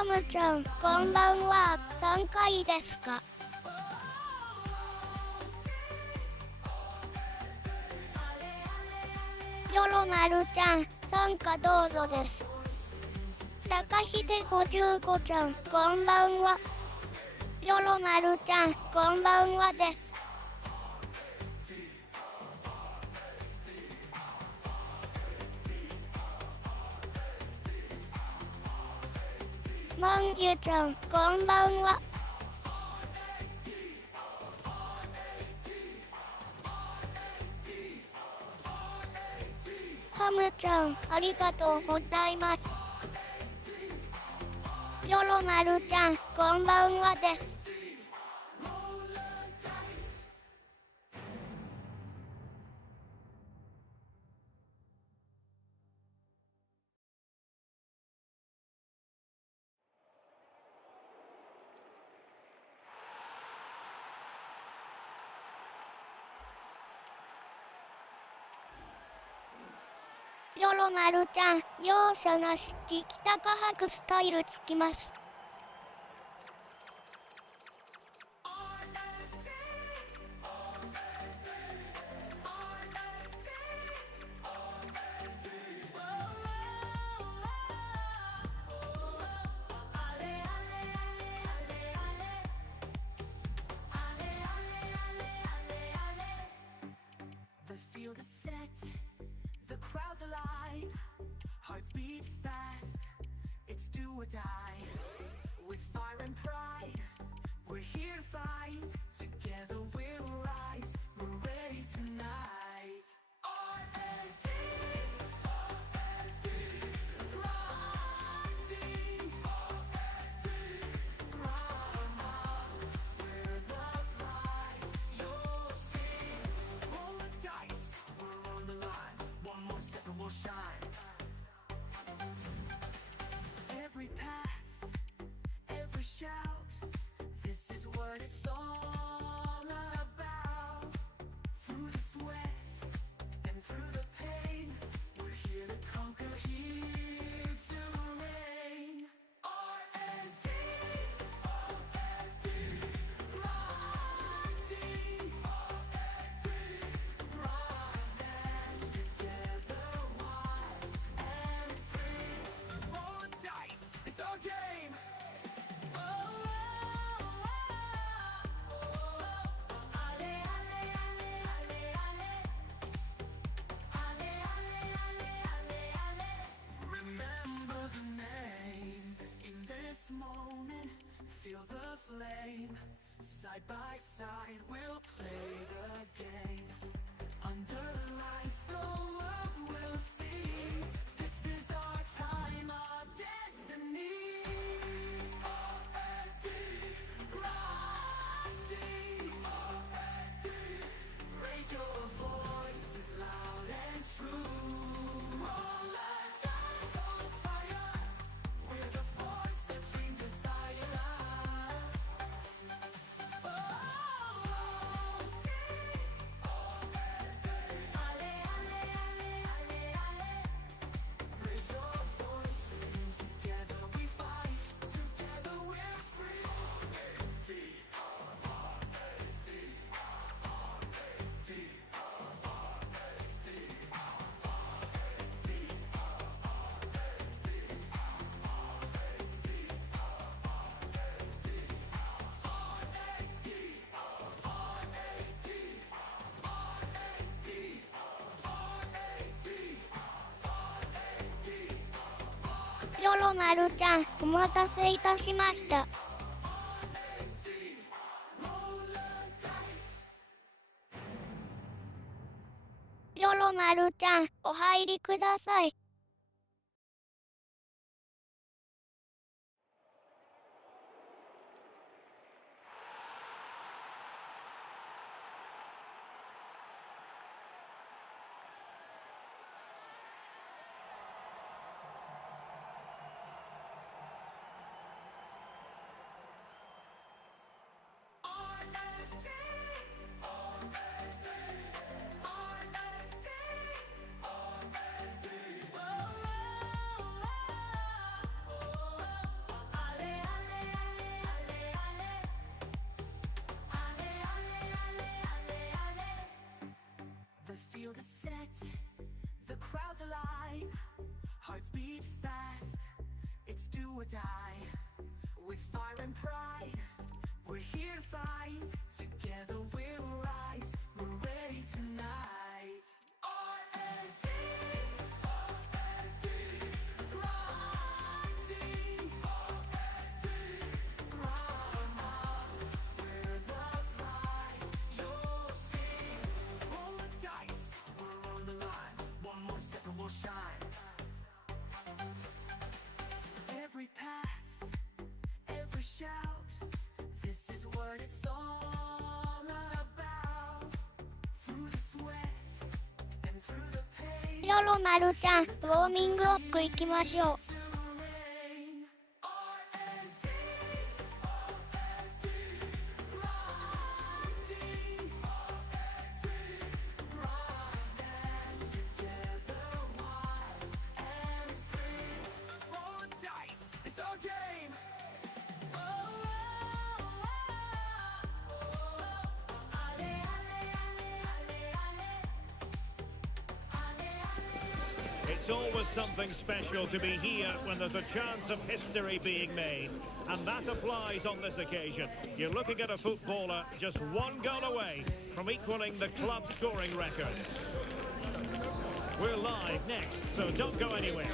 ハムちゃん、こんばんは。3回ですか？りょろまるちゃん、参加どうぞです。高秀55ちゃん、こんばんは。りょろまるちゃん、こんばんはです。まんじゅちゃん、こんばんは。ハムちゃん、ありがとうございます。りょろまるちゃん、こんばんはです。りょろまるちゃん、容赦なし、聞きたかはくスタイルつきます。Side by side, we'll play the game. Under the lights, the world will see. This is our time, our destiny. R.A.D. R.A.D. Raise your voices loud and true. Roll the dice on fire. We're the force that changes side and eye.りょろまるちゃん、お待たせいたしました。りょろまるちゃん、お入りください。ロロマルちゃん、ウォーミングアップ行きましょう。It's always something special to be here when there's a chance of history being made. And that applies on this occasion. You're looking at a footballer just one goal away from equaling the club scoring record. We're live next, so don't go anywhere.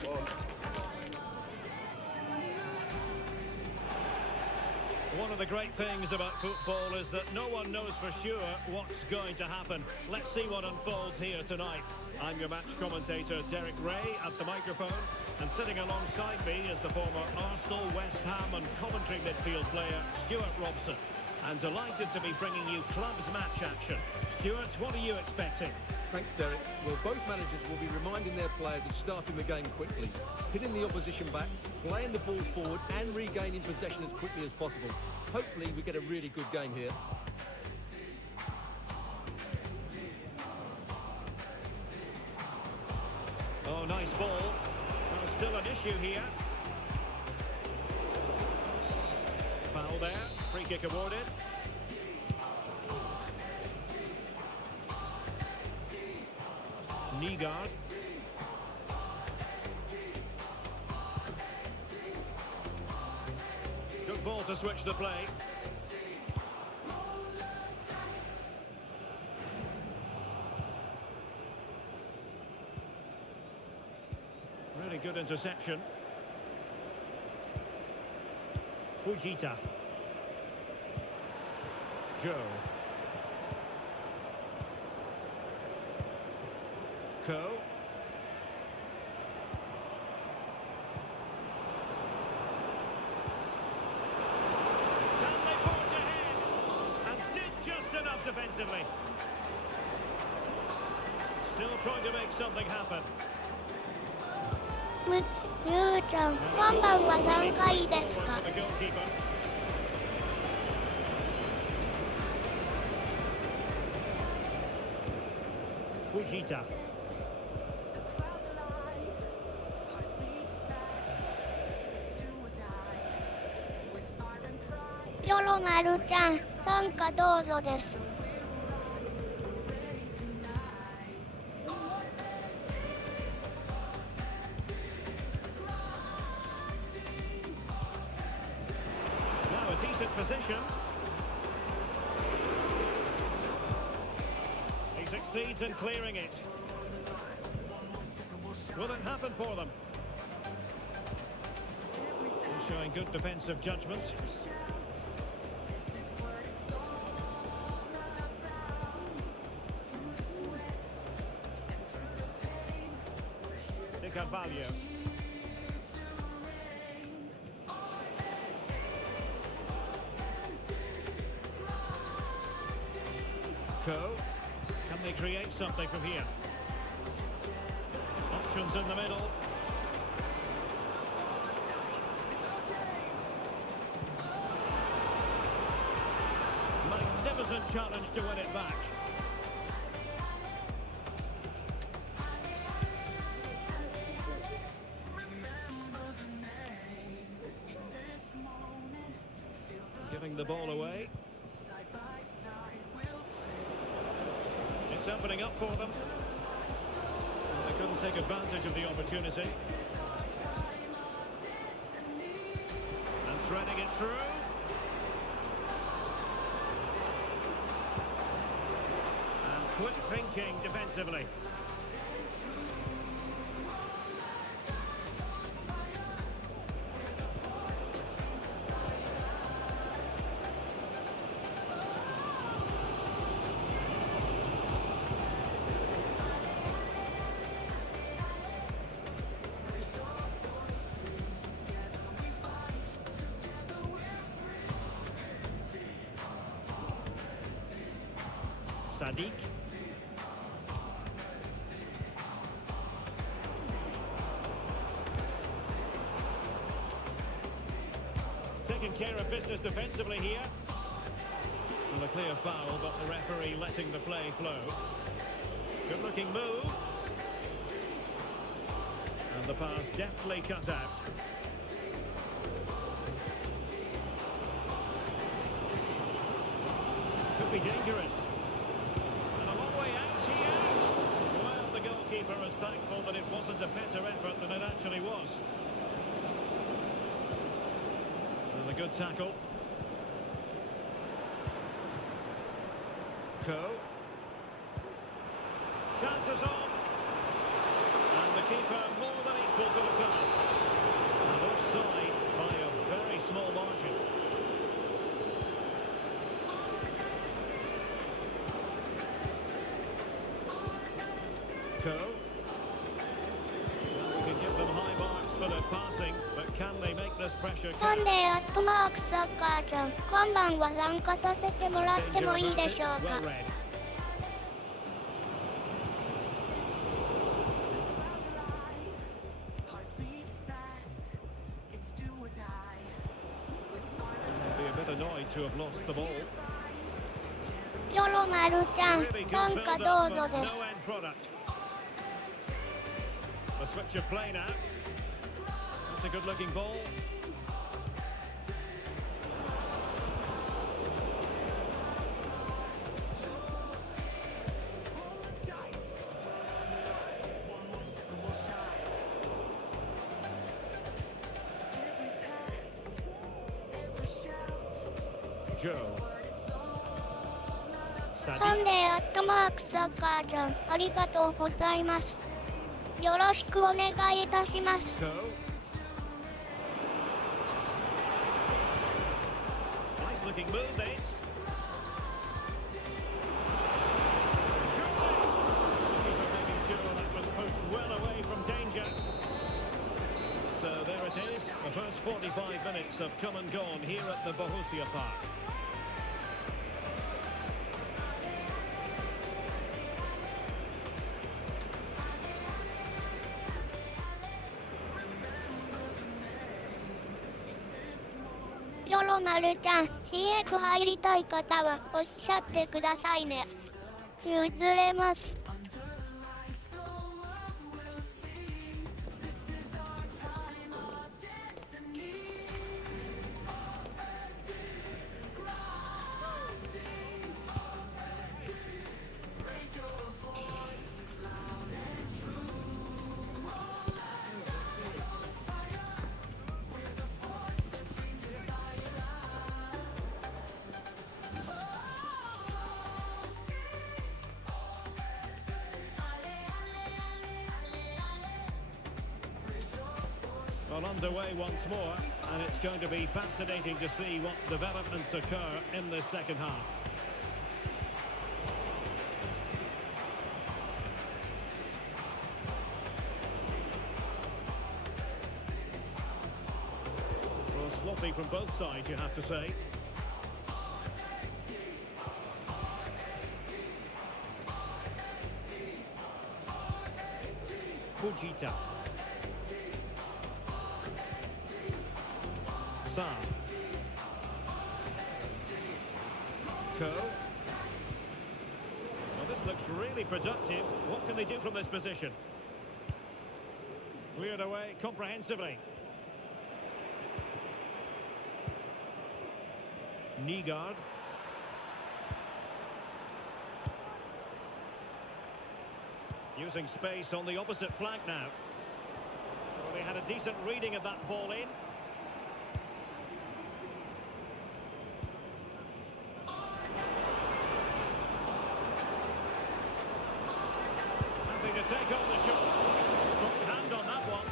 One of the great things about football is that no one knows for sure what's going to happen. Let's see what unfolds here tonight. I'm your match commentator, Derek Ray, at the microphone. And sitting alongside me is the former Arsenal, West Ham and Coventry midfield player, Stuart Robson. I'm delighted to be bringing you clubs match action. Stuart, what are you expecting? Thanks, Derek. Well, both managers will be reminding their players of starting the game quickly, hitting the opposition back, playing the ball forward and regaining possession as quickly as possible. Hopefully we get a really good game here. Oh, nice ball. Well, still an issue here. Foul there. Free kick awarded. Nygaard. Good ball to switch the play. Really good interception. Fujita. Joe. Ko. Can they forge ahead? And did just enough defensively. Still trying to make something happen. むつゆうちゃん、今晩は何回ですか？ The goalkeeper. Fujita. ロロマルちゃん、参加どうぞです。Now a decent position. He succeeds in clearing it. Will it happen for them? They're showing good defensive judgment. Carvalho. Ko. Can they create something from here? Options in the middle. Magnificent challenge to win it back. Giving the ball away. It's opening up for them. They couldn't take advantage of the opportunity. And threading it through. And quick thinking defensively. Sadiq. taken care of business defensively here. And a clear foul, but the referee letting the play flow. Good looking move. And the pass deftly cut out. Could be dangerous. And a long way out here. Well, the goalkeeper is thankful that it wasn't a better effort than it actually was. And a good tackle. Chances on. And the keeper more than equal to the task. And offside by a very small margin. Well, we can give them high marks for their passing, but can they make this pressure count? サンデーアットマークサッカーちゃん、今晩は参加させてもらってもいいでしょうか。 Well read. Be a bit annoyed to have lost the ball. ロロマルちゃん、 Really good 参 build 加 up, どう but ぞで no す。 end product. A switch of play now. That's a good looking ball. Joe. サンデーアットマークサッカーちゃん、ありがとうございます。よろしくお願いいたします。 Nice looking move, this. Making sure that was pushed well away from danger. So there it is. The first 45 minutes have come and gone here at the Borussia Park.「ロロマルちゃん、CF 入りたい方はおっしゃってくださいね。譲れます。」Well, underway once more, and it's going to be fascinating to see what developments occur in the second half. Well, sloppy from both sides, you have to say. Fujita. Well, this looks really productive. What can they do from this position? Cleared away comprehensively. Nygaard. Using space on the opposite flank now. Well, they had a decent reading of that ball in. To take on the shot. Strong hand on that one.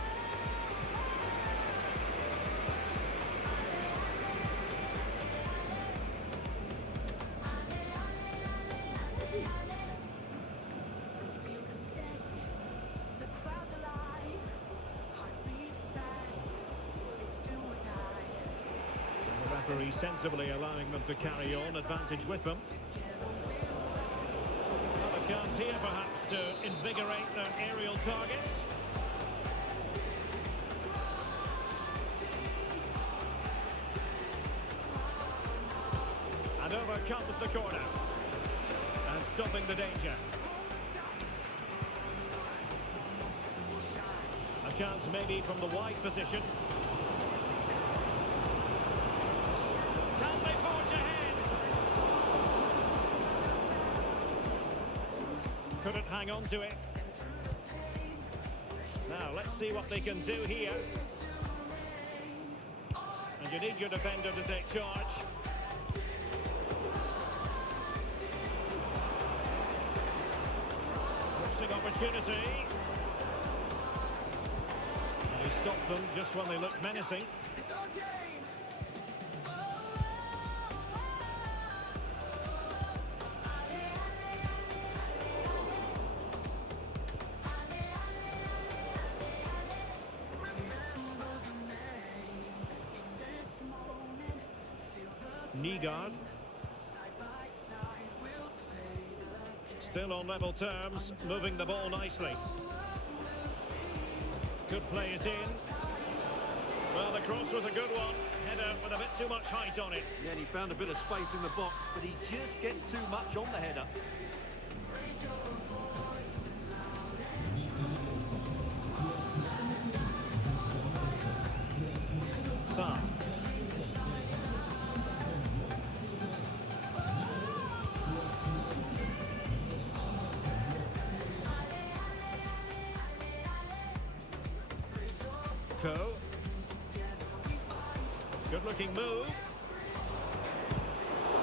The referee sensibly allowing them to carry on, advantage with them. Another chance here perhaps to invigorate their aerial targets. comes the corner. And stopping the danger. A chance maybe from the wide position. Can they forge ahead? Couldn't hang on to it. Now let's see what they can do here. And you need your defender to take charge. Crossing opportunity. And he stopped them just when they looked menacing. Nygaard. Still on level terms, moving the ball nicely. Could play it in. Well, the cross was a good one. Header with a bit too much height on it. Yeah, and he found a bit of space in the box, but he just gets too much on the header. Sa. Good looking move.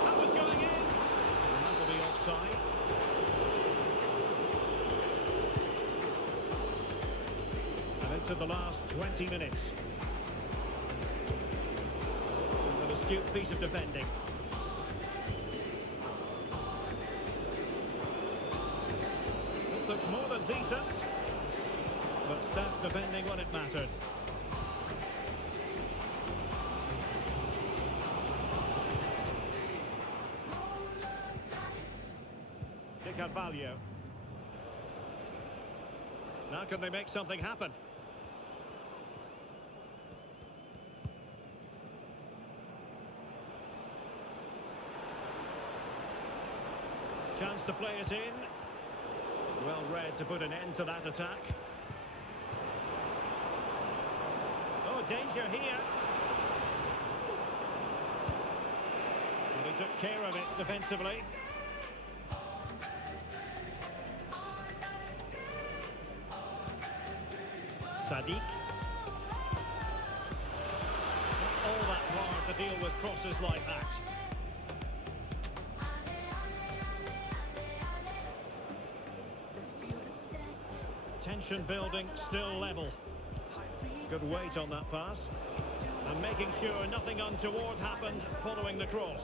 That was going in. And that will be offside. And into the last 20 minutes. An astute piece of defending. This looks more than decent. But staff defending when it mattered. Value. Now can they make something happen? Chance to play it in. Well read to put an end to that attack. Oh, danger here. And he took care of it defensively. Sadiq. All that hard to deal with crosses like that. Tension building, still level. Good weight on that pass. And making sure nothing untoward happened following the cross.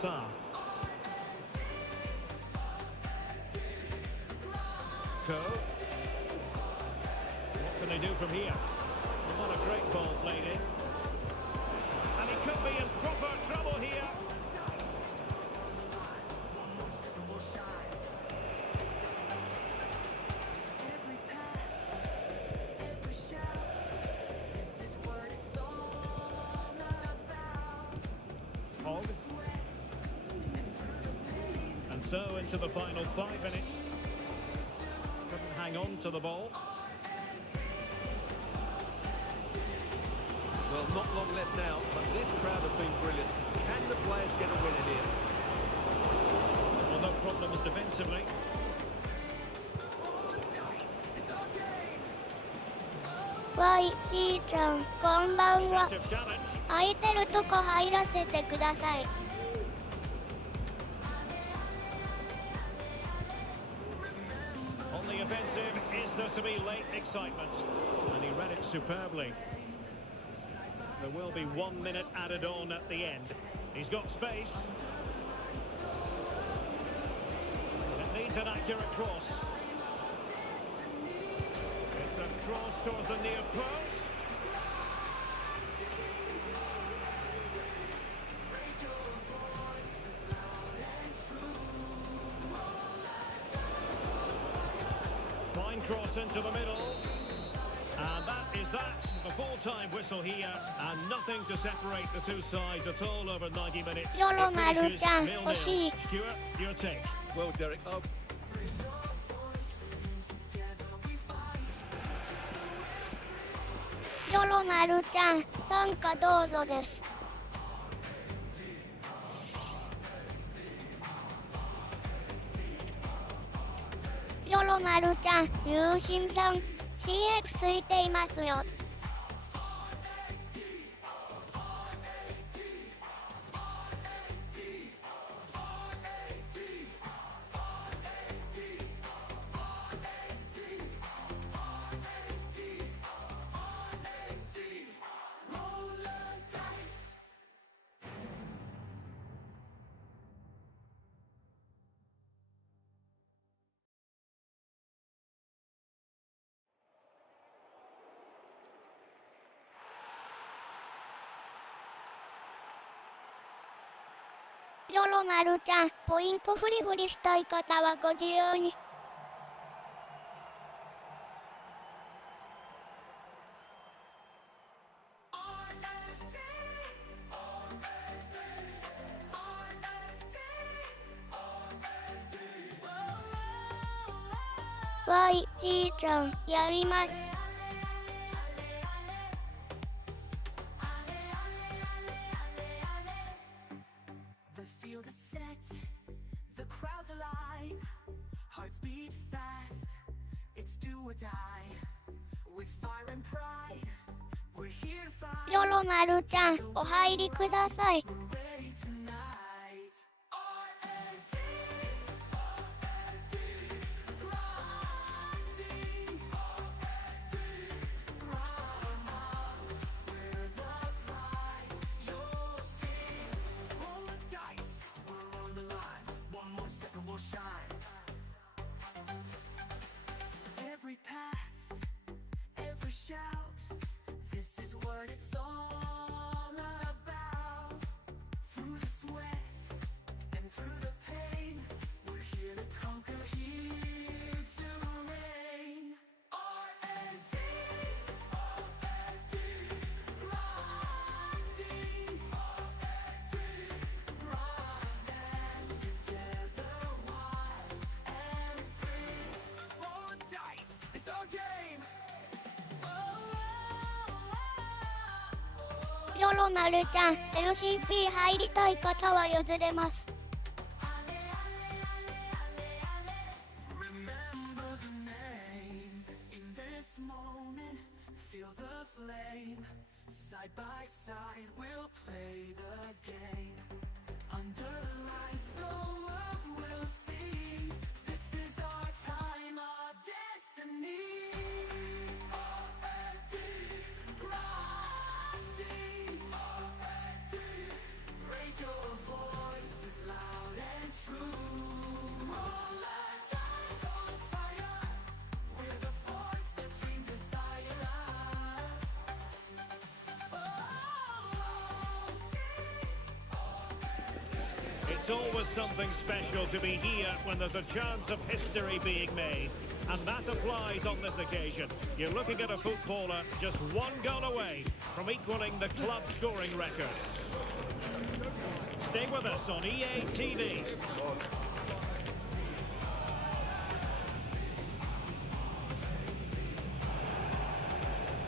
Sa. What can they do from here? What a great ball played in. And he could be in proper trouble here. Hogg. And so into the final 5 minutes. Couldn't hang on to the ball. Well, not long left now, but this crowd have been brilliant. Can the players get a win in here? Well, no problems defensively. YG ちゃん、こんばんは。 Active challenge. 空いてるとこ入らせてください。 On the offensive, is there to be late excitement? And he read it superbly. There will be 1 minute added on at the end. He's got space. It needs an accurate cross. It's a cross towards the near post. Fine cross into the middle. And that is that. The full-time whistle here, and nothing to separate the two sides at all over 90 minutes. ロロマ It ル finishes ちゃん 0-0. 惜しい。 Stuart, your take. Well, Derek, ロロマルちゃん参加どうぞです。ロロマルちゃん有心さん CX ついていますよ。ロロマルちゃんポイントフリフリしたい方はご自由に。わいじいちゃんやります。The field is set, the crowd's alive, hearts beat fast, it's do or die. With fire and pride, we're here to fight. ロロマルちゃんお入りください。 We're ready tonight. R.A.D We're the pride. You'll see. Roll the dice. We're on the line. One more step and we'll shine. Every pass, every shout. This is what it's all about. Through the sweat and through the pain, we're here to conquer, here to reign. R.A.D. Stand together, wild and free. Roll the dice, it's our game. ロロマルちゃん LCP 入りたい方は譲れます。 Remember the name. In this moment, feel the flame. Side by side, we'll play the game. Under the lights, the world will see. This is our time, our destiny. R.A.D. Raise your voices loud and true. Roll that dice on fire. We're the force that dreams inside us. It's always something special to be here when there's a chance of history being made. And that applies on this occasion. You're looking at a footballer just one goal away from equaling the club scoring record. Stay with us on EA TV.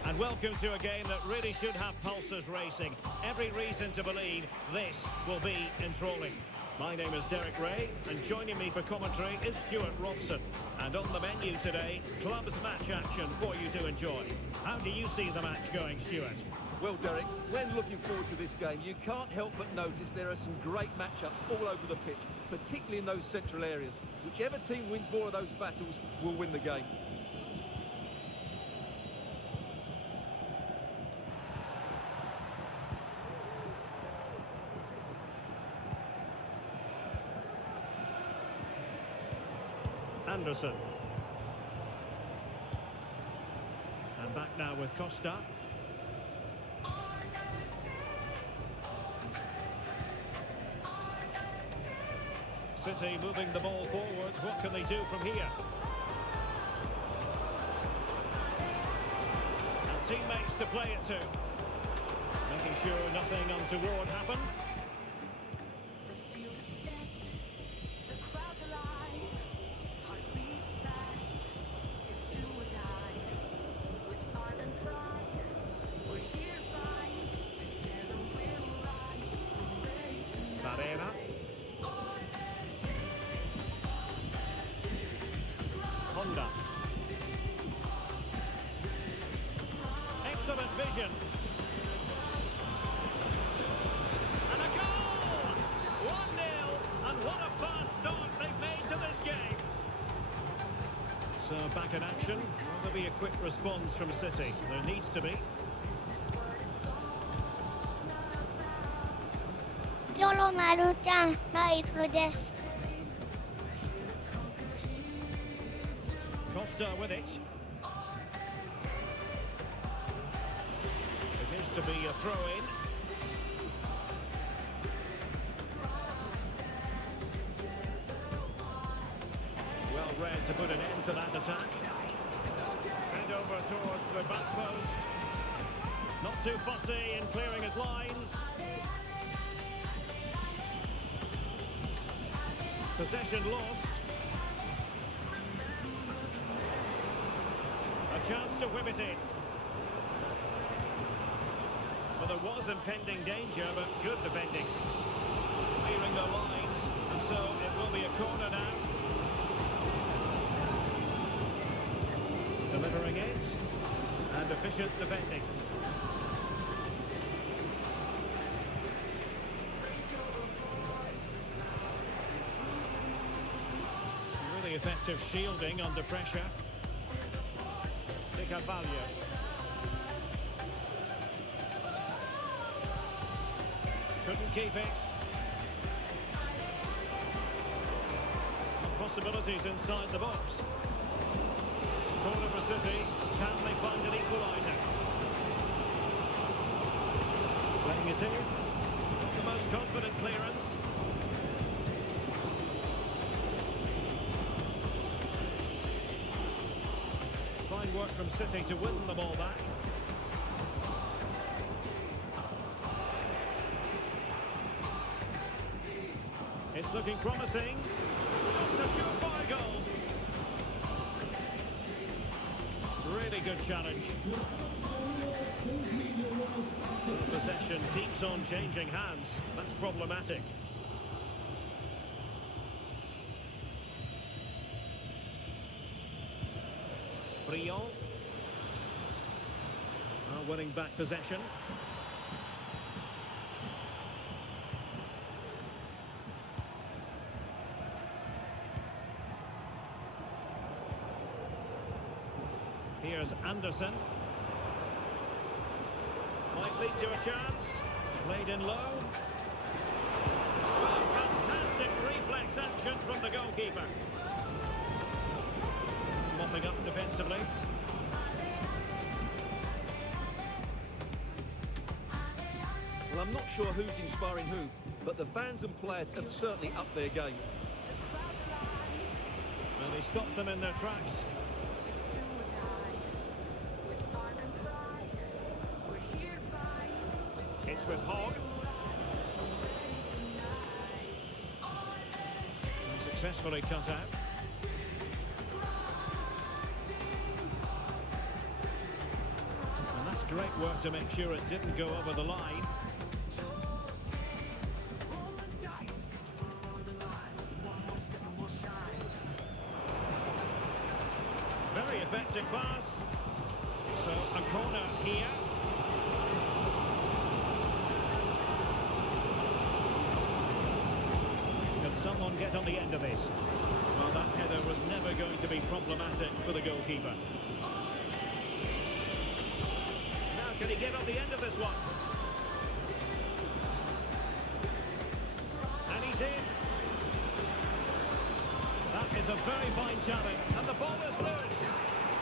And welcome to a game that really should have pulses racing. Every reason to believe this will be enthralling. My name is Derek Ray, and joining me for commentary is Stuart Robson. And on the menu today, clubs match action for you to enjoy. How do you see the match going, Stuart? well, Derek, when looking forward to this game, you can't help but notice there are some great matchups all over the pitch, particularly in those central areas. Whichever team wins more of those battles will win the game. Anderson. And back now with Costa. City moving the ball forwards. What can they do from here? teammates to play it to. Making sure nothing untoward happened. The field is set, the crowd's alive, hearts beat fast, it's do or die. With fire and pride, we're here to fight, together we'll rise, we're ready tonight. Barrera. Honda. Excellent vision. And a goal! 1-0, and what a fast start they've made to this game. So back in action. Will there be a quick response from City? There needs to be. りょろまるちゃん、ナイスです。Costa with it. It is to be a throw-in. Well read to put an end to that attack. And over towards the back post. Not too fussy in clearing his lines. Possession lost. A chance to whip it in. Well, there was impending danger, but good defending. Clearing the lines, and so it will be a corner now. Delivering it, and efficient defending. Really effective shielding under pressure. Carvalho. Couldn't keep it. Possibilities inside the box. Corner for City. Can they find an equaliser? Letting it in. Not the most confident clearance. Fine work from City to win the ball back. It's looking promising. Not a surefire goal. Really good challenge. Possession keeps on changing hands. That's problematic. Brion. Winning back possession. Here's Anderson. Might lead to a chance. Played in low. Well, fantastic reflex action from the goalkeeper. Mopping up defensively. Well, I'm not sure who's inspiring who, but the fans and players have certainly upped their game. Well, he stopped them in their tracks. It's with Hogg. And successfully cut out. And that's great work to make sure it didn't go over the line. Very effective pass. So a corner here. Can someone get on the end of this? Well, that header was never going to be problematic for the goalkeeper. Now can he get on the end of this one? And he's in. That is a very fine challenge, and the ball is loose.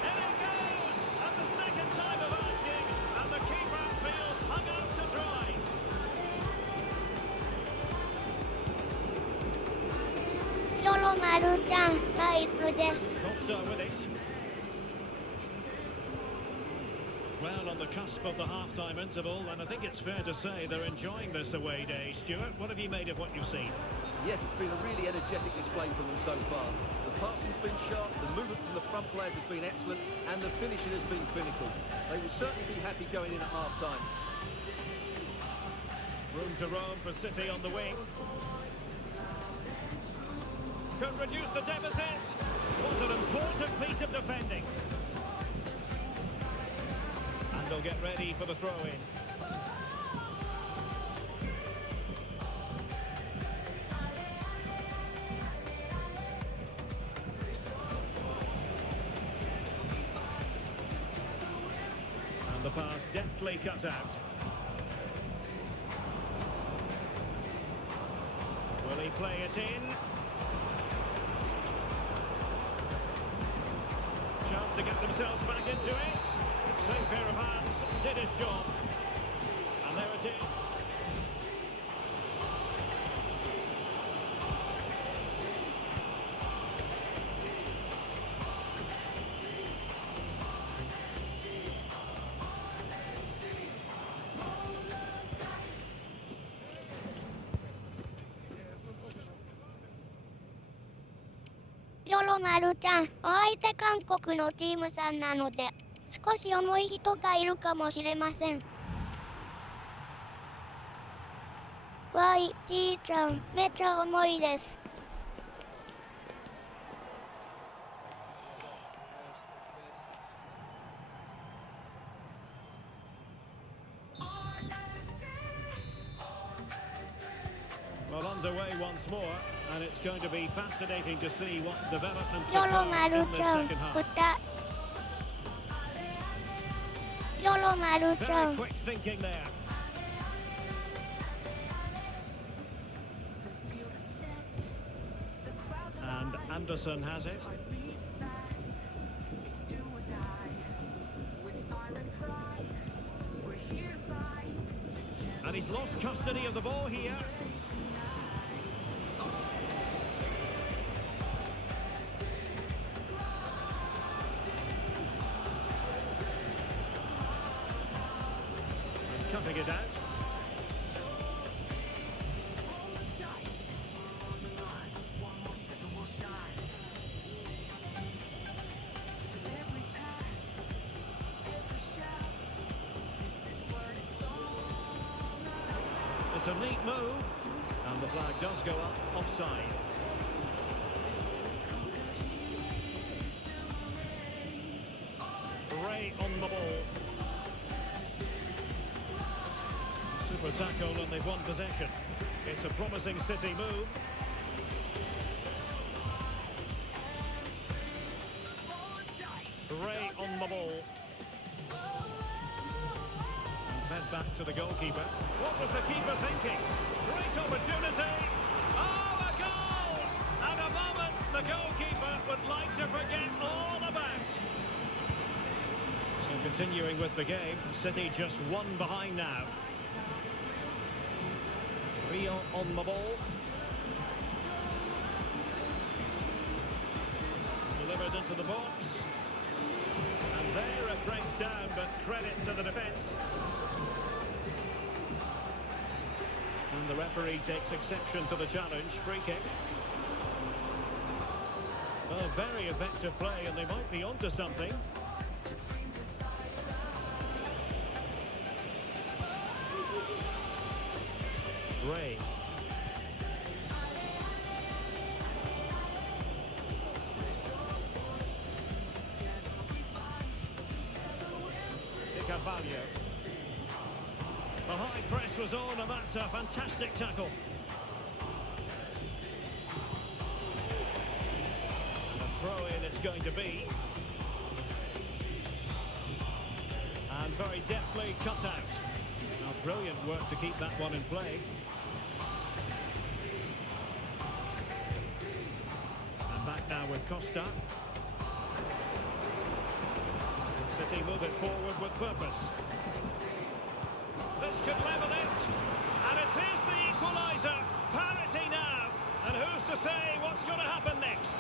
In it goes! And the second time of asking, and the keeper feels hung out to dry. ちょろまるちゃん、ナイスです。Costa with it. Well, on the cusp of the half-time interval, and I think it's fair to say they're enjoying this away day. Stuart, what have you made of what you've seen? Yes, it's been a really energetic display from them so far. The passing's been sharp, the movement from the front players has been excellent, and the finishing has been clinical. They will certainly be happy going in at half-time. Room to roam for City on the wing. Could reduce the deficit. What an important piece of defending. And they'll get ready for the throw-in. And the pass deftly cut out. Will he play it in? Chance to get themselves back into it. Same pair of hands did his job. And there it is.ロロマルちゃん、お相手韓国のチームさんなので、少し重い人がいるかもしれません。YG ちゃん、めちゃ重いです。Well, underway once more, and it's going to be fascinating to see what developments ロロ occur マ in ル this ちゃん、 second half. ロロマルちゃ Very ん。 quick thinking there. And Anderson has it. And he's lost custody of the ball here. And cutting it out. It's a neat move, and the flag does go up offside. Ray on the ball. Super tackle, and they've won possession. It's a promising City move. Ray on the ball. Fed back to the goalkeeper. What was the keeper thinking? Great opportunity. Oh, a goal! At a moment the goalkeeper would like to forget all about. So continuing with the game, City just one behind now. Rio on the ball. Delivered into the box. And there it breaks down, but credit to the defence. And the referee takes exception to the challenge. Free kick. Oh, very effective play, and they might be onto something. Ray. Carvalho. The high press was on, and that's a fantastic tackle. A throw-in it's going to be. And very deftly cut out. Now, brilliant work to keep that one in play. And back now with Costa. City move it forward with purpose. This could level it, and it is the equaliser. Parity now, and who's to say what's going to happen next?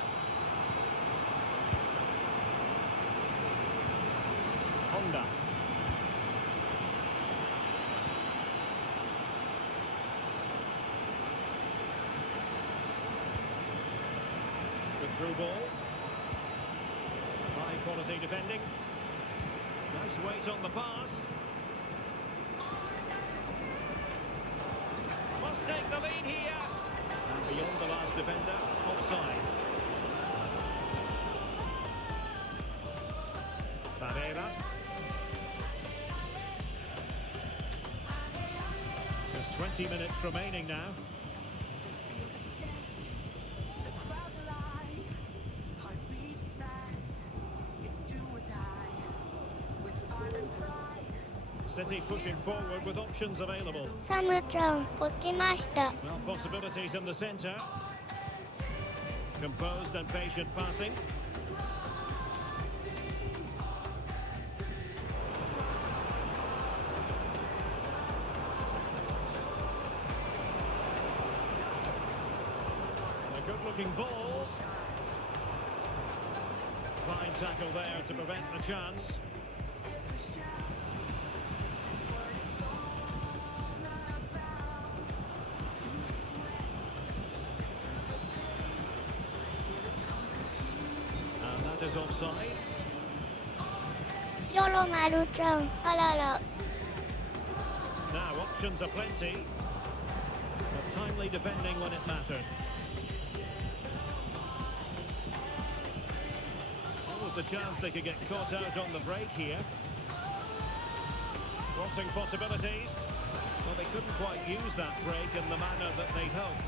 Honda. Through ball. High quality defending. Nice weight on the pass. Must take the lead here. And beyond the last defender, offside. Pereira. Just 20 minutes remaining now. City pushing forward with options available. サムちゃん落ちました。 Well, possibilities in the centre. Composed and patient passing. A good-looking ball. Fine tackle there to prevent the chance. Is offside. ヨロマルちゃん、あらら。 Now options are plenty, but timely defending when it mattered. Almost a chance they could get caught out on the break here. Crossing possibilities. Well, they couldn't quite use that break in the manner that they'd hoped.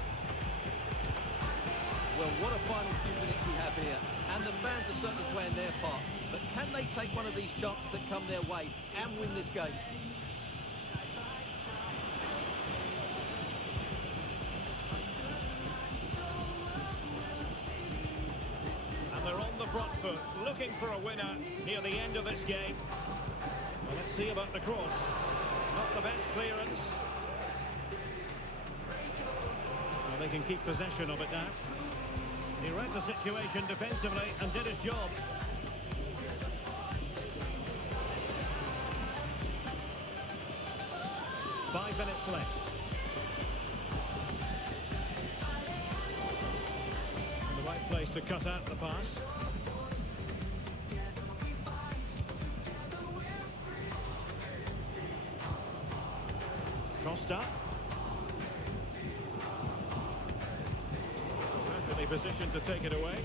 Well, what a final few minutes we have here. And the fans are certainly playing their part. But can they take one of these chances that come their way and win this game? And they're on the front foot, looking for a winner near the end of this game. Well, let's see about the cross. Not the best clearance. Well, they can keep possession of it now. He read the situation defensively and did his job. Five minutes left. The right place to cut out the pass. Costa. Position to take it away.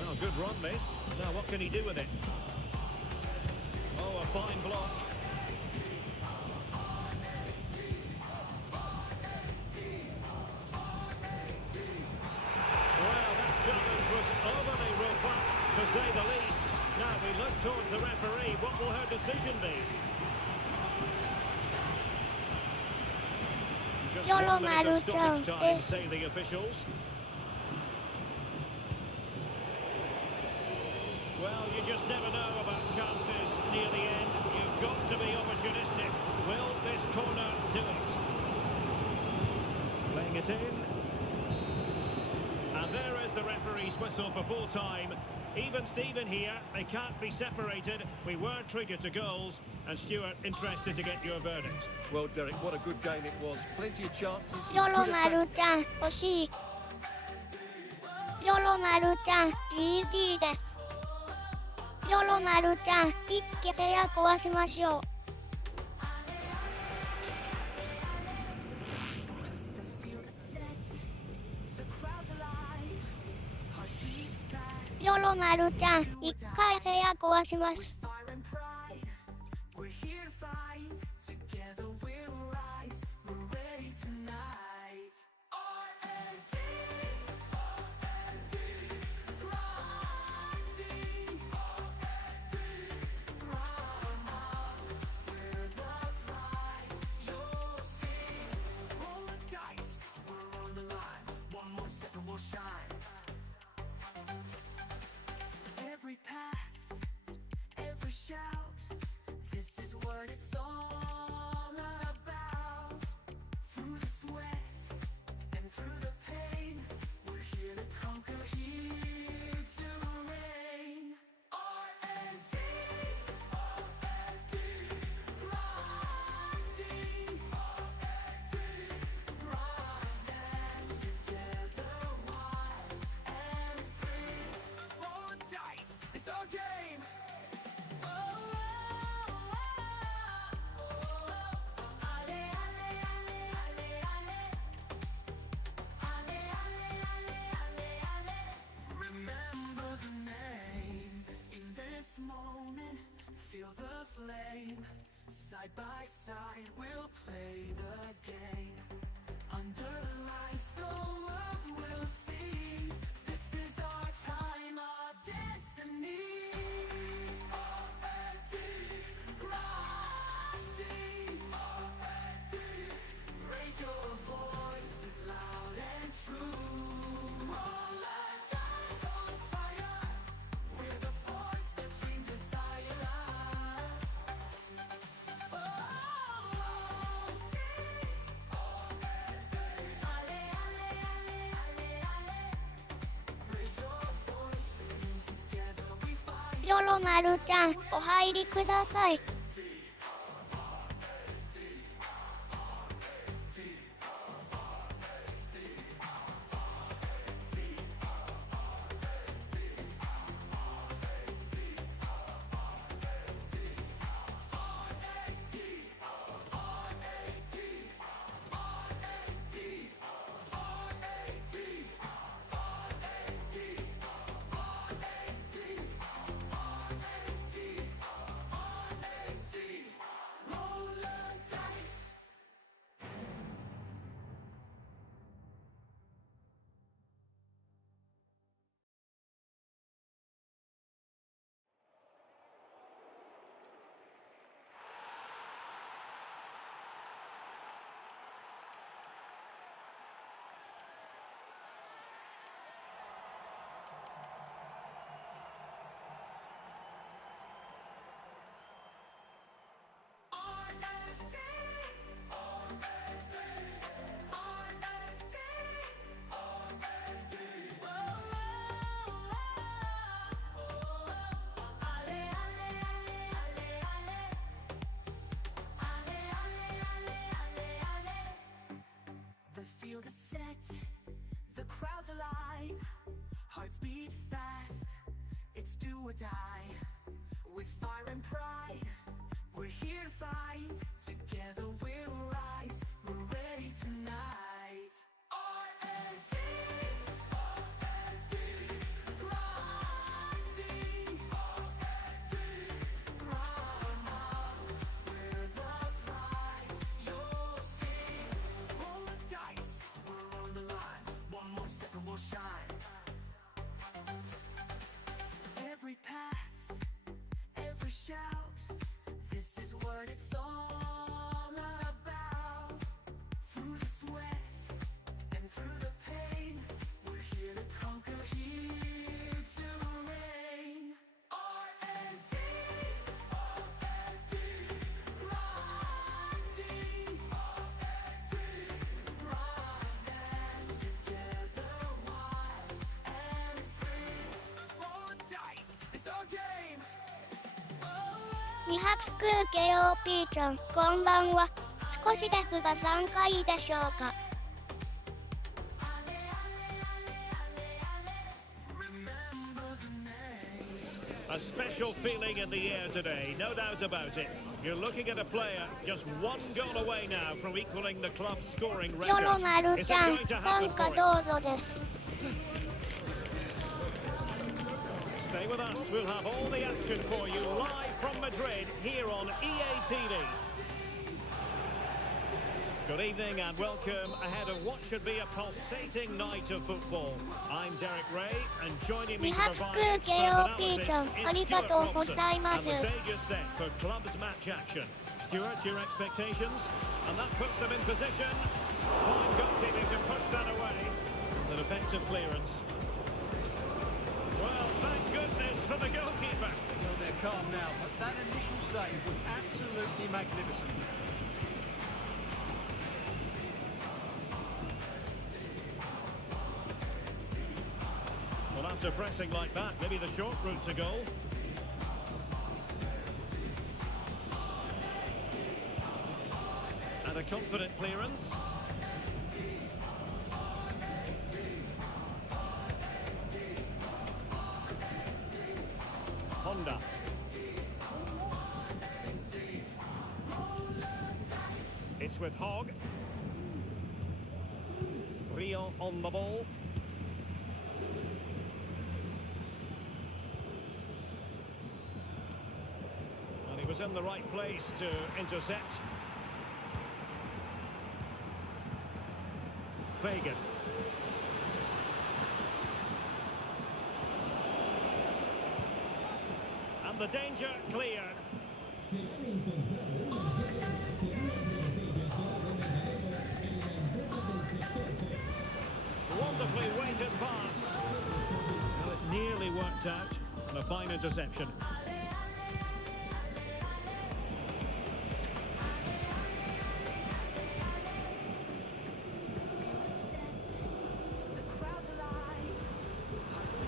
Well, good run this. Now what can he do with it? Oh, a fine block. Well, that challenge was overly robust, to say the least. Now we look towards the referee. What will her decision be? Just ヨロ 1 マ minute ル of ちゃん、 stoppage time, say the officials. Well, you just never know about chances near the end. You've got to be opportunistic. Will this corner do it? Playing it in. And there is the referee's whistle for full time. Even Steven here, they can't be separated. We were triggered to goals. And Stuart, interested to get your verdict. Well, Derek, what a good game it was. Plenty of chances. ヨロ Good マ attack. ルちゃん惜しい。ヨロマルちゃん GG です。ヨロマルちゃん一気部屋壊しましょう。ヨロマルちゃん一回部屋壊します。We're here to fight. Together we'll rise. We're ready tonight. R.A.D. Riding. Run up. We're the fight. You'll see. Roll the dice. We're on the line. One more step and we'll shine. Every pass. Every Side by side, we'll play the game. Under the lights, the world will see. This is our time, our destiny. R.A.D, R.A.D, R.A.D. Raise your voices loud and true. Roll the dice on fire. We're the force that dreams desire.りょろまるちゃん、お入りください。The field is set, the crowd's alive, hearts beat fast, it's do or die. With fire and pride, we're here to fight, together we'll rise, we're ready tonight. R.A.D, R.A.D, R.A.D, R.A.D, we're the pride, you'll see. Roll the dice, we're on the line. One more step and we'll shine. Every pass, every shout, this is what it's all about. Through the sweat and through the pain, we're here to conquer, here to reign. R.A.D, R.A.D, R.A.D, R.A.D, stand together wild and free. Roll the dice, it's our game. 二発空 KOP ちゃん、こんばんは。少しですが3回でしょうか。A special feeling in the air today, no doubt about it. You're looking at a player just one goal away now from equaling the club's scoring りょろ record. まる Is ち it ゃん、 going to 参 happen 加 for him? どうぞです。 Stay with us. We'll have all the action for you live from Madrid here on EA TV. Good evening and welcome ahead of what should be a pulsating night of football. I'm Derek Ray and joining me 二 to 発 provide 空 expert KOP ちゃん、 analysis あり is が Stuart とうご Robson. ざいま And す。 the stage is set for club's match action. Stuart, your expectations? And that puts them in position. Fine goalkeeping to push that away. An effective clearance. Well, thank goodness for the goalkeeper. Well, they're calm now, but that initial save was absolutely magnificent. Well, after pressing like that, maybe the short route to goal. And a confident clearance. Honda. It's with Hogg. Rio on the ball. was in the right place to intercept. Fagan. And the danger cleared. Wonderfully weighted pass. Well, it nearly worked out, and a fine interception.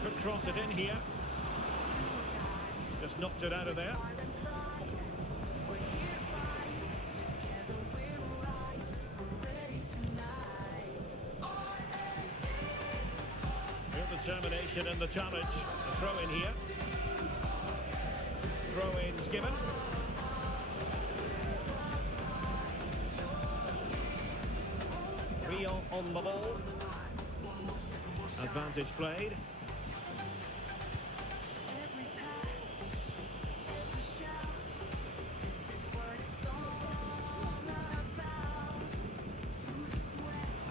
Could cross it in here. Just knocked it out of there. Real determination in the challenge. A throw in here. Throw-ins given. Rio on the ball. Advantage played.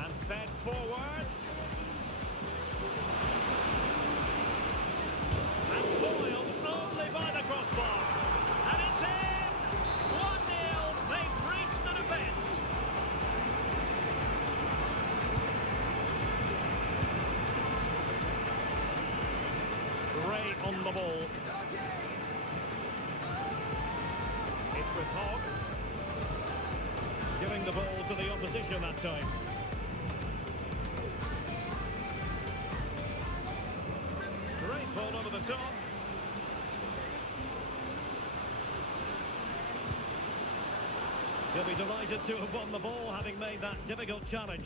And fed forwards. And foiled only by the crossbar. And it's in! 1-0. They've breached the defence. Ray on the ball. It's with Hogg. Giving the ball to the opposition that time. Great ball over the top. He'll be delighted to have won the ball, having made that difficult challenge.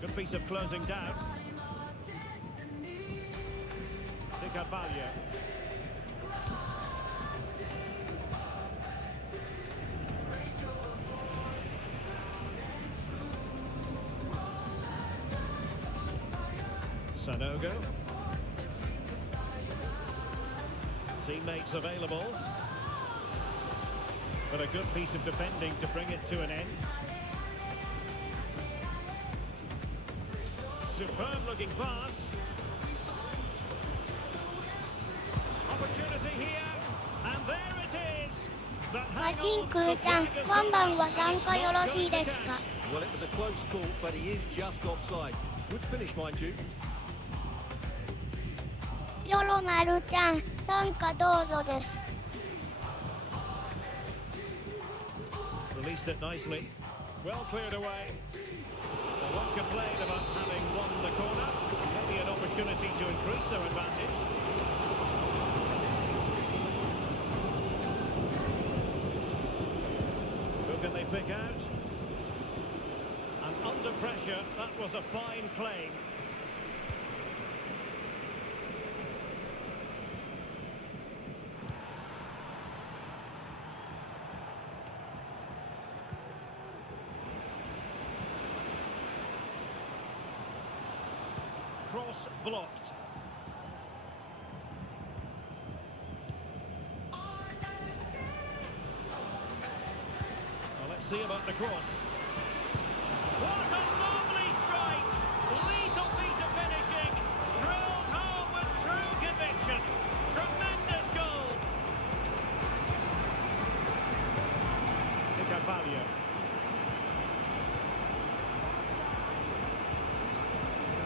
Good piece of closing down. De Carvalho. Sanogo. Teammates available. But a good piece of defending to bring it to an end. Superb looking pass. Opportunity here. And there it is. マジンクーちゃん、今晩は参加よろしいですか？ Well, it was a close call, but he is just offside. Good finish, mind you. りょろまるちゃん、参加どうぞです。 Released it nicely. Well cleared away. Well, one complained about having won the corner. Maybe an opportunity to increase their advantage. Who can they pick out? And under pressure, that was a fine claim. Cross blocked. Well, let's see about the cross. What a lovely strike! Lethal piece of finishing. Drilled home with true conviction. Tremendous goal. De Carvalho.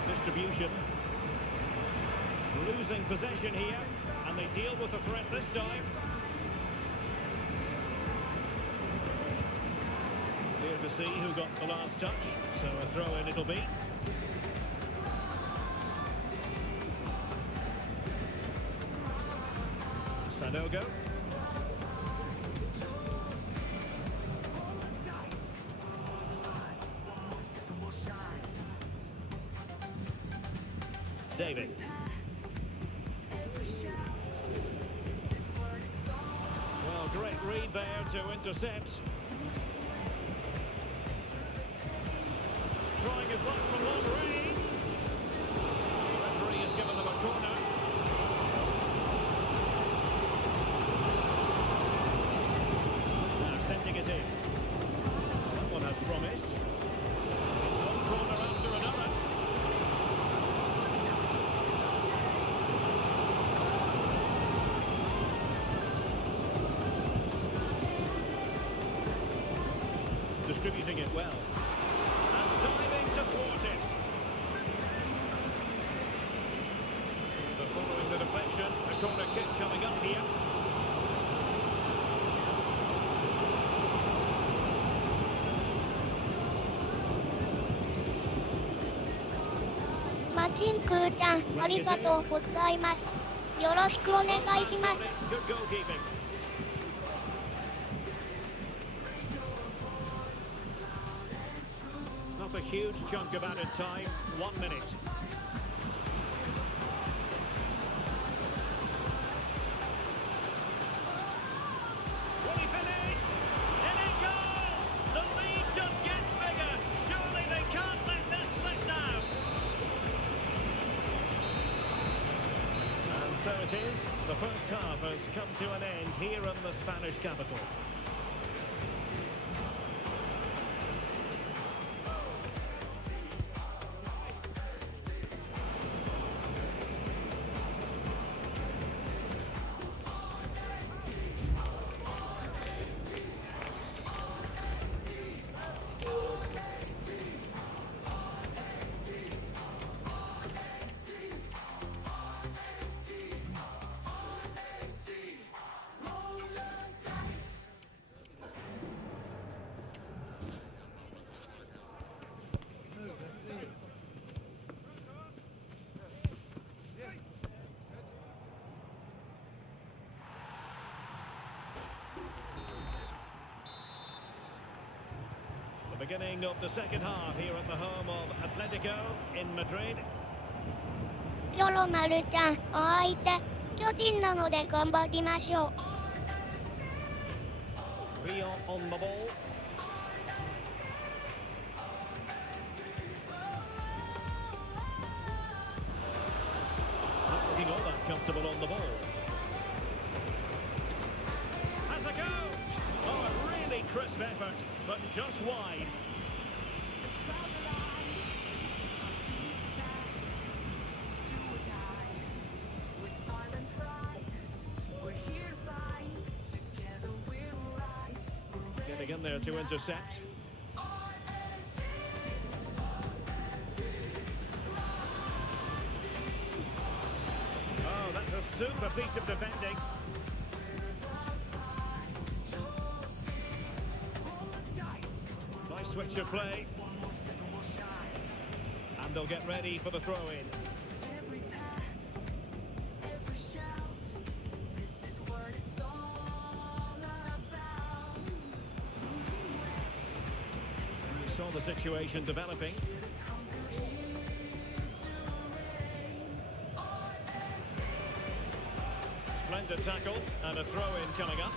Distribution. Losing possession here, and they deal with the threat this time. Clear to see who got the last touch, so a throw in it'll be. Sanogo. David. Well, great read there to intercept. Trying his luck from long range. The referee has given them a corner. distributing it well. And diving to thwart it. So following the deflection, a corner kick coming up here. Machinちゃん、ありがとうございます。よろしくお願いします。Good goalkeeping. Not a huge chunk of added time. 1 minute. Will he finish? In it goes! The lead just gets bigger. Surely they can't let this slip now. And so it is. The first half has come to an end here in the Spanish capital. The beginning of the second half here at the home of Atletico in Madrid. ロロマルちゃん、お相手、巨人なので頑張りましょう。Rio on the ball. Not looking all that comfortable on the ball. Has a go! Oh, a really crisp effort, but just wide. Getting in there to intercept. Oh, that's a super piece of defending. Nice switch of play. And they'll get ready for the throw-in. We saw the situation developing. Splendid tackle and a throw-in coming up.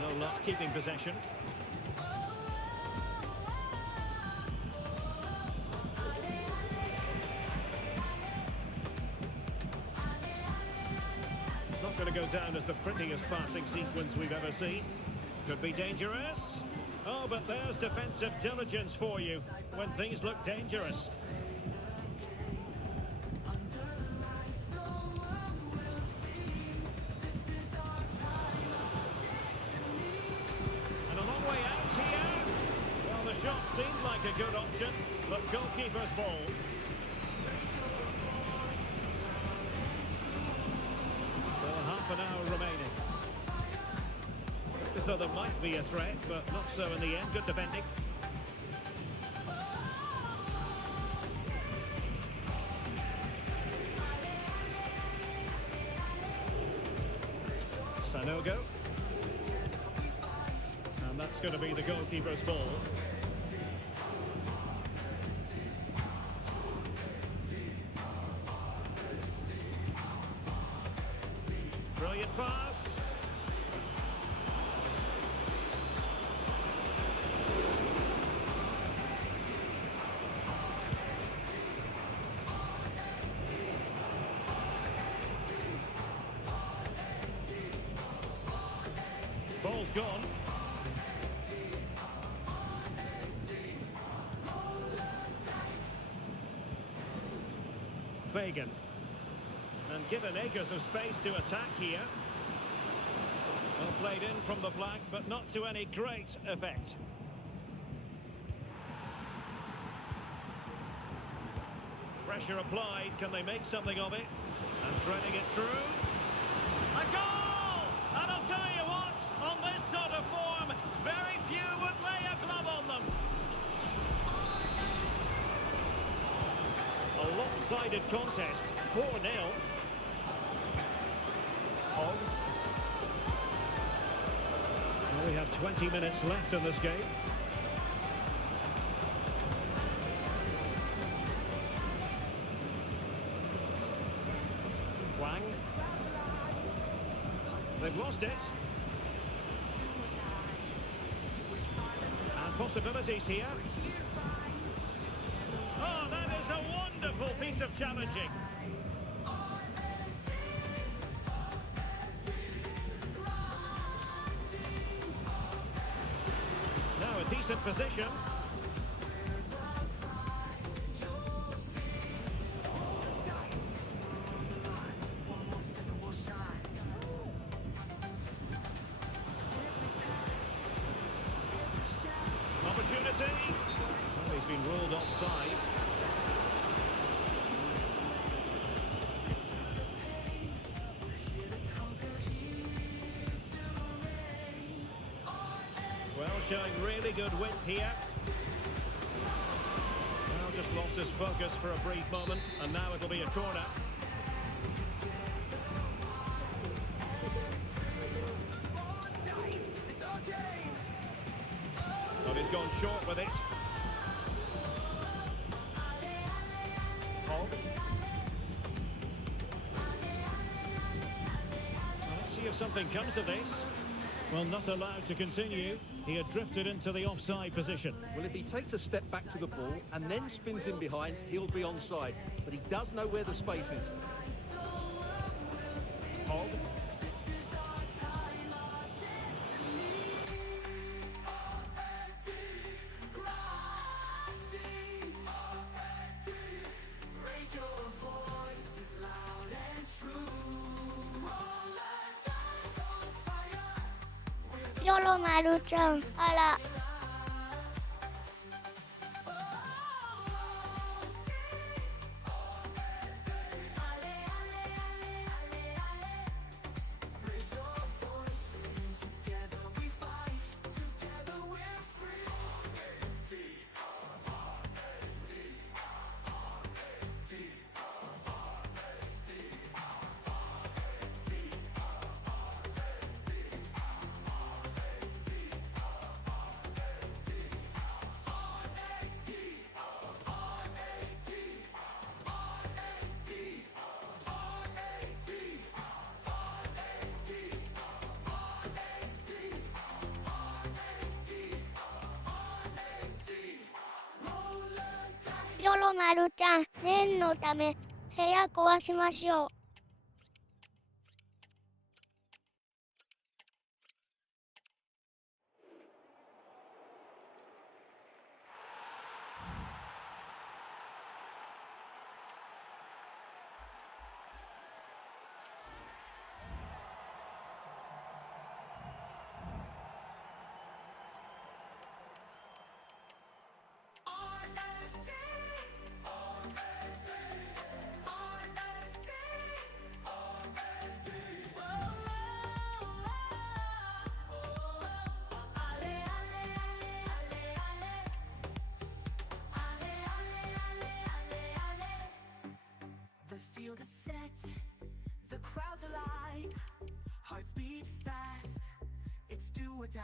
No luck keeping possession. It's not going to go down as the prettiest passing sequence we've ever seen. Could be dangerous. Oh, but there's defensive diligence for you when things look dangerous. And a long way out here. Well, the shot seemed like a good option, but goalkeeper's ball. So half an hour remaining. So there might be a threat, but not so in the end. Good defending. Sanogo. And that's going to be the goalkeeper's ball. Brilliant pass. Ball's gone. Fagan. given acres of space to attack here. Well played in from the flank, but not to any great effect. Pressure applied, can they make something of it? And threading it through. A goal! And I'll tell you what, on this sort of form, very few would lay a glove on them. A lopsided contest, 4-0. Well, we have 20 minutes left in this game. Wang. They've lost it. And possibilities here. Oh, that is a wonderful piece of challenging. Now a decent position. Opportunity. Well, he's been ruled offside. Well, showing really good width here. Well, just lost his focus for a brief moment, and now it'll be a corner. But he's gone short with it. Hogg. Well, let's see if something comes of this. Well, not allowed to continue. He had drifted into the offside position. Well, if he takes a step back to the ball and then spins in behind, he'll be onside. But he does know where the space is. Hogg.りょろまるちゃん、あら。りょろまるちゃん、念のため、部屋壊しましょう。The field is set, the crowd's alive, hearts beat fast, it's do or die.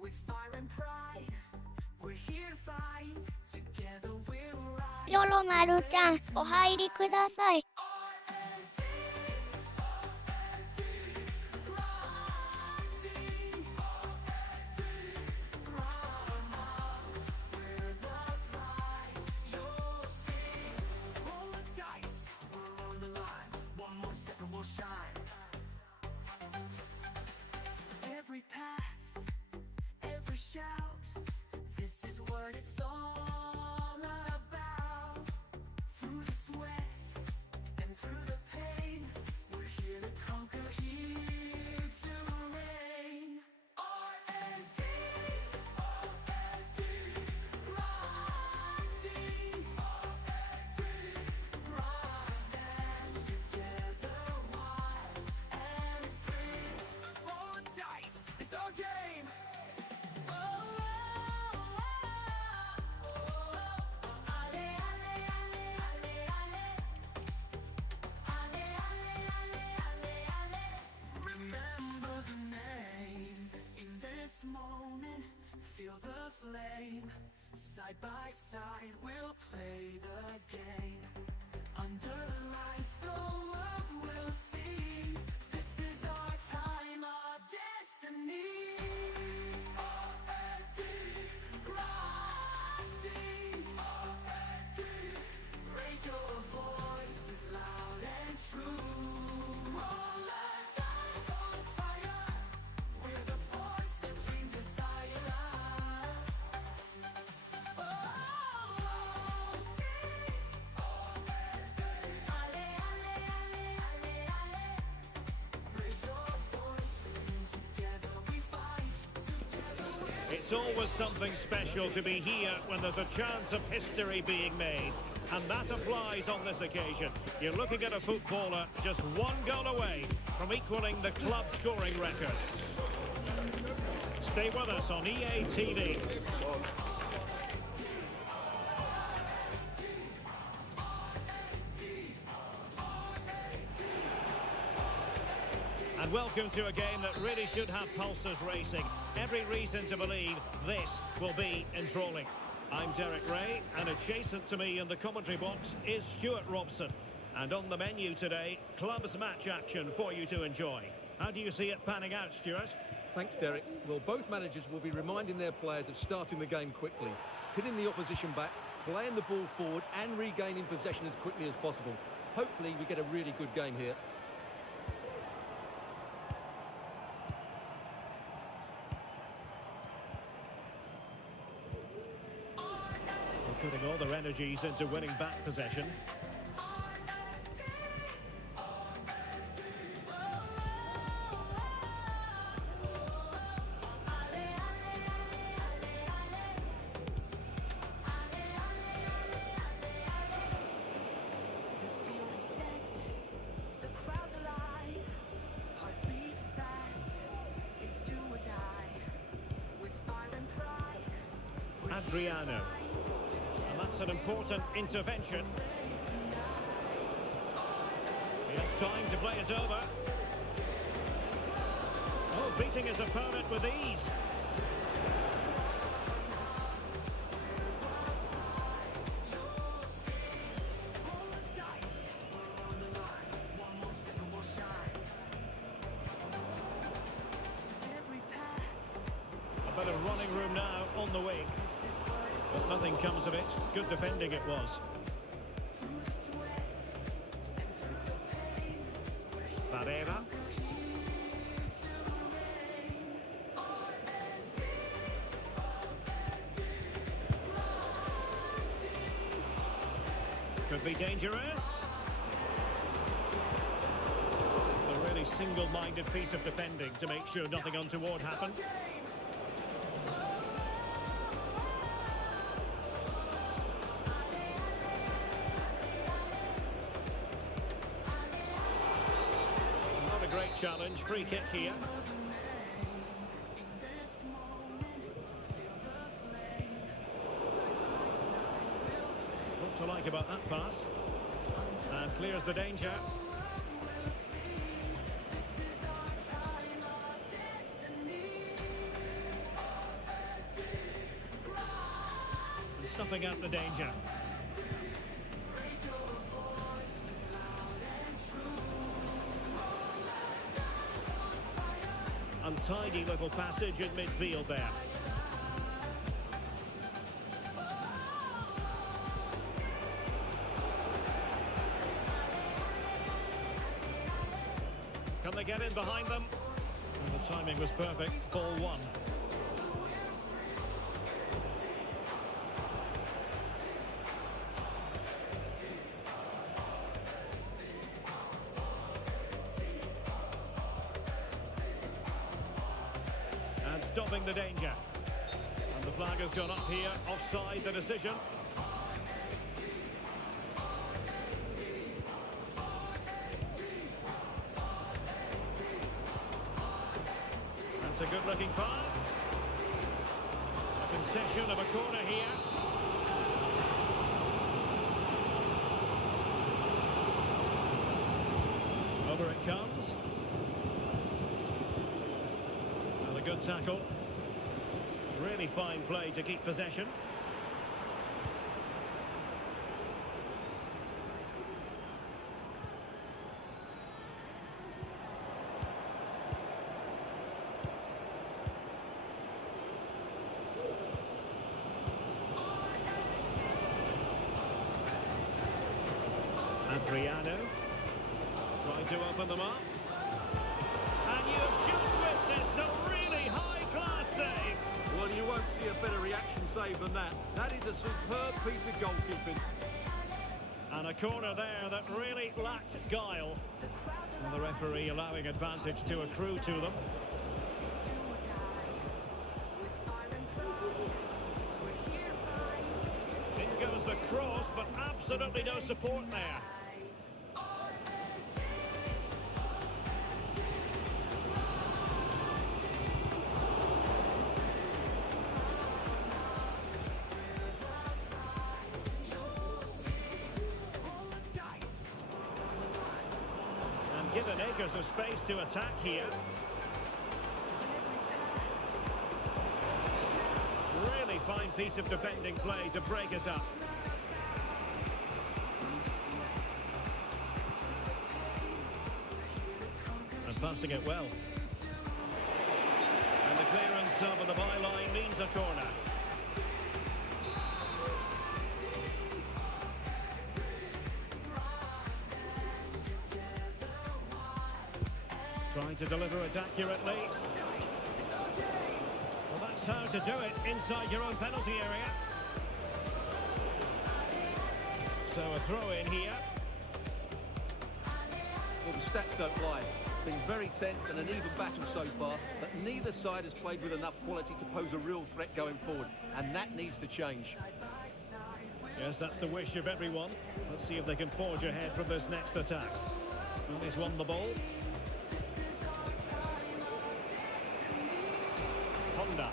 With fire and pride, we're here to fight, together we'll rise. りょろまるちゃん、お入りください。Every pass, every shout, this is what it's all about. Through the sweat and through the pain. feel the flame. Side by side we'll play the game. Under the lights the world will see. This is our time, our destiny. R.A.D, R.A.D, R.A.D. Raise your voices loud and true. All our times on fire. We're the force that changes desire. It's always something special to be here when there's a chance of history being made. And that applies on this occasion. You're looking at a footballer just one goal away from equaling the club scoring record. Stay with us on EA TV. And welcome to a game that really should have pulses racing. Every reason to believe this will be enthralling. I'm Derek Ray, and adjacent to me in the commentary box is Stuart Robson. And on the menu today, clubs match action for you to enjoy. How do you see it panning out, Stuart? Thanks, Derek. Well, both managers will be reminding their players of starting the game quickly, hitting the opposition back, playing the ball forward and regaining possession as quickly as possible. Hopefully we get a really good game here. Putting all their energies into winning back possession. Adriano. And that's an important intervention. He has time to play it over. Oh, beating his opponent with ease. A bit of running room now on the wing. But nothing comes of it. Good defending it was. Barrera. Could be dangerous. A really single-minded piece of defending to make sure nothing untoward happened. Great challenge, free kick here. What to like about that pass? And clears the danger. Stuffing out the danger. Untidy little passage in midfield there. Can they get in behind them? And the timing was perfect. Ball one. Stopping the danger. And the flag has gone up here, offside the decision. That's a good looking pass. A concession of a corner here. Over it comes. And a good tackle. Really fine play to keep possession. Adriano trying to open them up, and you've just witnessed a really high-class save. Well, you won't see a better reaction save than that. That is a superb piece of goalkeeping. And a corner there that really lacked guile. And the referee allowing advantage to accrue to them. In goes the cross, but absolutely no support there. Given acres of space to attack here. Really fine piece of defending play to break it up. And passing it well. And the clearance over the byline means a corner. Trying to deliver it accurately. Well, that's how to do it inside your own penalty area. So a throw in here. Well, the stats don't lie. It's been very tense and an even battle so far, but neither side has played with enough quality to pose a real threat going forward, and that needs to change. Yes, that's the wish of everyone. Let's see if they can forge ahead from this next attack. And he's won the ball. Honda.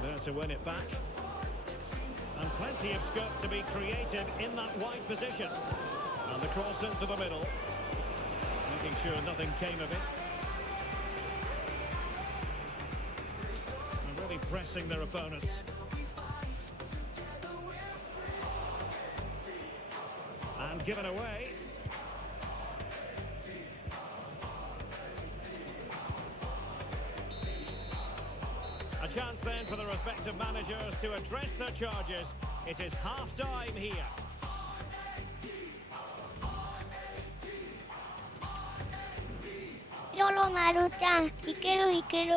There to win it back. And plenty of scope to be creative in that wide position. And the cross into the middle. Making sure nothing came of it. And really pressing their opponents. And given away. A chance then for the respective managers to address their charges. It is half-time here. ロロマルちゃん、いけるいける。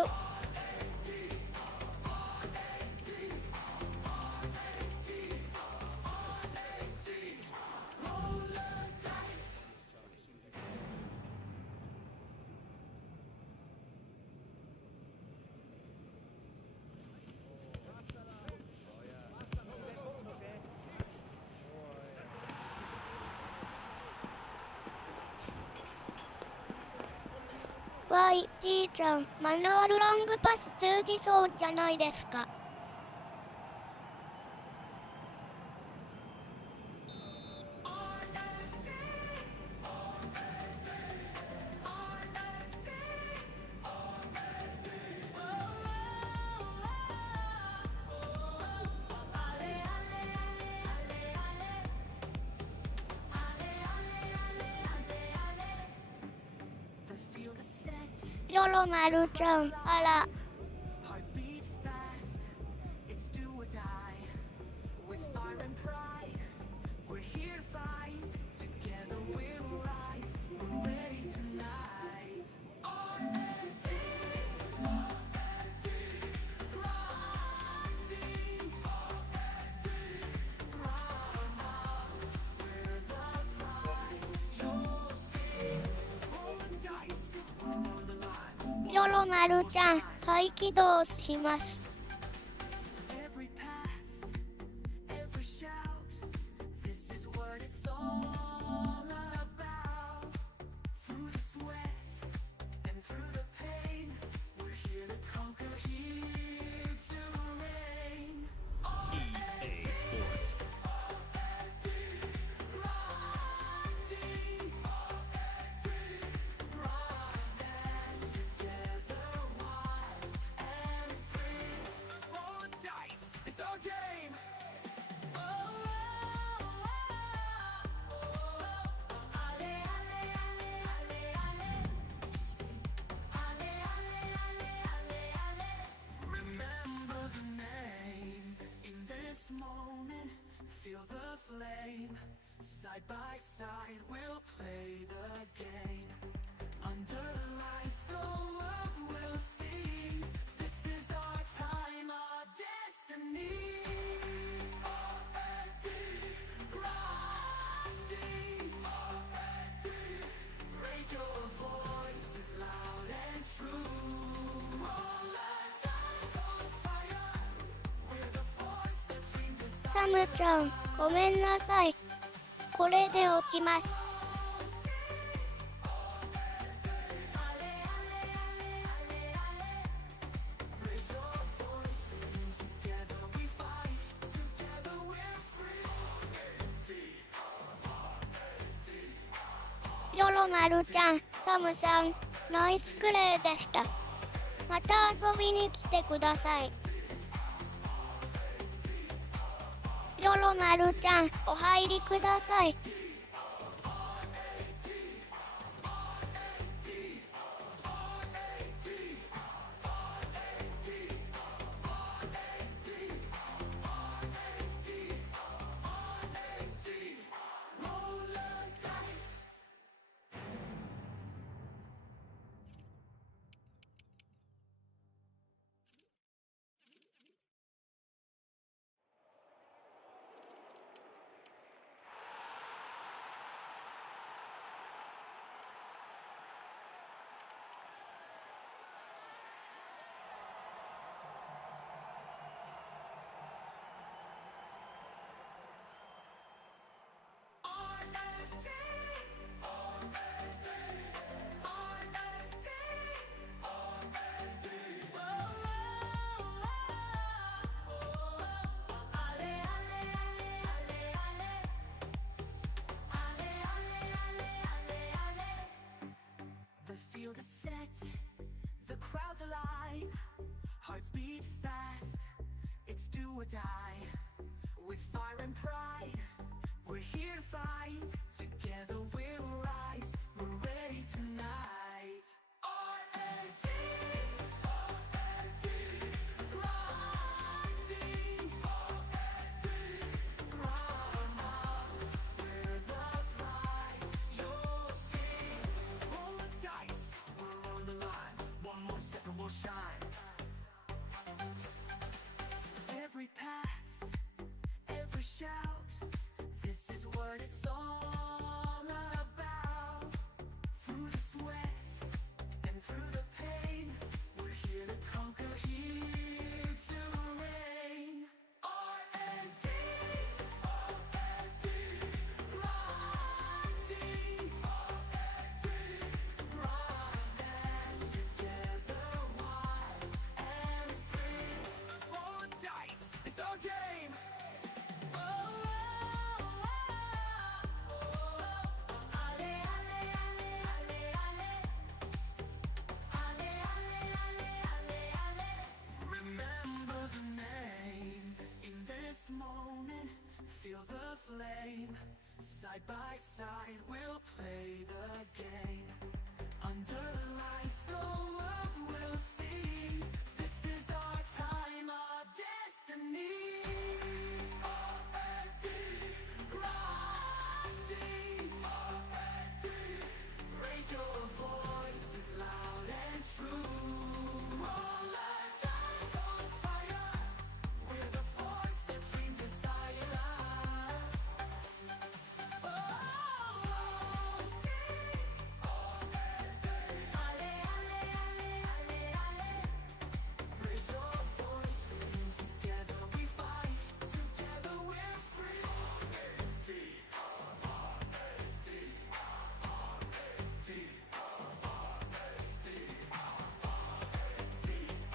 わい、じいちゃん、マヌアルロングパス通じそうじゃないですか。ロロマルちゃん、あら。ロロマルちゃん、再起動します。feel the flame. Side by side we'll play the game. Under the lights the world will see. This is our time, our destiny. R.A.D, R.A.D, R.A.D. Raise your voices loud and true. Roll the dice on fire. We're the force that dreams inside. サムちゃん、ごめんなさい。これで落ちます。りょろまるちゃん、サムさん、ナイスプレーでした。また遊びに来てください。りょろまるちゃん、お入りください。The field is set, the crowd's alive, hearts beat fast, it's do or die. With fire and pride, we're here to fight, together we'll rise, we're ready tonight. R.A.D, R.A.D, R.A.D, R.A.D, run up, we're the pride, you'll see. Roll the dice, we're on the line, one more step and we'll shine. Every pass, every shout, this is what it's all about. Through the sweat and through the pain, we're here to conquer, here to reign. R.A.D, R.A.D, R.A.D, R.A.D, stand together, wild and free. Roll the dice, it's our game. Remember the name. In this moment, feel the flame. Side by side, we'll play the game. Under the lights, the world will see. This is our time, our destiny. R.A.D, R.A.D, R.A.D. Raise your voices loud and true. Roll the dice on fire. We're the force that dreams inside us. Raise your voices, together we fight, together we're free. R.A.D, R.A.D, R.A.D, R.A.D,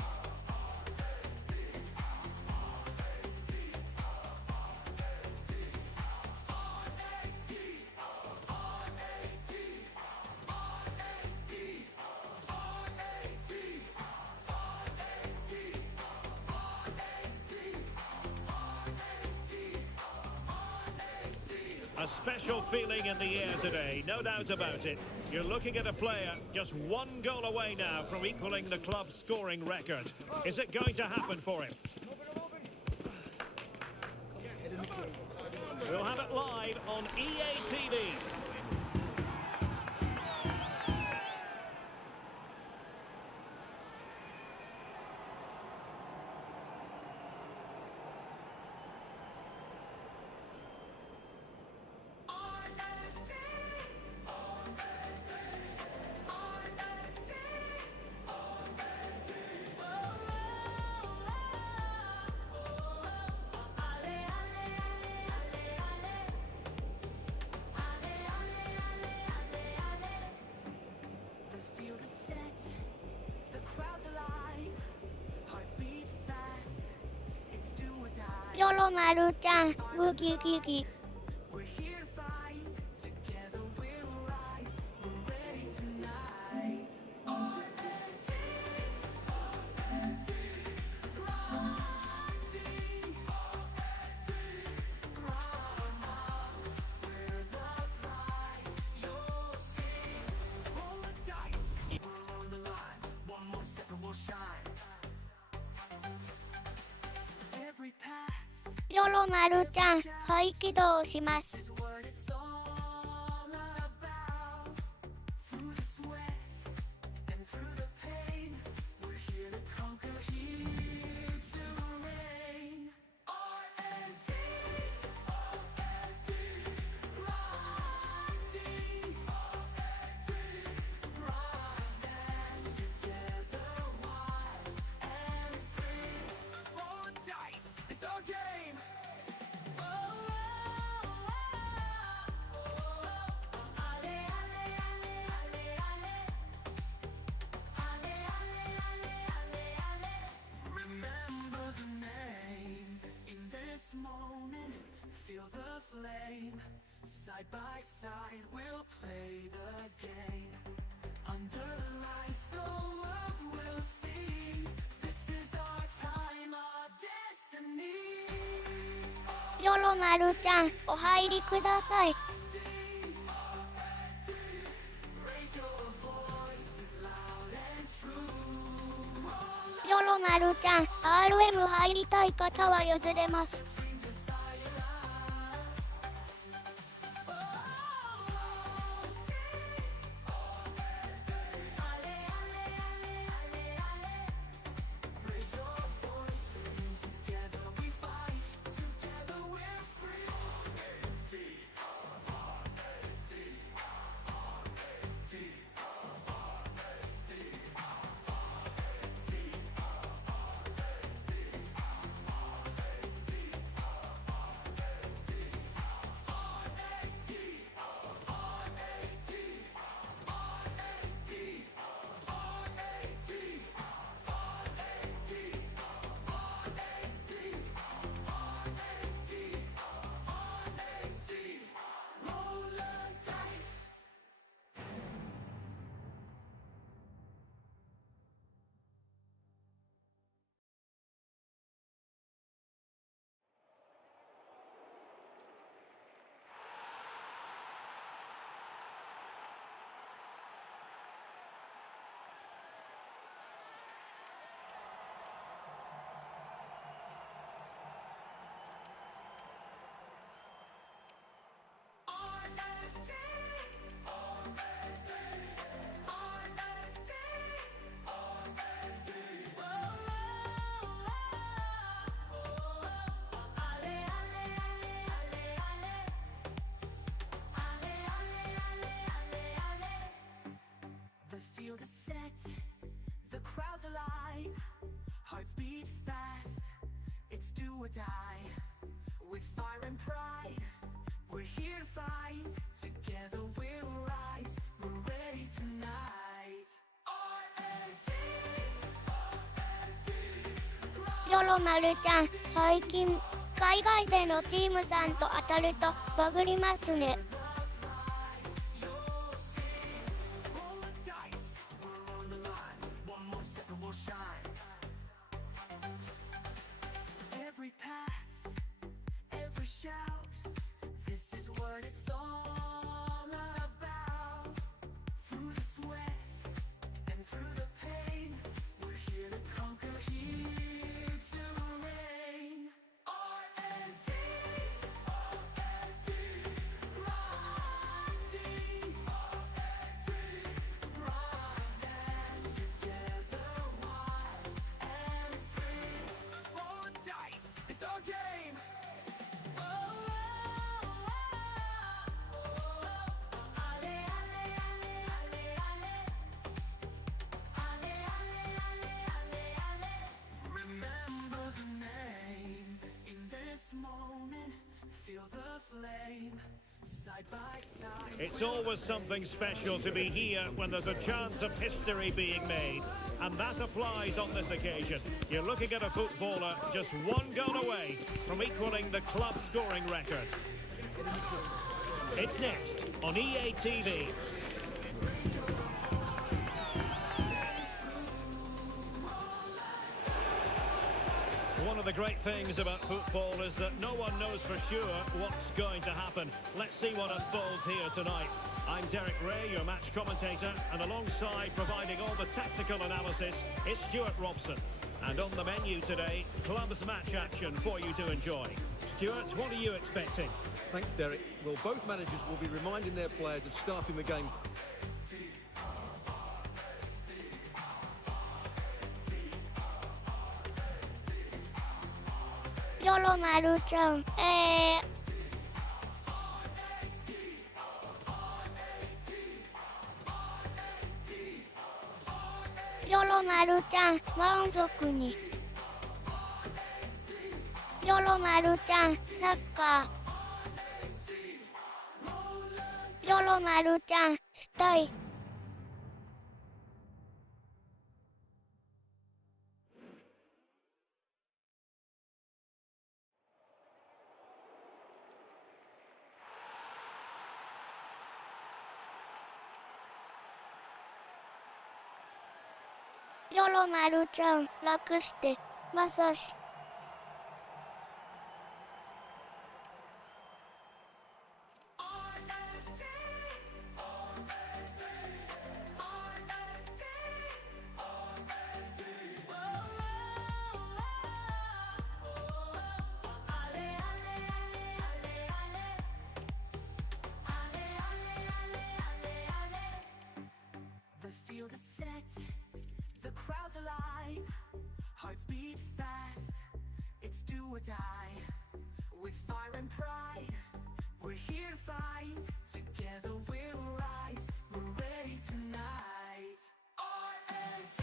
A special feeling in the air today, no doubt about it. You're looking at a player just one goal away now from equaling the club's scoring record. Is it going to happen for him? on EA TV. The field is set, the crowd's alive, hearts beat fast, it's do or die. よろまるちゃん、グキキキ。 We're here to fight, together we'll rise, we're ready tonight. Roll the dice, we're on the line, one more step and we'll shine. Every pass よろまるちゃん、再起動します。 is what it's all about. Through the sweat and through the pain, we're here to conquer, here to reign. R.A.D, R.A.D, stand together, wild and free. Roll the dice, it's our game. Remember the name. In this moment, feel the flame. Side by side, we'll play the game. Under the lights, the world will see. This is our time, our destiny. よろまるちゃん、お入りください。 Raise your voices loud and true. よろまるちゃん、RM 入りたい方は譲れます。 Raise your voices, together we fight, together we're free. Roll the dice. よろまるちゃん、最近海外でのチームさんと当たるとバグりますね。 Every pass, every shout, this is what it's all about. Through the sweat and through the pain, we're here to conquer, here to reign. R.A.D, R.A.D, side by side. It's always something special to be here when there's a chance of history being made. And that applies on this occasion. You're looking at a footballer just one goal away from equaling the club scoring record. It's next on EA TV. One of the great things about football is that no one knows for sure what's going to happen. Let's see what unfolds here tonight. I'm Derek Ray, your match commentator, and alongside providing all the tactical analysis is Stuart Robson. And on the menu today, clubs match action for you to enjoy. Stuart, what are you expecting? Thanks, Derek. Well, both managers will be reminding their players of starting the game. Yolo Maru-chan, Yolo Maru-chan, 満足に。Yolo Maru-chan, サッカー。Yolo Maru-chan, したい。ヨロマルちゃん、楽して、まさし。The field is set, the crowd's alive, hearts beat fast, it's do or die. With fire and pride, we're here to fight, together we'll rise, we're ready tonight. R.A.D,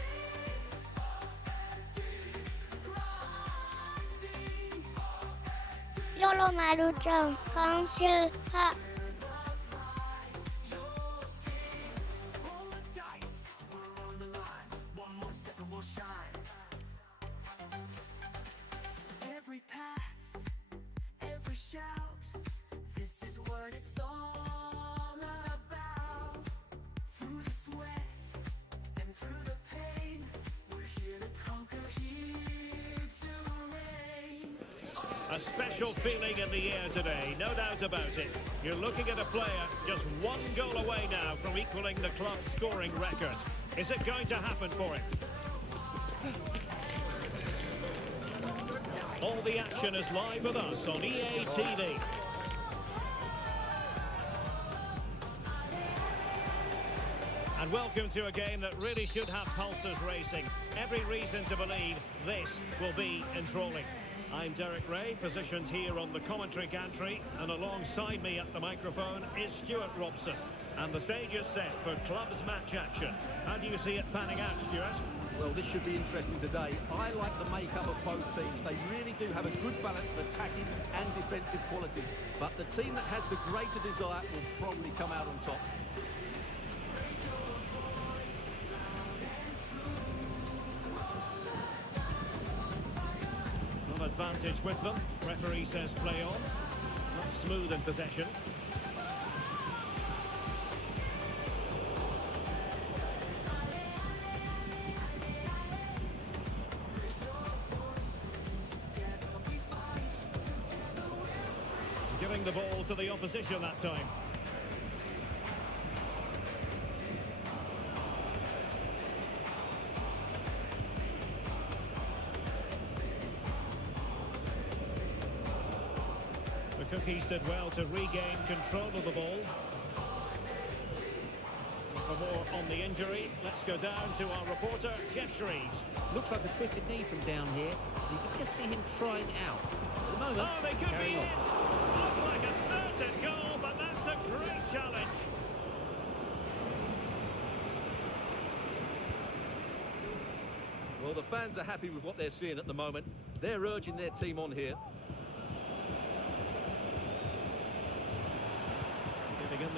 R.A.D, ヨロマルちゃん、監修派。roll the dice, we're on the line, one more step and we'll shine. Every pass, every shout, this is what it's all about. Through the sweat and through the pain, we're here to conquer, here to reign. A special feeling in the air today, no doubt about it. You're looking at a player just one goal away now from equaling the club scoring record. Is it going to happen for him? All the action is live with us on EA TV. And welcome to a game that really should have pulses racing. Every reason to believe this will be enthralling. I'm Derek Ray, positioned here on the commentary gantry, and alongside me at the microphone is Stuart Robson. And the stage is set for clubs match action. How do you see it panning out, Stuart? Well, this should be interesting today. I like the makeup of both teams. They really do have a good balance of attacking and defensive qualities. But the team that has the greater desire will probably come out on top. Some advantage with them. Referee says play on. Not smooth in possession. Giving the ball to the opposition that time. The Cookies did well to regain control of the ball. For more on the injury, let's go down to our reporter, Jeff Shreves. Looks like a twisted knee from down here. You can just see him trying out. At the moment, Oh, they could be carrying in! on. Looked like a certain goal, but that's a great challenge. Well, the fans are happy with what they're seeing at the moment. They're urging their team on here.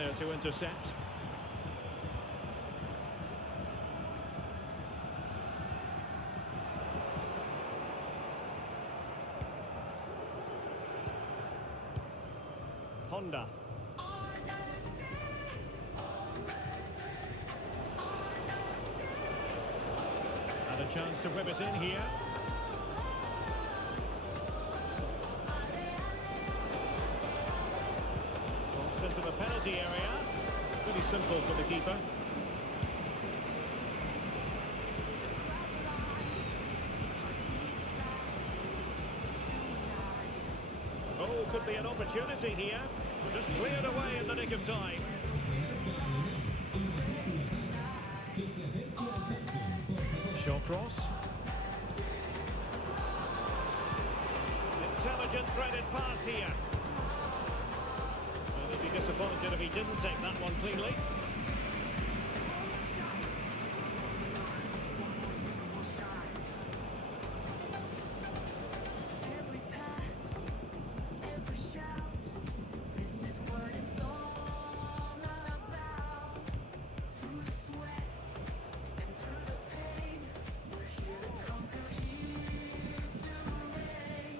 there to intercept. Honda. And a chance to whip it in here. Crossed into the penalty area. Pretty simple for the keeper. Oh, could be an opportunity here. Just cleared away in the nick of time. Short cross. Intelligent threaded pass here. Well, he'd be disappointed if he didn't take that one cleanly.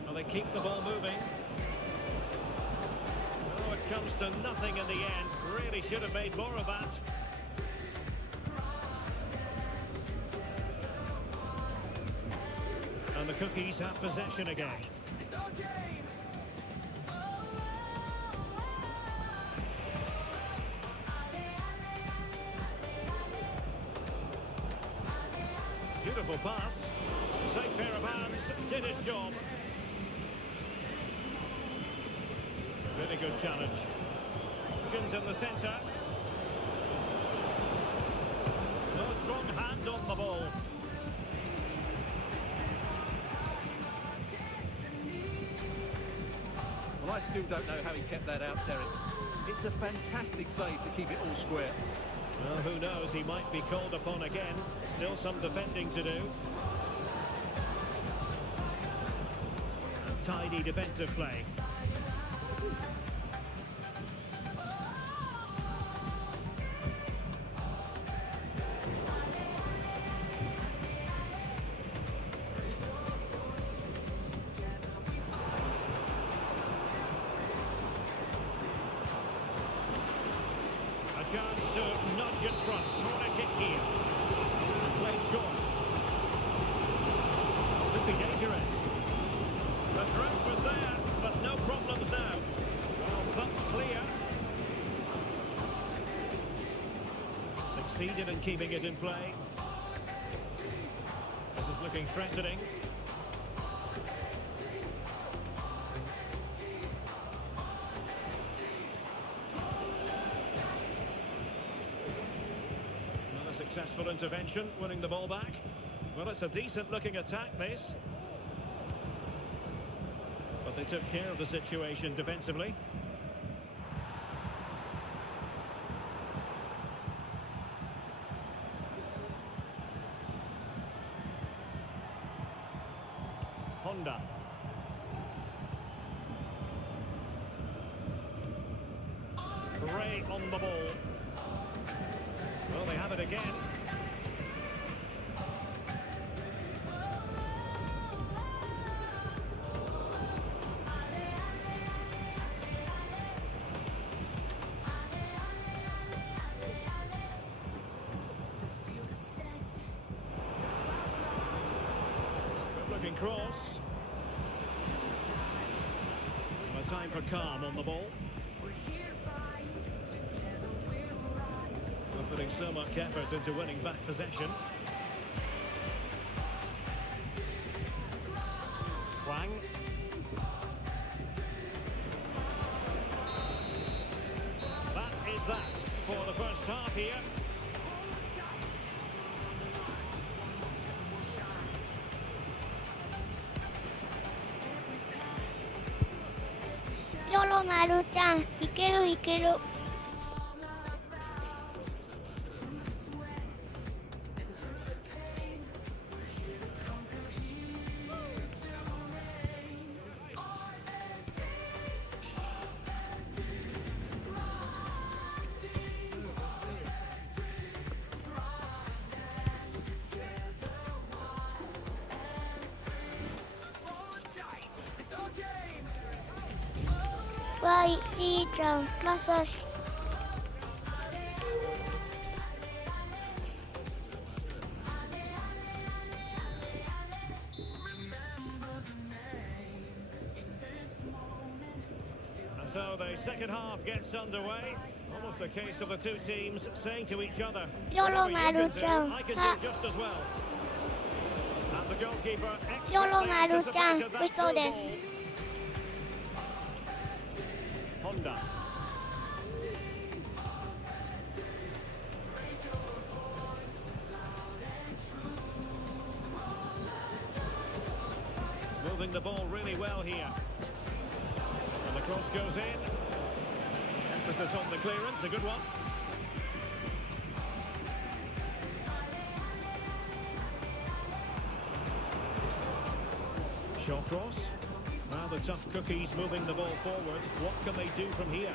Well, they keep the ball moving. Oh, it comes to nothing in the end. Really should have made more of that. And the Cookies have possession again. Beautiful pass. Safe pair of hands. Did his job. Really good challenge. Options in the centre. No strong hand on the ball. Well, I still don't know how he kept that out, Derek. It's a fantastic save to keep it all square. Well, who knows? He might be called upon again. Still some defending to do. And tidy defensive play. A chance to nudge in front. Corner kick here. And played short. Could be dangerous. The threat was there, but no problems now. Well, bumped clear. Succeeded in keeping it in play. This is looking threatening. Successful intervention, winning the ball back. Well, it's a decent looking attack, this. But they took care of the situation defensively. Honda. Ray on the ball. Well, they have it again. Good looking cross. And a time for calm on the ball. Putting so much effort into winning back possession. Wang. That is that for the first half here. Yolo Maru-chan, いけるいける。いじいちゃんまさし。So the second half gets underway. Almost a case of the two teams saying to each other,りょろまるちゃん I can は do just as well. And the goalkeeper りょろま expertly るちゃん anticipated that 嘘で through す。 ball. Honda. Moving the ball really well here. And the cross goes in. Emphasis on the clearance, a good one. Short cross. Now the tough cookies moving the ball forward. What can they do from here?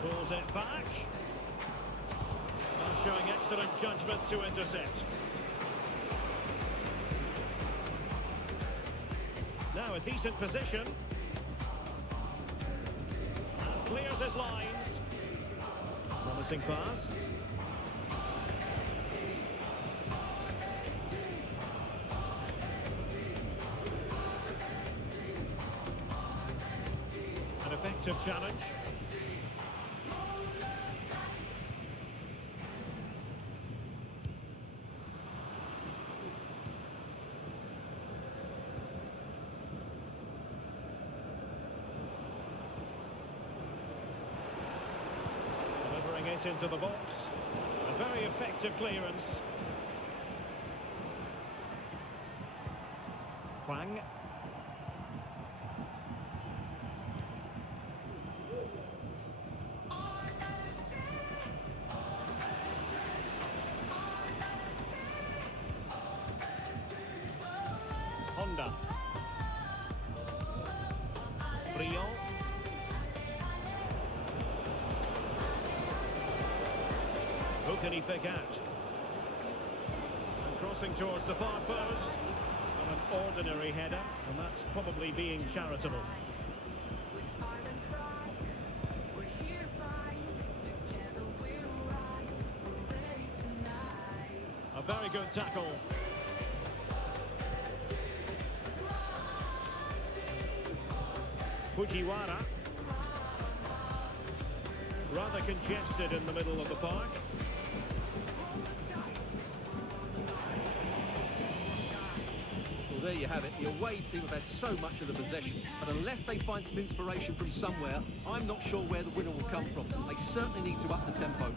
Pulls it back. Showing excellent judgment to intercept. Now a decent position. And clears his lines. Promising pass. An effective challenge. Delivering it into the box. A very effective clearance. Huang. Honda. Rio. Who can he pick out? And crossing towards the far post. An ordinary header, and that's probably being charitable. A very good tackle. Fujiwara. Rather congested in the middle of the park. Well, there you have it. The away team have had so much of the possession, but unless they find some inspiration from somewhere, I'm not sure where the winner will come from. They certainly need to up the tempo.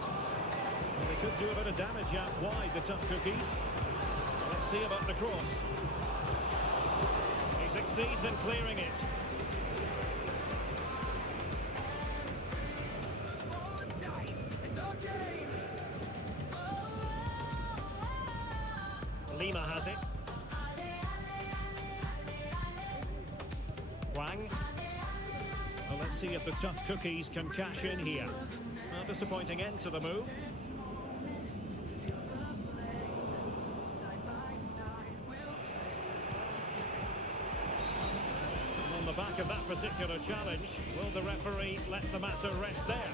Well, they could do a bit of damage out wide, the tough cookies. Let's see about the cross. He succeeds in clearing it. Lima has it. Huang. Well, let's see if the tough cookies can cash in here. A disappointing end to the move. And on the back of that particular challenge, will the referee let the matter rest there?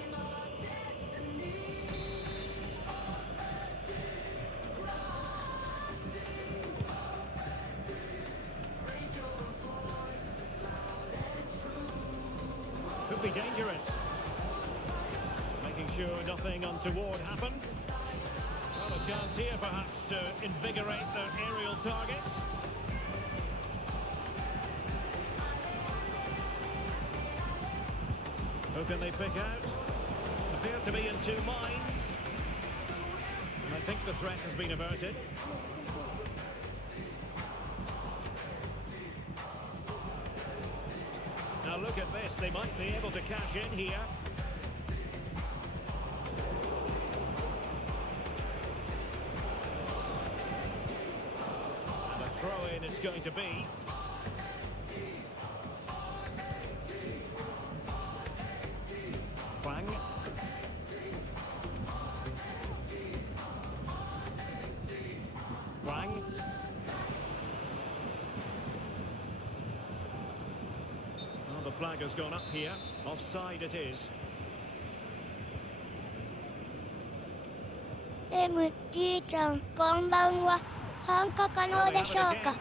Could be dangerous. Making sure nothing untoward happens. Well, a chance here perhaps to invigorate their aerial targets. Who can they pick out? Appear to be in two minds. And I think the threat has been averted. Now look at this, they might be able to cash in here. And a throw-in it's going to be. Huang. Wang. Oh, the flag has gone up here. Offside it is. MG ちゃん、こんばんは。参加可能でしょうか。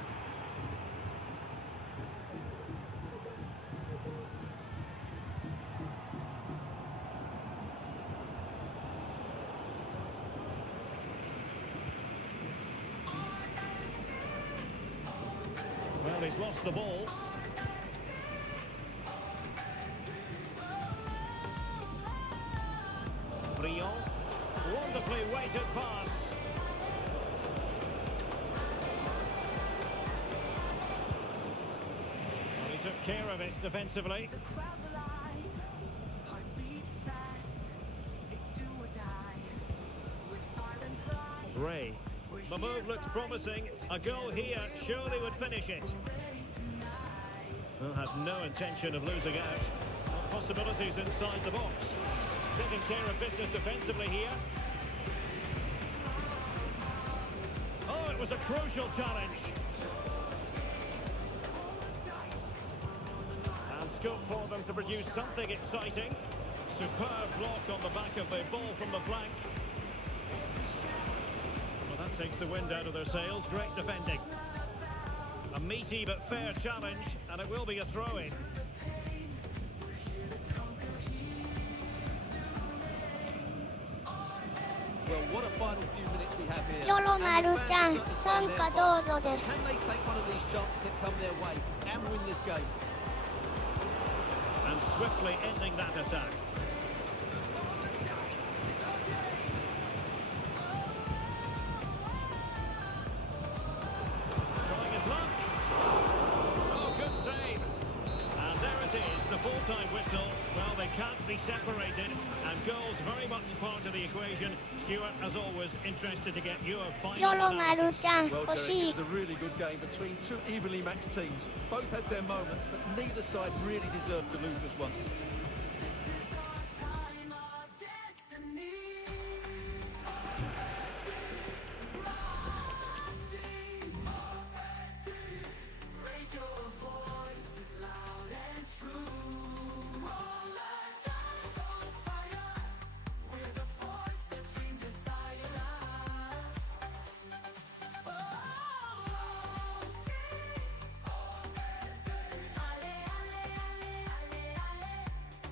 Well, he's lost the ball. Brion. Wonderfully weighted pass. Well, he took care of it defensively. The crowd's alive, hearts beat fast. It's do or die with fire and pride. Ray. The move looks promising. A goal here surely would finish it. Well, had no intention of losing out. Well, possibilities inside the box. Taking care of business defensively here. Oh, it was a crucial challenge. And scope for them to produce something exciting. Superb block on the back of the ball from the flank. Well, that takes the wind out of their sails. Great defending. A meaty but fair challenge, and it will be a throw-in. Well, what a final few minutes we have here. ヨロマルちゃん、参加どうぞです。 Can they take one of these chances that come their way and win this game? And swiftly ending that attack. Trying his luck. Oh, good save. And there it is, the full-time whistle. Well, they can't be separated, and goals very much part of the equation. Stuart, as always, interested to get your final ヨロ analysis. マルちゃん、 Well, 欲 Derek, しい it was a really good game between two evenly matched teams. Both had their moments, but neither side really deserved to lose this one. Time, our destiny. Raise your voices loud and true. All the time's on fire. We're the force that changes silence. Oh, ale, ale, ale, ale, ale.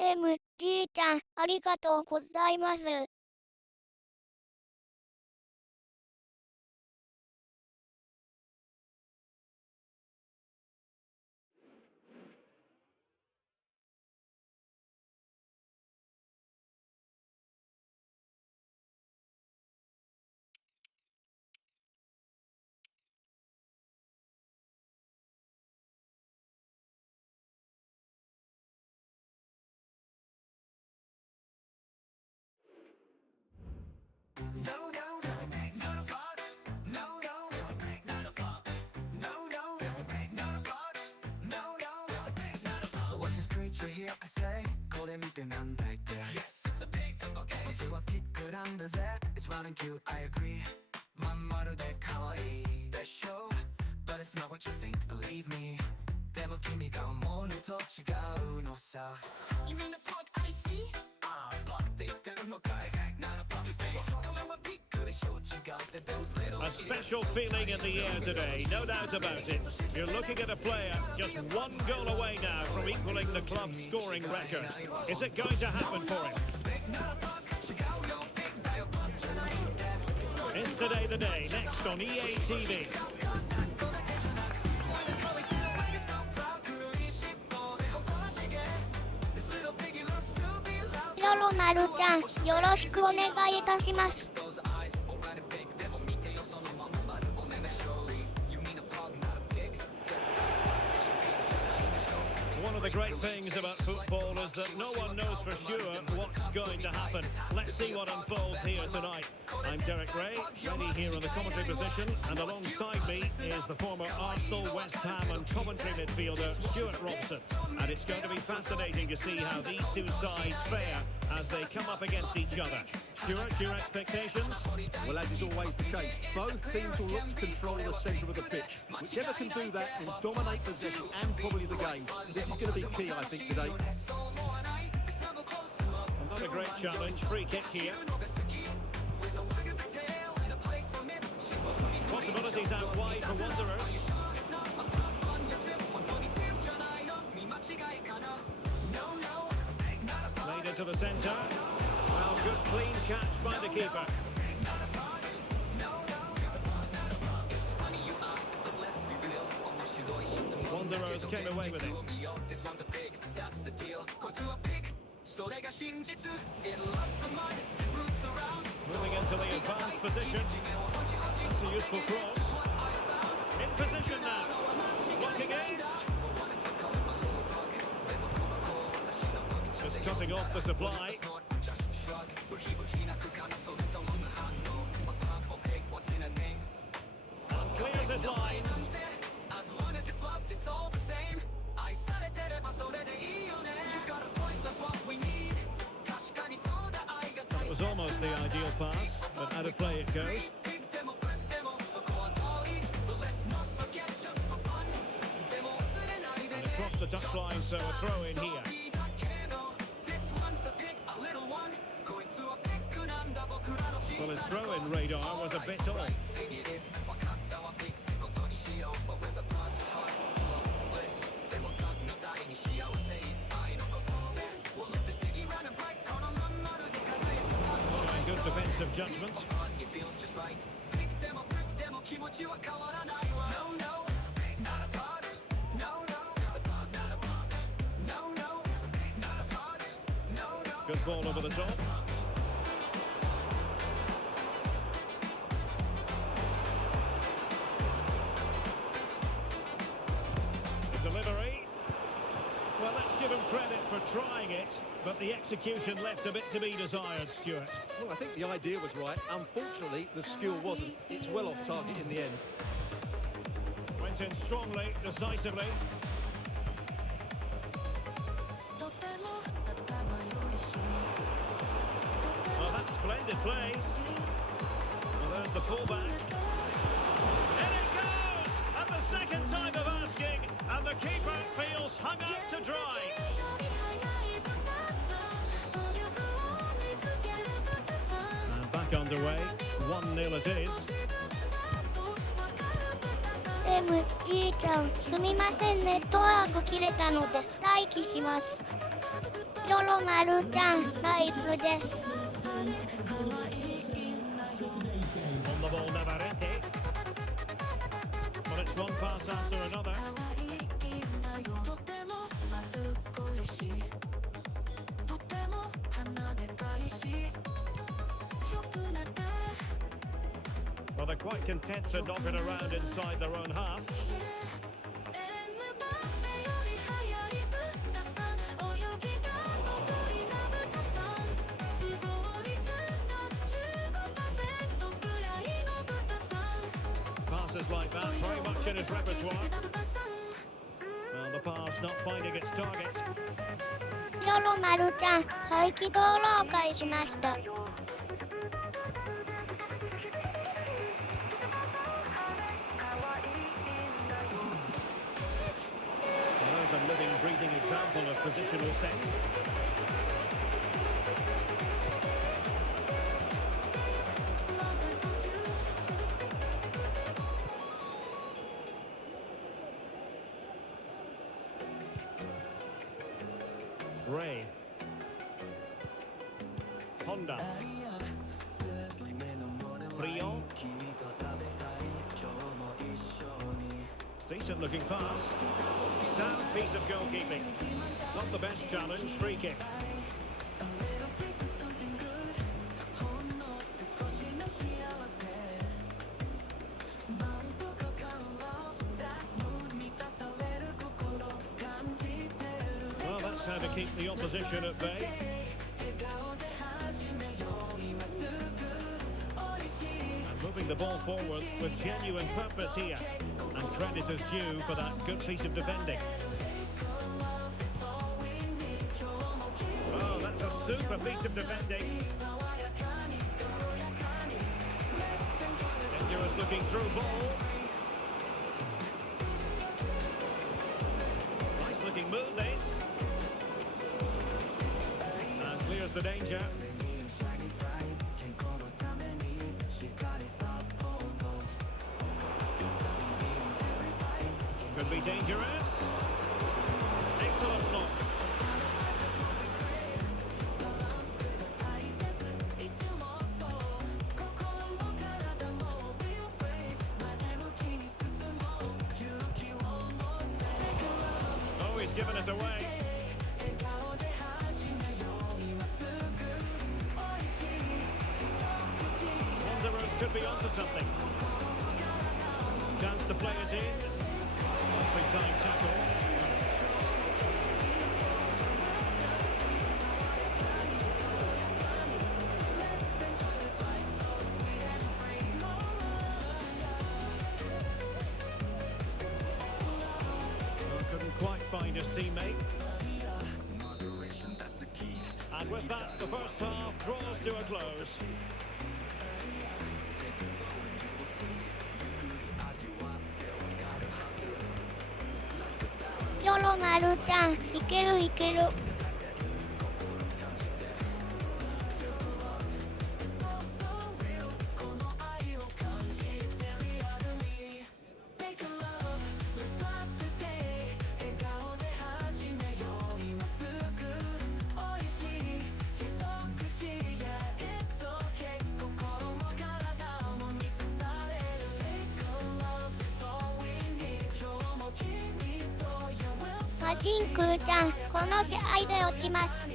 MG ちゃん、ありがとうございます。What's this creature here? I say これ見てなんだいって Yes, it's a pig, okay こっちはピックなんだぜ It's round and cute, I agree まん丸で可愛いでしょ But it's not what you think, believe me でも君が思うのと違うのさ You mean the pug I see? ああ、パグって言ってるのかいならパグせこれはピックでしょ違って those little A special feeling in the air today, no doubt about it. You're looking at a player just one goal away now from equaling the club's scoring record. Is it going to happen for him? Is today the day? Next on EA TV. よろまるちゃん、よろしくお願いいたします。One of the great things about football is that no one knows for sure what's going to happen. Let's see what unfolds here tonight. I'm Derek Ray, ready here in the commentary position, and alongside me is the former Arsenal, West Ham and Coventry midfielder Stuart Robson. And it's going to be fascinating to see how these two sides fare as they come up against each other. Stuart, your expectations? Well, as is always the case, both teams will look to control the centre of the pitch. Whichever can do that will dominate possession and probably the game. This is going to be key, I think, today. Not a great challenge. Free kick here. Possibilities out wide for Wanderers. Played into the centre. Well, good clean catch by the keeper. Wanderers came away with it. Moving into the advanced position. That's a useful cross. In position now. Blocking it. Just cutting off the supply. And clears his lines. That was almost the ideal pass, but out of play it goes. And across the touchline, so a throw in here. Well, his throw-in radar was a bit off. Good defensive judgment. Good ball over the top. The delivery. Well, let's give him credit for trying it, but the execution left a bit to be desired, Stuart. Well, I think the idea was right. Unfortunately, the skill wasn't. It's well off target in the end. Went in strongly, decisively. Well, that's splendid play. Well, there's the fullback. In it goes! At the second time of asking, and the keeper feels hung out to dry. And back underway, 1-0 it is. MG ちゃん、すみません、ネットワーク切れたので待機します。ロロマルちゃんナイスです。 On the ball, Navarrete. Well, it's one pass after another. Well, they're quite content to knock it around inside their own half. Passes like that, very much in his repertoire. Well, the pass not finding its target. ロロマルちゃん排気道路を返しました。 There's a living, breathing example of positional sense. Ray. Honda. Rio. Decent looking pass. Sound piece of goalkeeping. Not the best challenge, free kick. Well, that's how to keep the opposition at bay. And moving the ball forward with genuine purpose here. And credit is due for that good piece of defending. Oh, that's a super piece of defending. Dangerous looking through ball. Nice looking move this. And clears the danger. Could be dangerous. Excellent block. Oh, he's given it away. Wanderers could be onto something. Chance to play it in. Big time tackle. Couldn't quite find his teammate. And with that, the first half draws to a close. ロロマルちゃんいけるいける。 マジンクーちゃんこの試合で落ちます。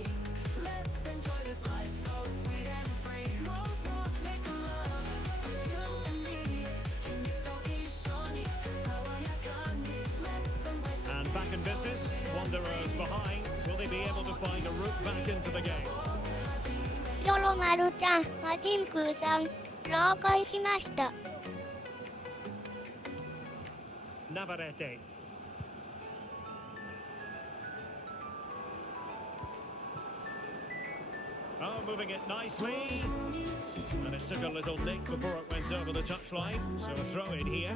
And back in business, Wanderers behind. Will they be able to find a route back into the game? ロロマルちゃんマジンクーさん了解しました。 Navarrete. Oh, moving it nicely. And it took a little nick before it went over the touchline. So a throw in here.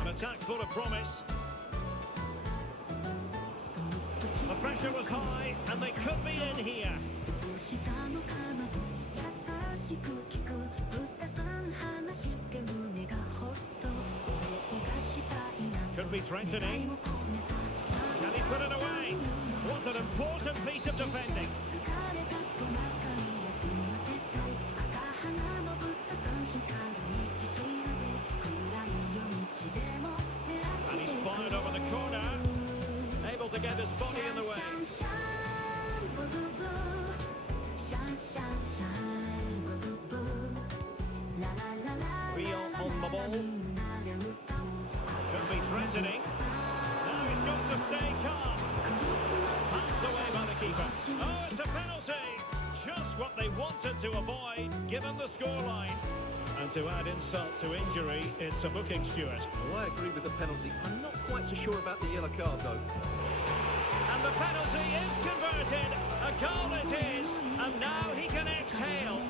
An attack full of promise. The pressure was high and they could be in here. could be threatening. Can he put it away? What an important piece of defending. And he's fired over the corner. Able to get his body in the way. Rio on the ball. Could be threatening. Now he's got to stay calm. Passed away by the keeper. Oh, it's a penalty. Just what they wanted to avoid, given the scoreline. And to add insult to injury, it's a booking, Stuart. Well, I agree with the penalty. I'm not quite so sure about the yellow card, though. And the penalty is converted. A goal it is. And now he can exhale.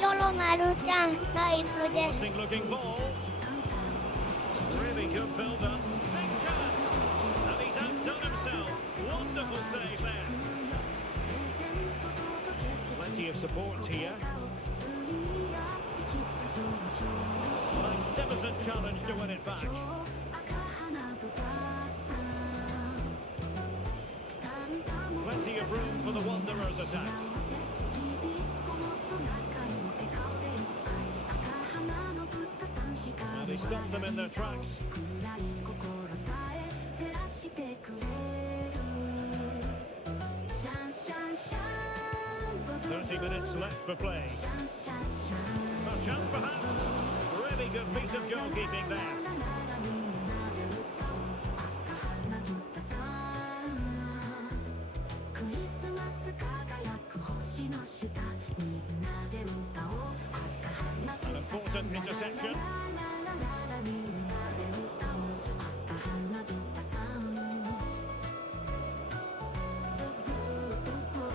ロロマルちゃん、ナイスです。 Promising looking ball. Really good build up. Big chance. And he's outdone himself. Wonderful save there. Plenty of support here. Magnificent challenge to win it back. Plenty of room for the Wanderers attack. And he stopped them in their tracks. 30 minutes left for play. A chance perhaps. Really good piece of goalkeeping there. An important interception.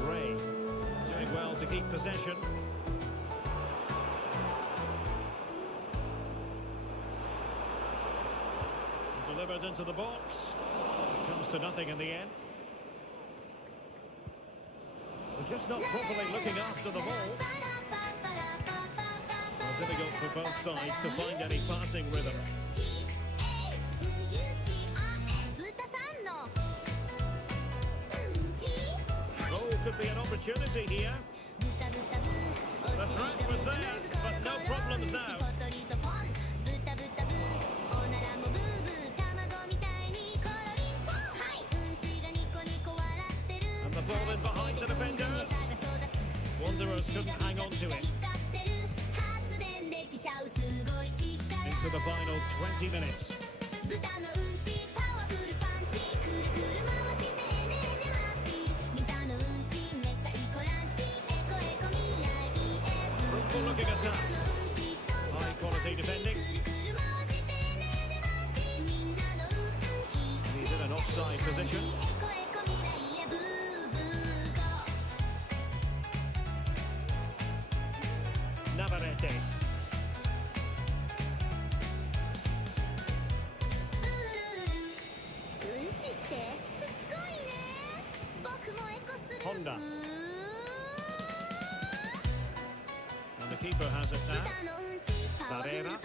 Ray doing well to keep possession. Delivered into the box. Comes to nothing in the end. Just not properly looking after the ball. Well, difficult for both sides to find any passing rhythm. Oh, could be an opportunity here. The threat was there, but no problems now. And the ball in behind the defenders. Wanderers couldn't hang on to it. Into the final 20 minutes. Fruitful looking attack. High quality defending. He's in an offside position. Navarrete. Honda. And the keeper has it now. Barrera.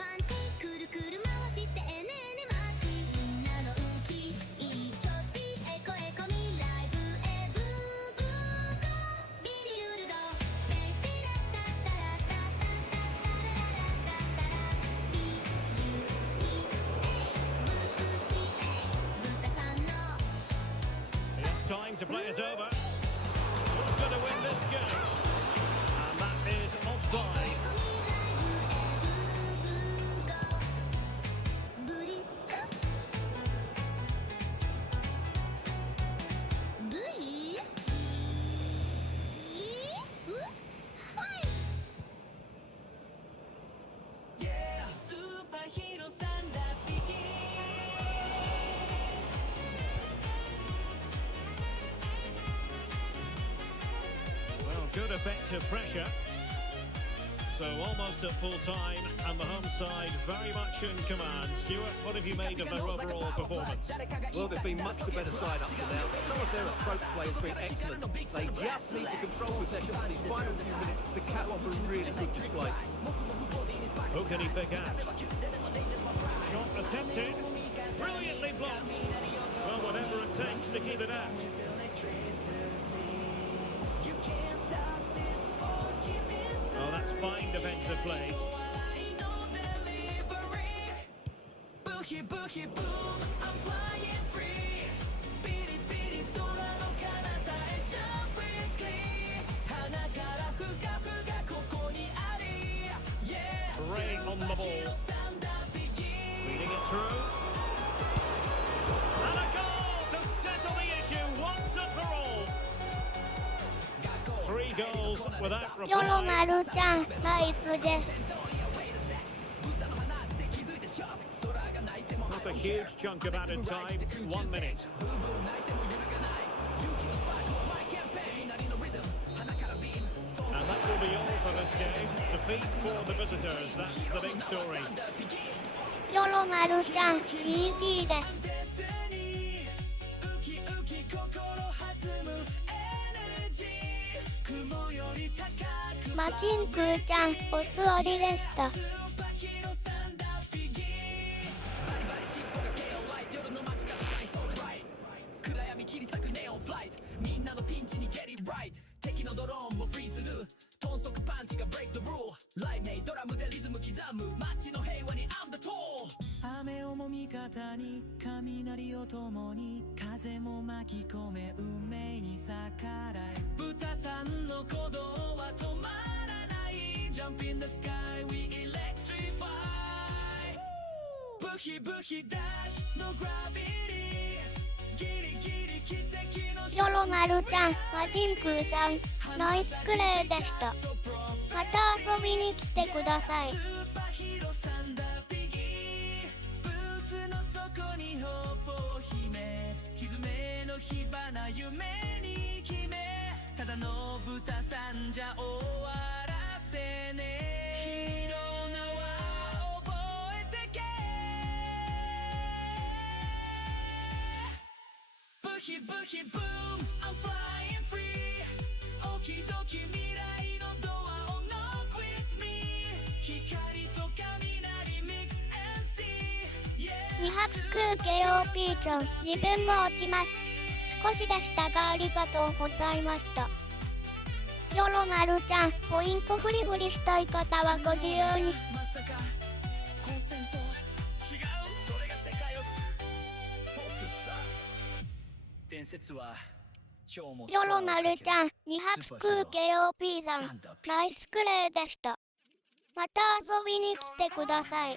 It's time to play it over. Who's going to win this game? And that is offside. Well, good effective pressure. So almost at full time, and the home side very much in command. Stuart, what have you made of their overall performance? Well, they've been much the better side up to now. Some of their approach play has been excellent. They just need to control possession for these final few minutes to cap off a really good display. Who can he pick out? attempted. Brilliantly blocked. Well, whatever it takes to keep it out. Oh, that's fine defensive play. Ray on the ball. Leading it through. And a goal to settle the issue once and for all. 3 goals without よろ reply. まるちゃん、ナイスです。 Not a huge chunk of added time. 1 minute. And that will be all for this game. Defeat for the visitors. That's the big story. よろまるちゃん、CB です。マチンクーちゃん、おつわりでした。雨をも味方に雷を共に風も巻き込め運命に逆らい豚さんの鼓動は止まらない Jump in the sky we electrify ブヒブヒダッシュのグラビティギリギリ奇跡のよろまるちゃん、マチンクーさん、ナイスプレーでした。また遊びに来てください。スーパーヒーローサンダーピギーブーツの底にホープを秘め歪めの火花夢に決めただの豚さんじゃ終わらせねえヒーロー名は覚えてけブヒブヒブーム I'm flying free オキドキ未来のドアを knock with me 光と雷 mix and see yeah 2発空気 OP ちゃん、自分も落ちます。少しでしたがありがとうございました。よろまるちゃん、ポイントフリフリしたい方はご自由に。まさかコンセント違うそれが世界をフォークス伝説は今日もよろまるちゃん、2発空気 OP さん、ナイスクレーでした。また遊びに来てください。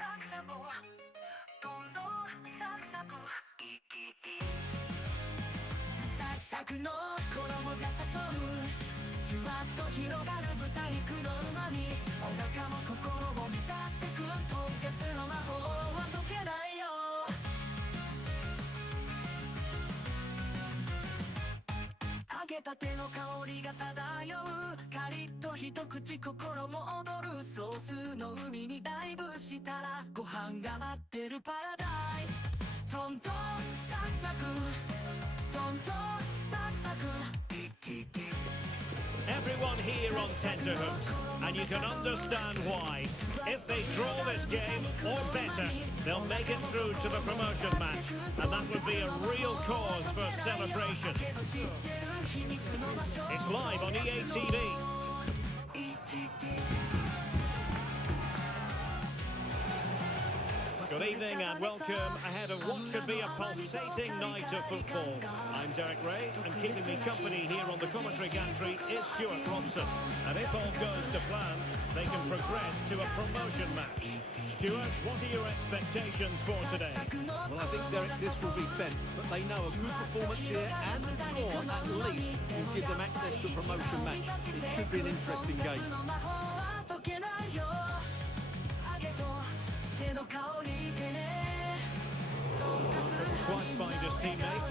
サクサクの衣が誘うふわっと広がる豚肉の旨味お腹も心を満たしてく凍結の魔法は解けないよ揚げたての香りが漂うカリッと一口心も躍るソースの海にダイブしたらご飯が待ってるパラダイストントンサクサクトントンサクサク Everyone here on tenterhooks, and you can understand why. If they draw this game, or better, they'll make it through to the promotion match, and that would be a real cause for celebration. It's live on EA TV. Good evening and welcome ahead of what should be a pulsating night of football. I'm Derek Ray, and keeping me company here on the commentary gantry is Stuart Robson. And if all goes to plan, they can progress to a promotion match. Stuart, what are your expectations for today? Well, I think, Derek, this will be tense, but they know a good performance here and the draw at least will give them access to a promotion match. It should be an interesting game. Twice by his teammate.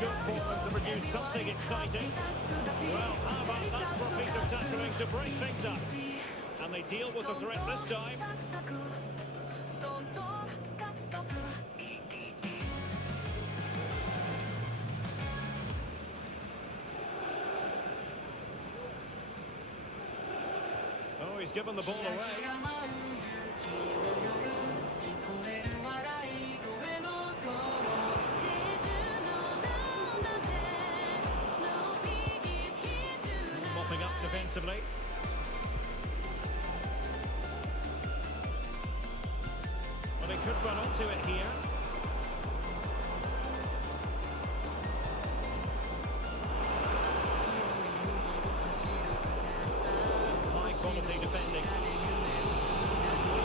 Good for them to produce something exciting. Well, how about that for a piece of tackling to break things up? And they deal with the threat this time. he's given the ball away. Mopping up defensively. Well, they could run onto it here. High quality defending. The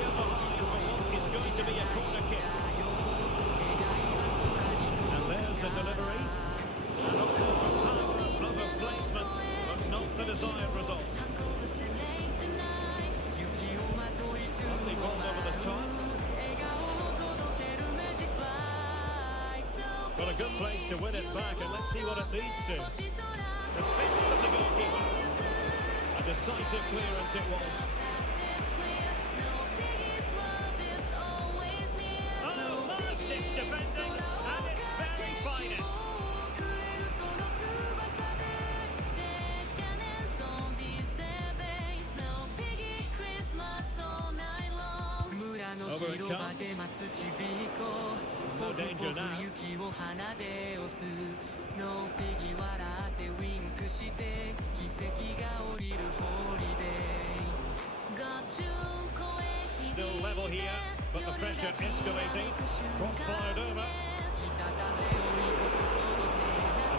upper half for what is going to be a corner kick. And there's the delivery. And also the power of a placement, but not the desired result. Lovely ball over the top. Got a good place to win it back, and let's see what it leads to. The fist of the goalkeeper. A decisive clearance it was. Oh, last-ditch defending, and it's very finest. Over it comes. No danger now. Still level here, but the pressure escalating. Cross fired over. A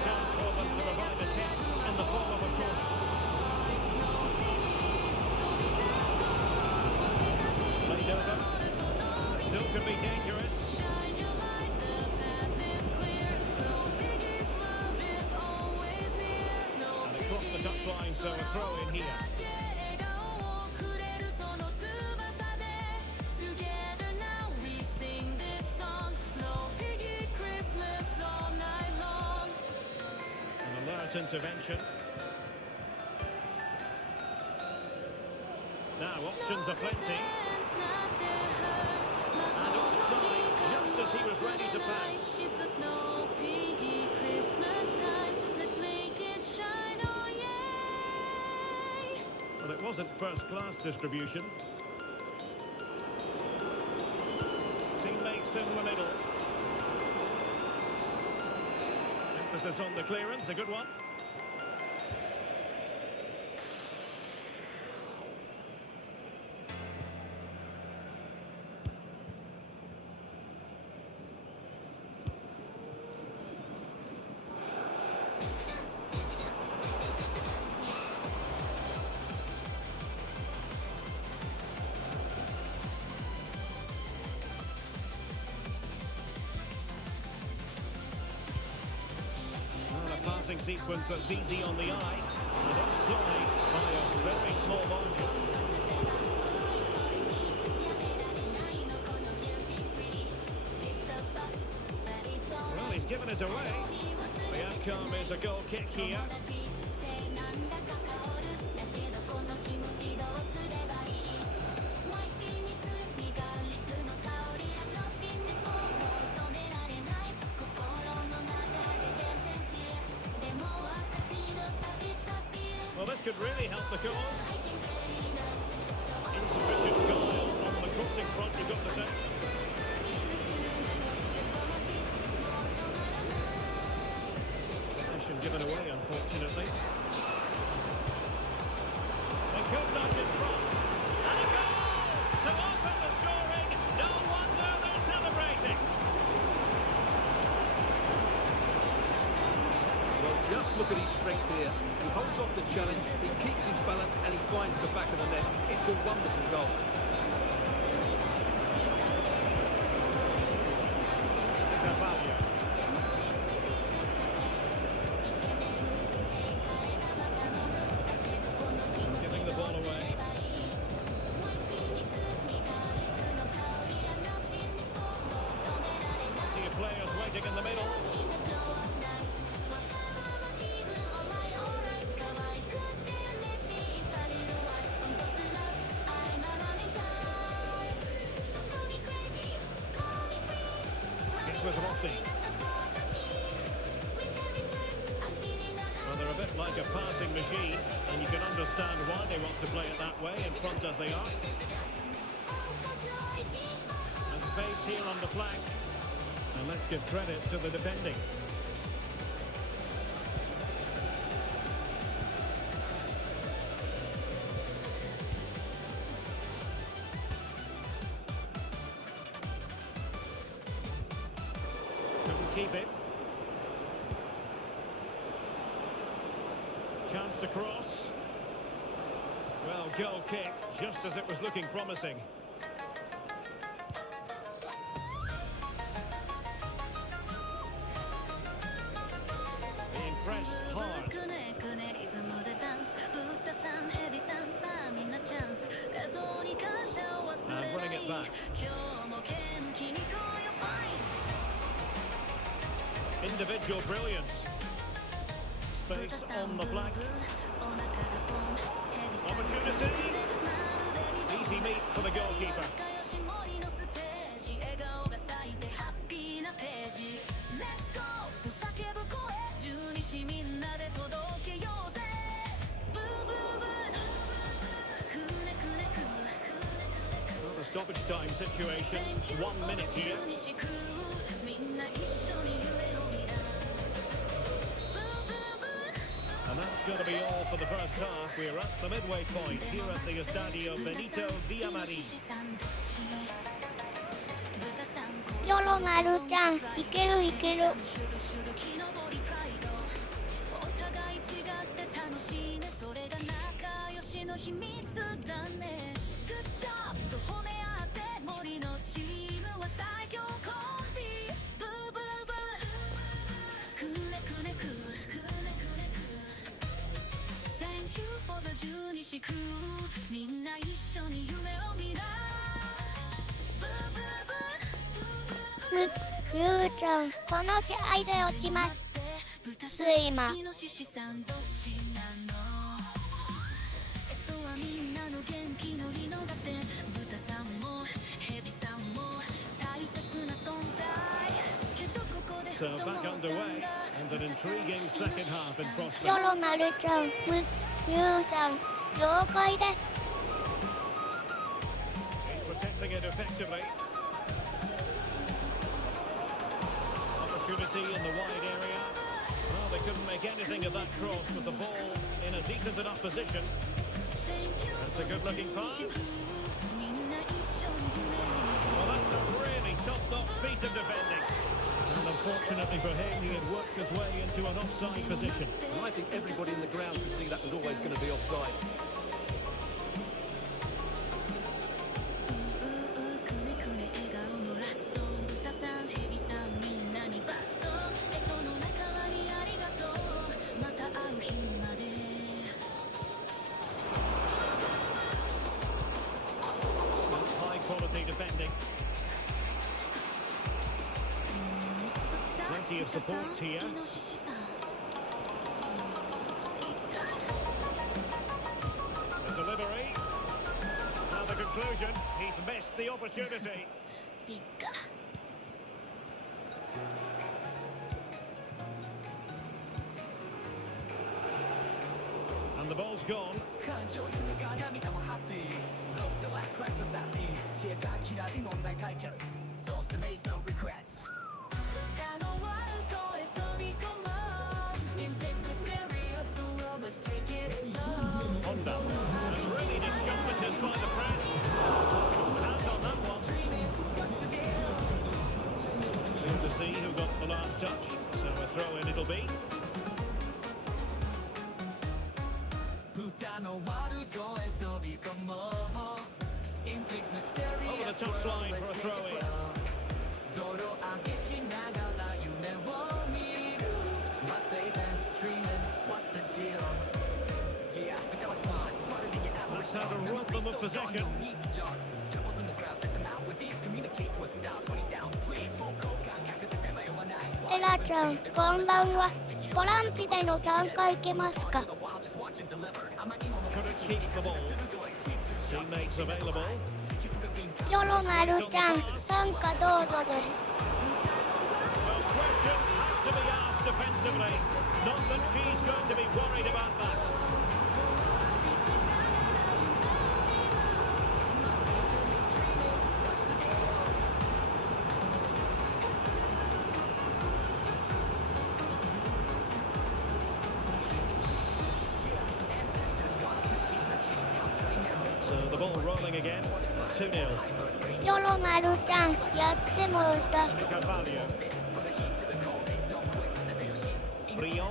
chance for them to revive the test in the form of a corner. Played over. Still could be dangerous. And across the touchline, so a throw in here. An alert intervention. Now options are plenty. And offside, just as he was ready to pass. It's a snow piggy Christmas time. Let's make it shine, oh yay! Well, it wasn't first-class distribution. Teammates in the middle. Emphasis on the clearance, a good one. Passing sequence that's easy on the eye, and offside by a very small margin. Well, he's given it away. The outcome is a goal kick here. Well, this could really help the cause. Insufficient guile on the crossing front, you've got to say. Possession given away, unfortunately. They could nudge in front. And a goal to open the scoring. No wonder they're celebrating. Well, just look at his strength here. He holds off the challenge, he keeps his balance, and he finds the back of the net. It's a wonderful goal. Giving the ball away. See players waiting in the middle. like a passing machine, and you can understand why they want to play it that way in front as they are. And space here on the flank. And let's give credit to the defending. Couldn't keep it. Chance to cross. Well, goal kick, just as it was looking promising. Being pressed hard. And running it back. Individual brilliance. Space on the flank. Opportunity. Easy meet for the goalkeeper. Well, the stoppage time situation, 1 minute here. And that's going to be all for the first half. We're at the midway point here at the Estadio Benito Villamarín. ジョロマルちゃん、いけるいける。むつ、ゆうちゃん、この試合で落ちます。睡魔。So back underway and an intriguing second half in ジョ prospect. ロマルちゃん、むつ、ゆうさん、了解です。 He's protecting it effectively. Opportunity in the wide area. Well, they couldn't make anything of that cross with the ball in a decent enough position. That's a good-looking pass. Well, that's a really top-notch piece of defending. And unfortunately for him, he had worked his way into an offside position. And I think everybody in the ground could see that was always going to be offside. High-quality defending. Plenty of support here. The delivery. Now the conclusion. He's missed the opportunity. And the ball's gone. Honda. And really discomfited by the press. Hand on that one. Seem to see who got the last touch. So a throw in it'll be. Over the touchline for a throw in. That's how to rob them of possession. エラちゃん、こんばんは。ボランチでの参加いけますか？ Couldn't keep the ball. Teammates available. ジョロマルちゃん、参加どうぞです。Well, question has to be asked of defensively. Not that she's going to be worried about that. So the ball rolling again. 2-0. りょろまるちゃん、やってもうた。 Carvalho. Brion.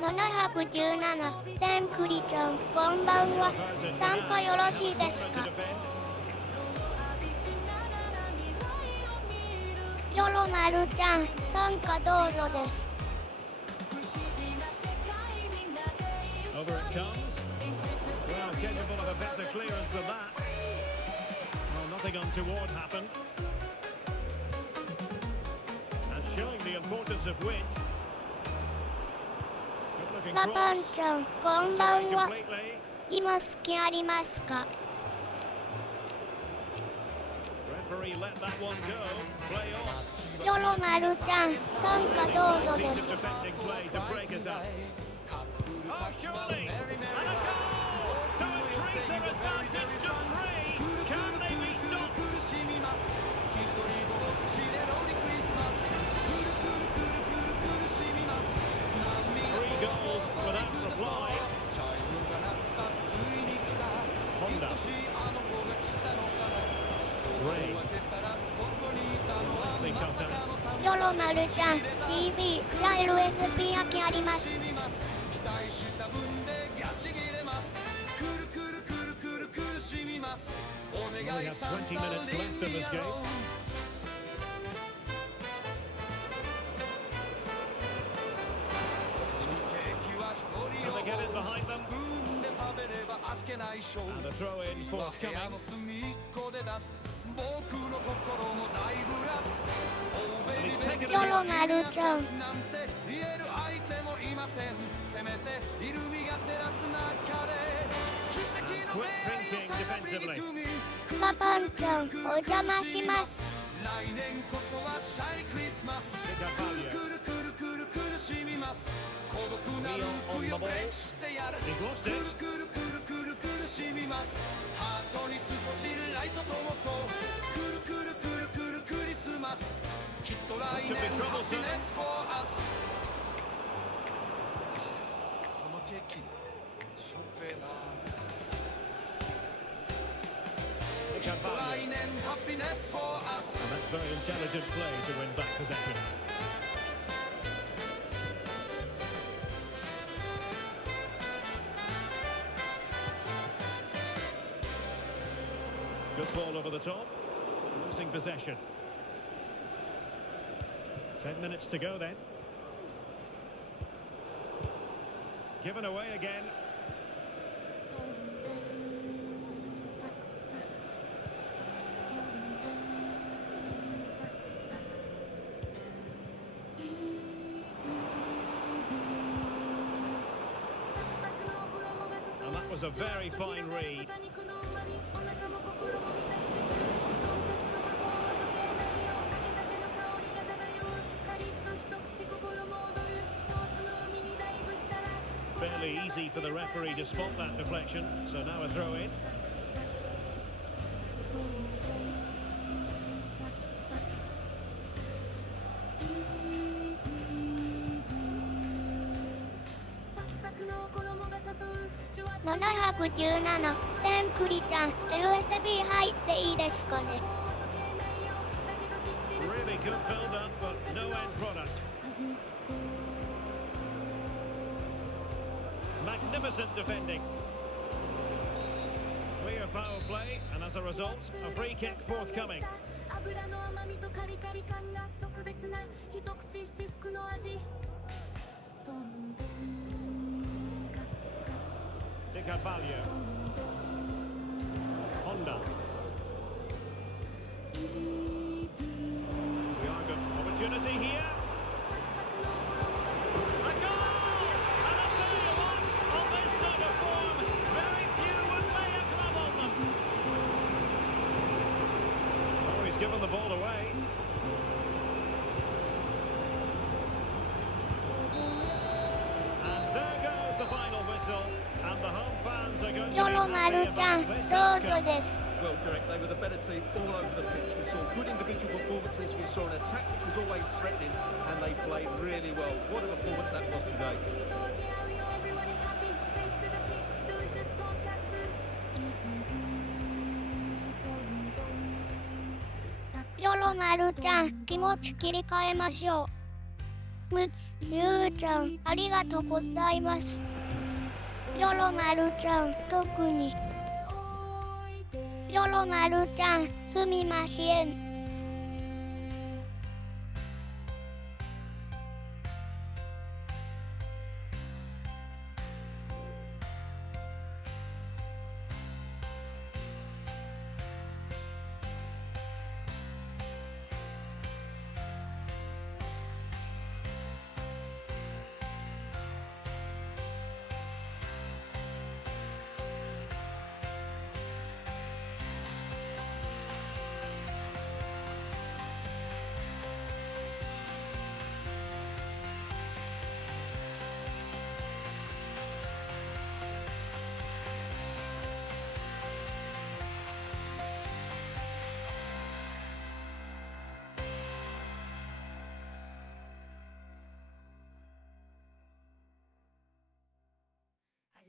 717、センクリちゃん、こんばんは。参加よろしいですか。 りょろまるちゃん、参加どうぞです。 Over it comes. Well, capable of a better clearance than that. Well, nothing untoward happened. And showing the importance of wit. Good looking ラパ cross. ンちゃん、こんばんは。 Completely. 今好きありますか。 Referee let that one go. Play on. りょろまるちゃん、参加どうぞで Piece す。 of defending play to break us up. Oh, surely! And a goal! To increase their advantage to 3! Can they be stopped? 3 goals without reply. Honda. Ray. Nicely cut out. りょろまるちゃん、CB、じゃあ LSP 焼きあります。 We have 20 minutes left in this game. Can they get in behind them? And a throw in forthcoming. And he's taken りょ it ろまるちゃん、 quick thinking defensively. ラパンちゃん、お邪魔します。 Carvalho. Leon on the ball. He's lost it. Could be troublesome. Carvalho. And that's very intelligent play to win back possession. Good ball over the top. Losing possession. 10 minutes to go then. Given away again. And that was a very fine read. Fairly easy for the referee to spot that deflection, so now a throw in.717、センクリちゃん、LSB 入っていいですかね。 Really good build up, but no end product. Magnificent defending. Clear foul play, and as a result, a free kick forthcoming. 油の甘みとカリカリ感が特別な一口至福の味。 De Carvalho. Honda. We are good opportunity here. A goal! And I'll tell you what, on this sort of form, very few would lay a club on them. Oh, he's given the ball away. ロマルちゃん、どうぞです。 Well, Derek, they were the better team all over the pitch. We saw good individual performances, we saw an attack which was always threatening, and they played really well. What a performance that was today. ロロマルちゃん、気持ち切り替えましょう。むつ、ゆうちゃん、ありがとうございます。ロロマルちゃん、特に。ロロマルちゃん、すみません。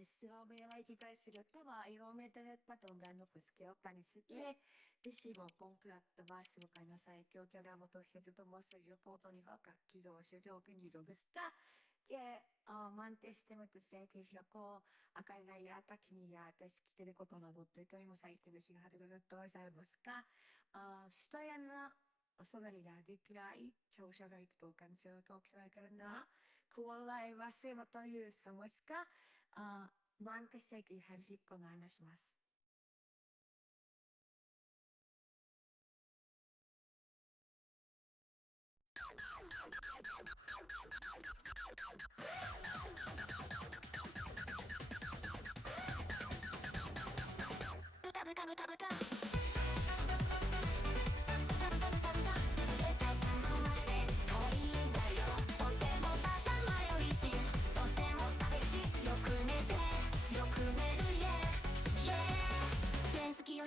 実を命令理解するとは、色めてるパトンがのくすけをパにつけ、レシーブをコンクラットバースの会の最強キャラ元ヘルとモスリポートにが楽器同士条件にぞぶした。満点してむくせきひろこ、赤いないやった君や私来てることなどってといも最低のしがはるるとされますか。下やな、そがりができない、調査がいくと感情ときらいからな、くわらいはせまというさますか。バンクステーキはじっこの話します。豚豚豚豚。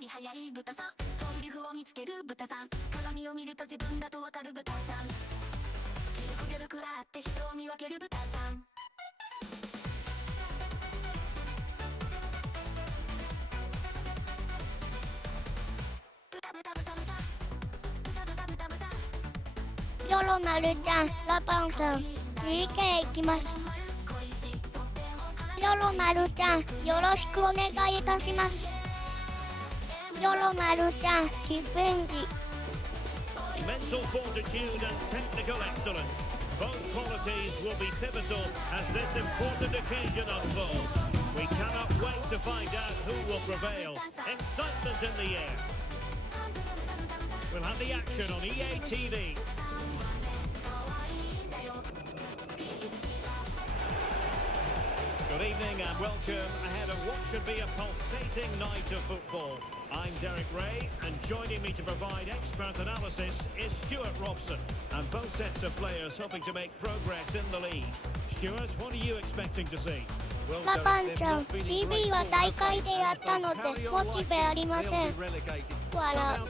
早い豚さん、トリュフを見つける豚さん、鏡を見ると自分だとわかる豚さん、気力くらって人を見分ける豚さん。豚豚豚豚豚豚豚豚。ロロマルちゃん、ラパンさん、GK いきます。ロロマルちゃん、よろしくお願いいたします。ロロマルちゃん、リベンジ。 Mental fortitude and technical excellence. Both qualities will be pivotal as this important occasion unfolds. We cannot wait to find out who will prevail. Excitement in the air. We'll have the action on EA TV. Good evening and welcome ahead of what should be a pulsating night of football. I'm Derek Ray, and joining me to provide expert analysis is Stuart Robson, and both sets of players hoping to make progress in the league. Stuart, what are you expecting to see? ラパンちゃん、CB は大会でやったのでモチベありません。笑う。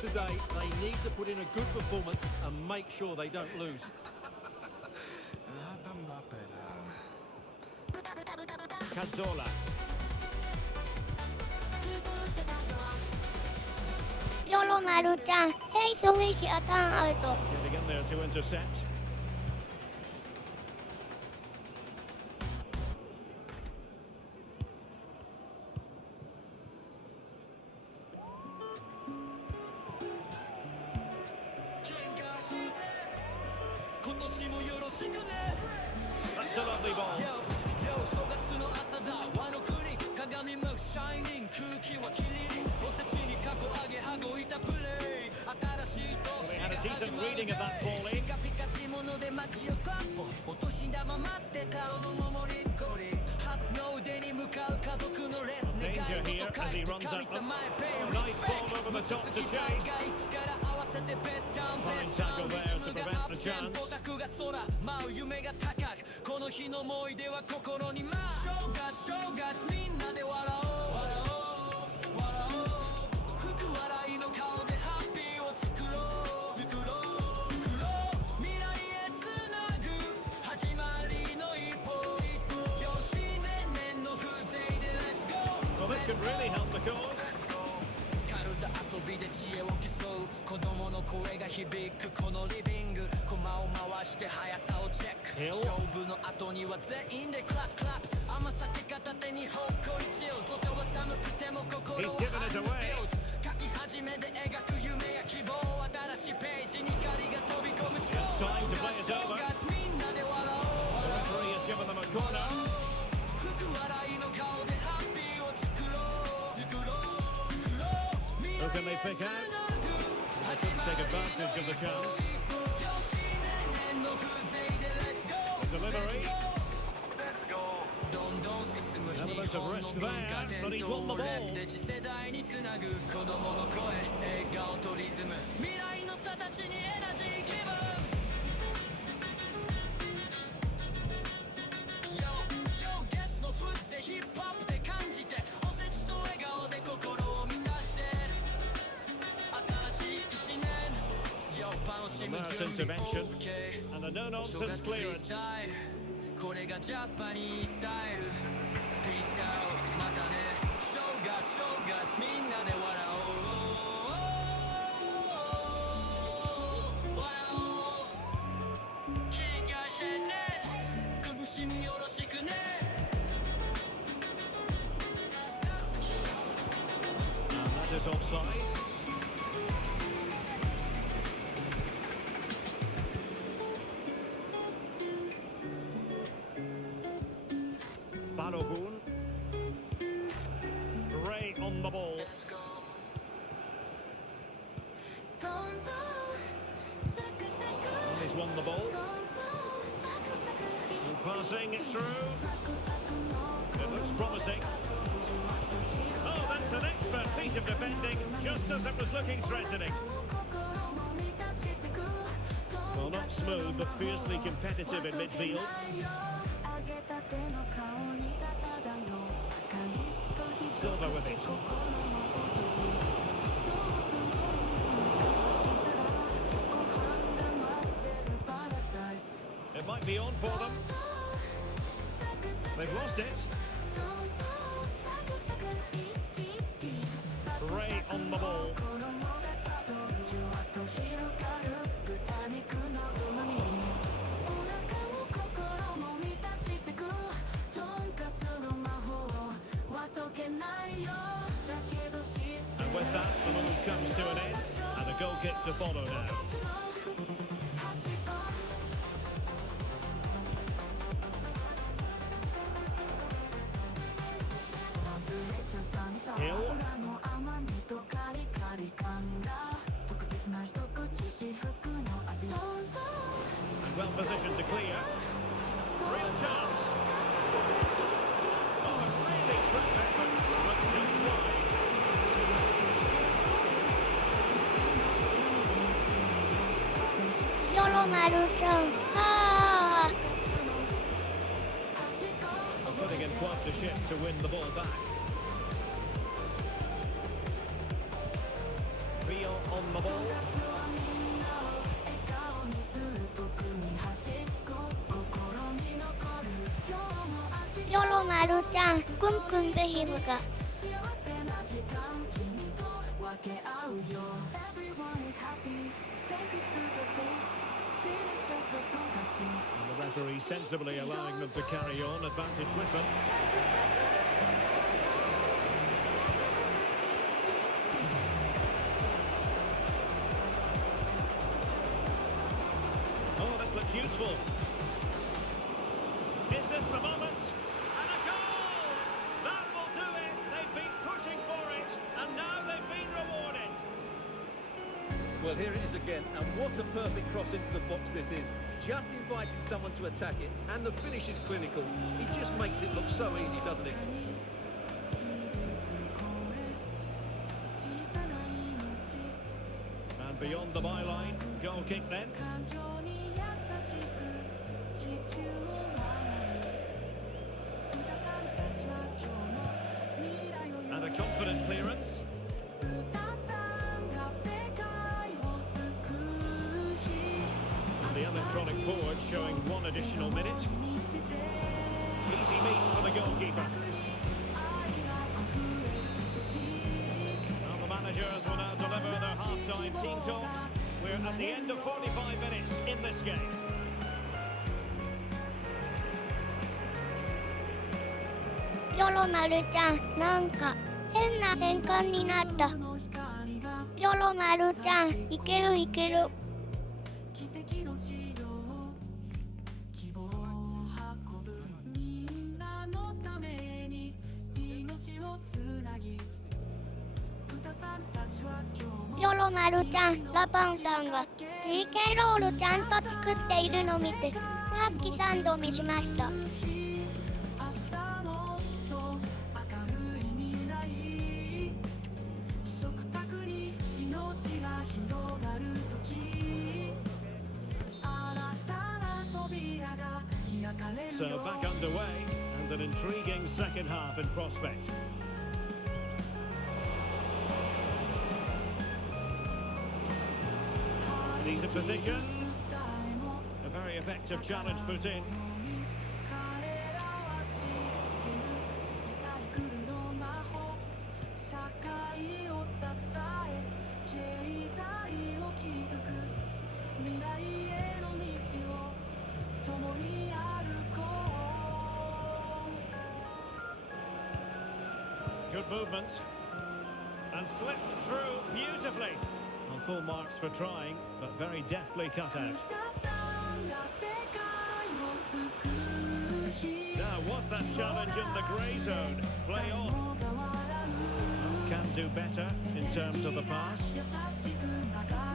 Cazzola. Lolo Maru-chan, hey, so wish a turn out. Getting in there to intercept. That's a lovely ball. We had a decent reading of that ball in. Danger here as he runs at them. Nice ball over the top to James. Fine tackle there to prevent the chance. 笑いの顔でハッピーを作ろう作ろう作ろう未来へつなぐ始まりの一歩よし年々の風情で Let's go Well, this could really help the cause. カルタ遊びで知恵を競う子供の声が響くこのリビング駒を回して速さをチェック勝負の後には全員でクラップクラップ甘さ手片手にほっこりチル外は寒くても心は He's given it away. 書き始めで描く夢や希望新しいページに光が飛び込むショ It's ー time to play it 正 over. 月みんなで笑お The う referee has given them a corner. 福笑いの顔でハッピーを作ろう作ろう作ろう未 Who 来 can they へ pick つ out? なぐ They couldn't take advantage of the chance. よし年々の風情で Let's go Delivery. どんどん進む Elements 日 of 本 risk の文化 there, 伝 but he's won the 統 ball. で次世代につなぐ子供の声笑顔とリズム未来のスターたちにエナジー気分 Yo Guess のフッてヒップホップで感じておせちと笑顔で心を満たして新しい一年 Yo 楽しむ Nurse 準備 intervention OK and a 正 no-nonsense 月フリー clearance. スタイルこれがジャパニースタイル Peace out またね正月みんなで笑おう笑おう金河新年拳によろしくね And that is offside. Balogun. Ray on the ball. トントンサクサク He's won the ball. トントンサクサク Passing it through. It looks promising. Oh, that's an expert piece of defending, just as it was looking threatening. 心も満たしてく Well, not smooth, but fiercely competitive in midfield. 揚げたての香りが漂うカリッとひと Silver with it. 心も踊るソースの上にかしたらご飯が待ってるパラダイス It might be on for them. They've lost it. Ray on the ball. And with that, the move comes to an end, and a goal kick to follow now. Hill. Well positioned to clear. Real chance. Oh, a really close effort, but just wide. Putting in quite the shift to win the ball back. Real on the ball. ヨロマルちゃん、くんくんベヒブが。And the referee sensibly allowing them to carry on, advantage with them. Oh, this looks useful. Is this the moment? And a goal! That will do it! They've been pushing for it, and now they've been rewarded. Well, here it is again, and what a perfect cross into the box this is. Just inviting someone to attack it, and the finish is clinical. It just makes it look so easy, doesn't it? And beyond the byline, goal kick then. And a confident clearance. Nordic forward showing one additional minute. Easy meet for the goalkeeper. Well, the managers will now deliver their half-time team talks. We're at the end of 45 minutes in this game. ジョロマルちゃん、なんか変な変換になった。ジョロマルちゃん、いけるいける。奇跡の治療希望を運ぶみんなのために命をつなぎ豚さんたちは今日もジョロマルちゃん、ラパンさんが GK ロールちゃんと作っているの見て、さっき3度見しました。明日もっと明るい未来食卓に命が広がる時新たな扉が開かれる So よ back underway and an intriguing second half in prospect. Decent position. A very effective challenge put in. 彼らは知ってるリサイクルの魔法社会を支え経済を築く未来への道を共に歩こう Good movement. And slipped through beautifully. On full marks for trying, but very deftly cut out. 豚さんが世界を救う日 Now, what's that challenge in the grey zone? Play on. もが笑う Can do better in terms of the pass. 優しく流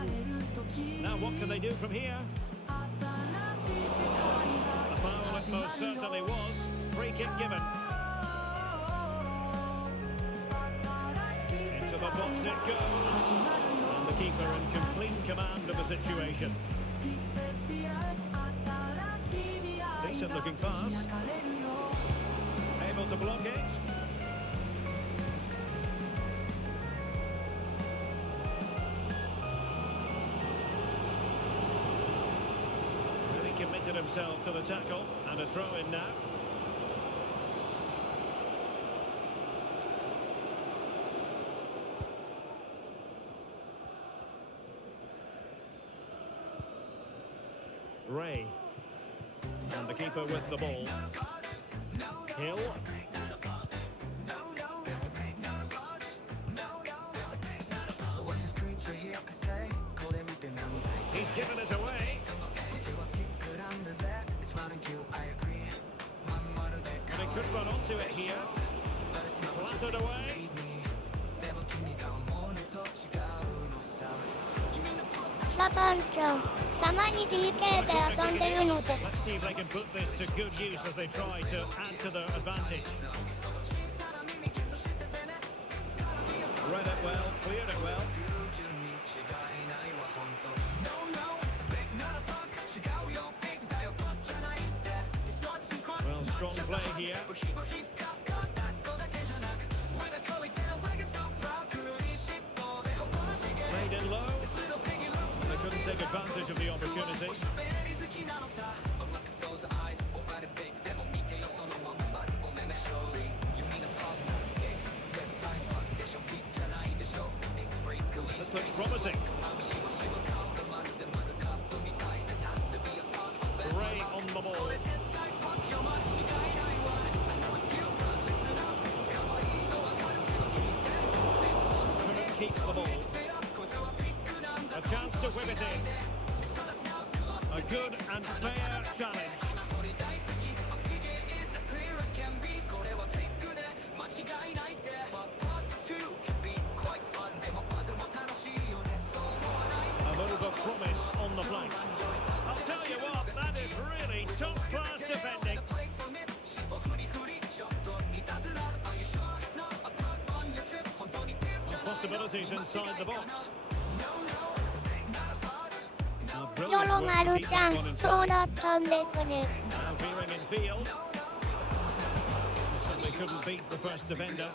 れる時 Now, what can they do from here? 新しい世界 A が foul it most certainly was. Free kick given. Into the box it goes. And the keeper in complete command of the situation. Decent looking pass. Able to block it. Really committed himself to the tackle. And a throw in now. Ray. And the keeper with the ball. Hill. He's given it away. And he could run onto it here. Flattered away. ラパンちゃん、たまに GK で遊んでるので、 Let's see if they can put this to good use as they try to add to their advantage. Read it well, cleared it well. Well, strong play here. Played in low. They couldn't take advantage of the opportunity. This looks promising. Ray on the ball. Couldn't keep the ball. A chance to whip it in. A good and fair challenge. A move of promise on the flank. I'll tell you what, that is really top-class defending. Possibilities inside the box. ジョロマルちゃん、そうだったんですね。 Now veering in field. Certainly couldn't beat the first defender.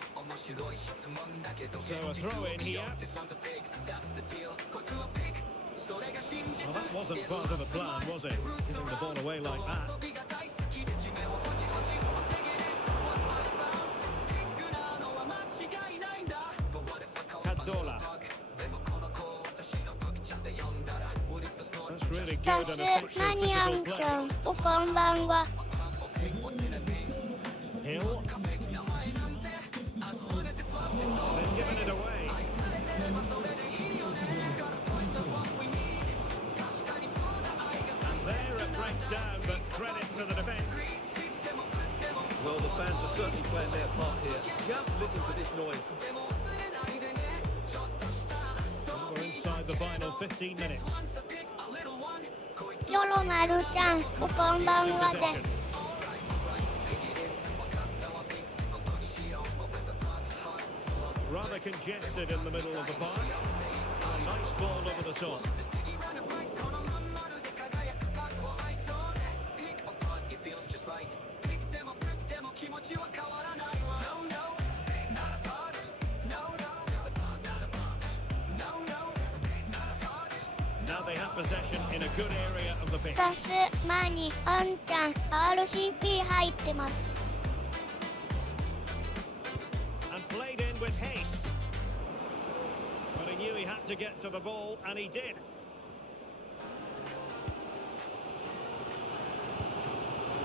So a throw in here. Well, that wasn't part of the plan, was it? Giving the ball away like that. Cazzola. That's really さ good す and effective マニア physical ンち play. ゃん、おこんばんは。 Hill. They've given it away. And there it breaks down, but credit to the defence. Well, the fans are certainly playing their part here. Just listen to this noise. We're inside the final 15 minutes. ロロマルちゃん、おこんばんはです。 Rather congested in the middle of the park. A nice ball over the top. Now they have possession in a good area of the pitch. さすマニアンちゃん、RCP 入ってます。 And played in with haste. But he knew he had to get to the ball, and he did.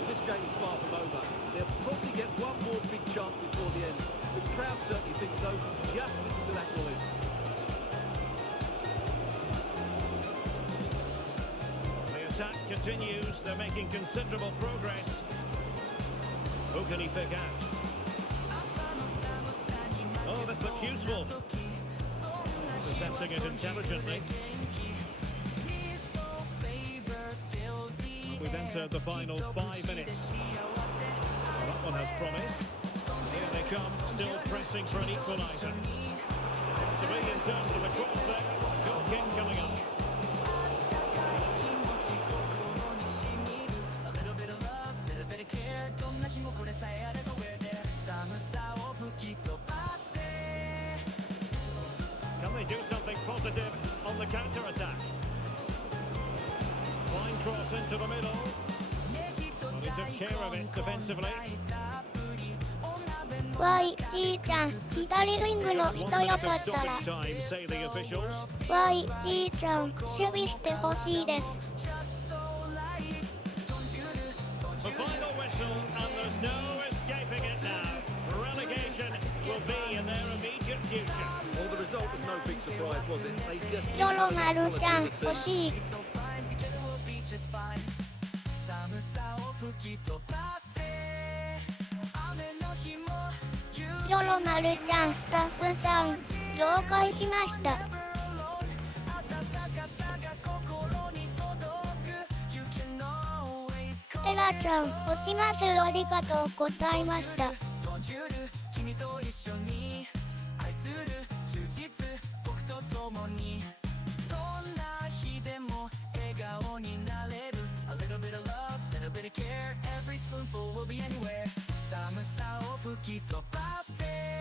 This game is far from over. They'll probably get one more big chance before the end. The crowd certainly thinks so. Just listen to that noise. The attack continues. They're making considerable progress. Who can he pick out? Oh, this looks useful. Intercepting it intelligently. We've entered the final 5 minutes. Well, that one has promise. Here they come, still pressing for an equaliser. To be in terms of the cross there, goal kick coming up. Can they do something positive on the counter-attack? Fine cross into the middle. Well, he took care of it defensively. YG ちゃん、左ウィングの人よかったら Stoppage time, say the officials. YG ちゃん、守備してほしいです。 The final whistle, and there's no escaping it now. Relegation will be in their immediate future. Well, the result was no big surprise, was it? They just ロロマルちゃん、欲しい。ロロマルちゃん、タスさん、了解しました。エラちゃん、落ちます。ありがとうございました。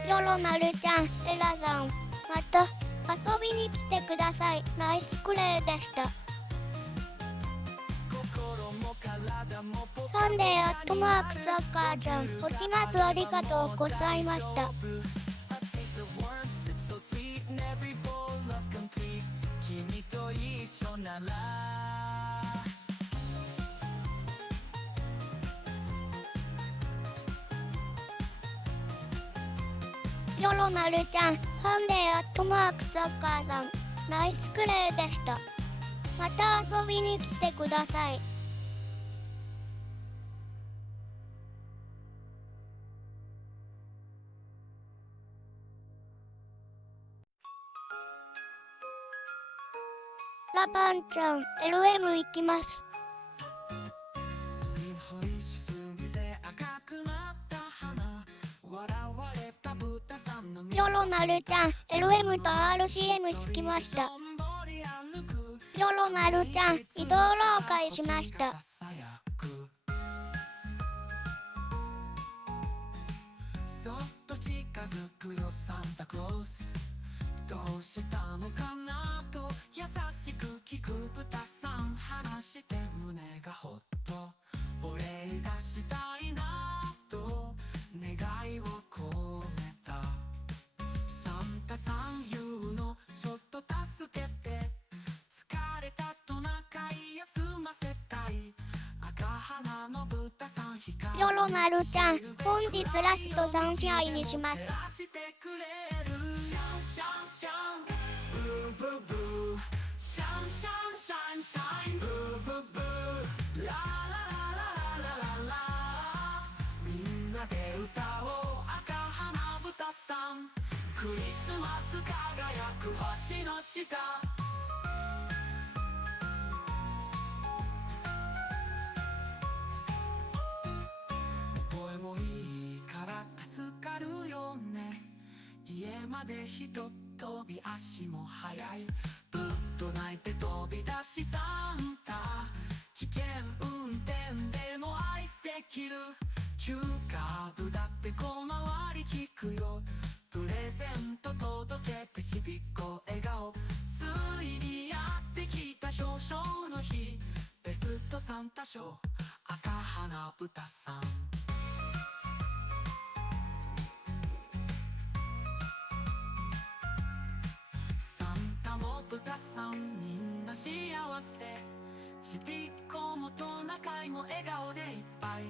ロロマルちゃん、エラさん、また遊びに来てください。ナイスクレーでした。サンデーアットマークサッカーちゃん、落ちます。ありがとうございました。ロロマルちゃん、サンデーアットマークサッカーさん、ナイスクレーでした。また遊びに来てください。ラパンちゃん、LM 行きます。ロロマルちゃん、LM と RCM つきました。ロロマルちゃん、移動廊下しました。そっと近づくよサンタクロースどうしたのかなと優しく聞く豚さん話して胸がほっとお礼出したいなと願いを込めたサンタさん言うのちょっと助けて疲れたトナカイ休ませたい赤鼻の豚さん光りょろまるちゃん、本日ラスト3試合にします。してくれるシャンシャンシャンブーブーブーシャンシャンシャンシャンブーブーブーラララララララみんなで歌おう赤鼻豚さんクリスマス輝く星の下声もいいから助かるよね家までひと飛び足も速いぶっと泣いて飛び出しサンタ危険運転でも愛スできる急カーブだって小回り利くよプレゼント届けてちびっこ笑顔ついにやってきた表彰の日ベストサンタ賞赤鼻豚さんサンタも豚さんみんな幸せちびっこもトナカイも笑顔でいっぱい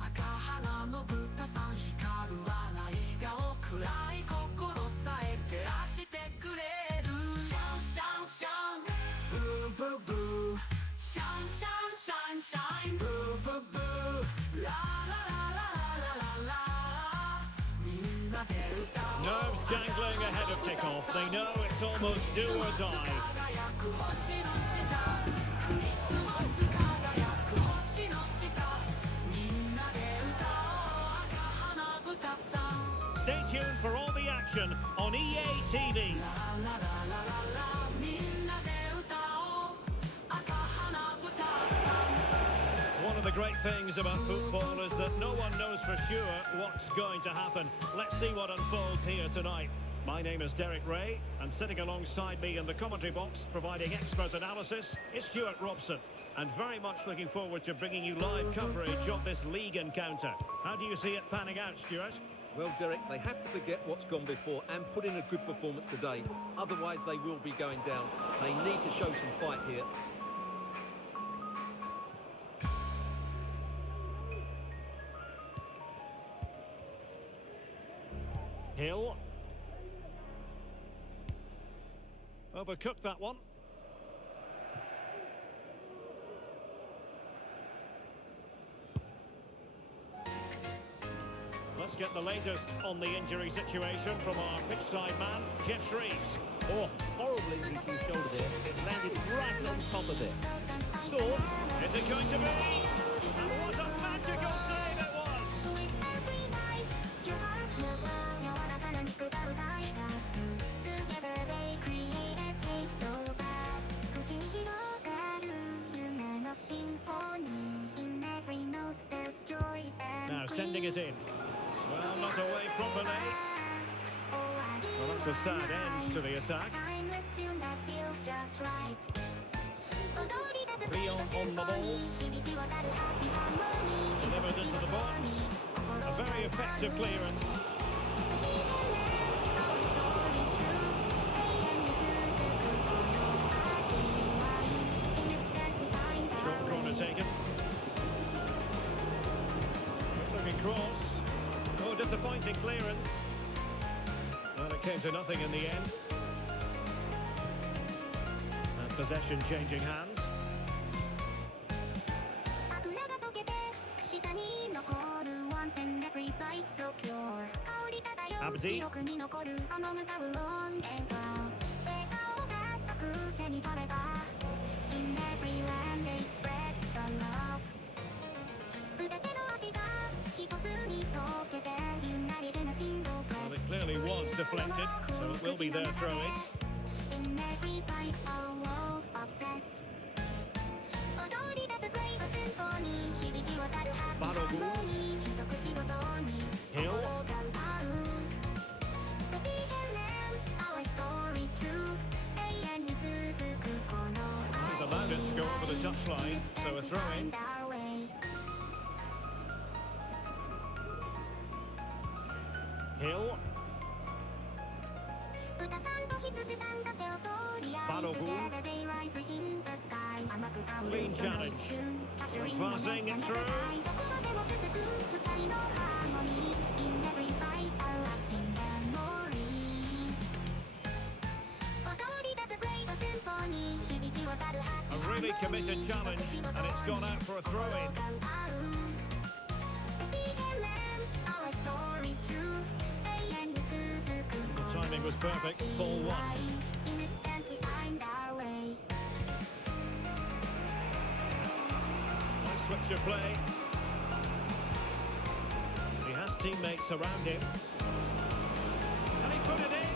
赤鼻の豚さん光る笑い顔暗い心さえ照らしてくれるシャンシャンシャンブーブーブーシャンシャンシャンシャンブーブーブーラララララララみんなで歌おう Nerves jangling ahead of kickoff. They know it's almost do or die. 輝く星の下クリスマス輝く星の下みんなで歌おう赤鼻豚さん Stay tuned for all the action on EA TV. ララララララみんなで歌おう赤鼻豚さん One of the great things about football is that no one knows for sure what's going to happen. Let's see what unfolds here tonight. My name is Derek Ray, and sitting alongside me in the commentary box, providing expert analysis, is Stuart Robson. And very much looking forward to bringing you live coverage of this league encounter. How do you see it panning out, Stuart? Well, Derek, they have to forget what's gone before and put in a good performance today. Otherwise, they will be going down. They need to show some fight here. Hill. Overcooked that one. Let's get the latest on the injury situation from our pitchside man, Jeff Shreves. Oh, horrible injury to his shoulder there. It landed right on top of it. Sword. Is it going to be? And what a magical save it was! Now sending it in. Well, not away properly. Well, that's a sad end to the attack. Leon on the ball. Delivered into the box. A very effective clearance. Short corner taken. Looking cross. Oh, disappointing clearance. Well, it came to nothing in the end. And possession changing hands. Abdi. Well, it clearly was deflected, so it will be their throw-in. Hill. go over the touchline, so a throw in. Hill. Balogun. Clean challenge. Passing it through. A really committed challenge, and it's gone out for a throw-in. The timing was perfect. Ball one. Nice switch of play. He has teammates around him. Can he put it in?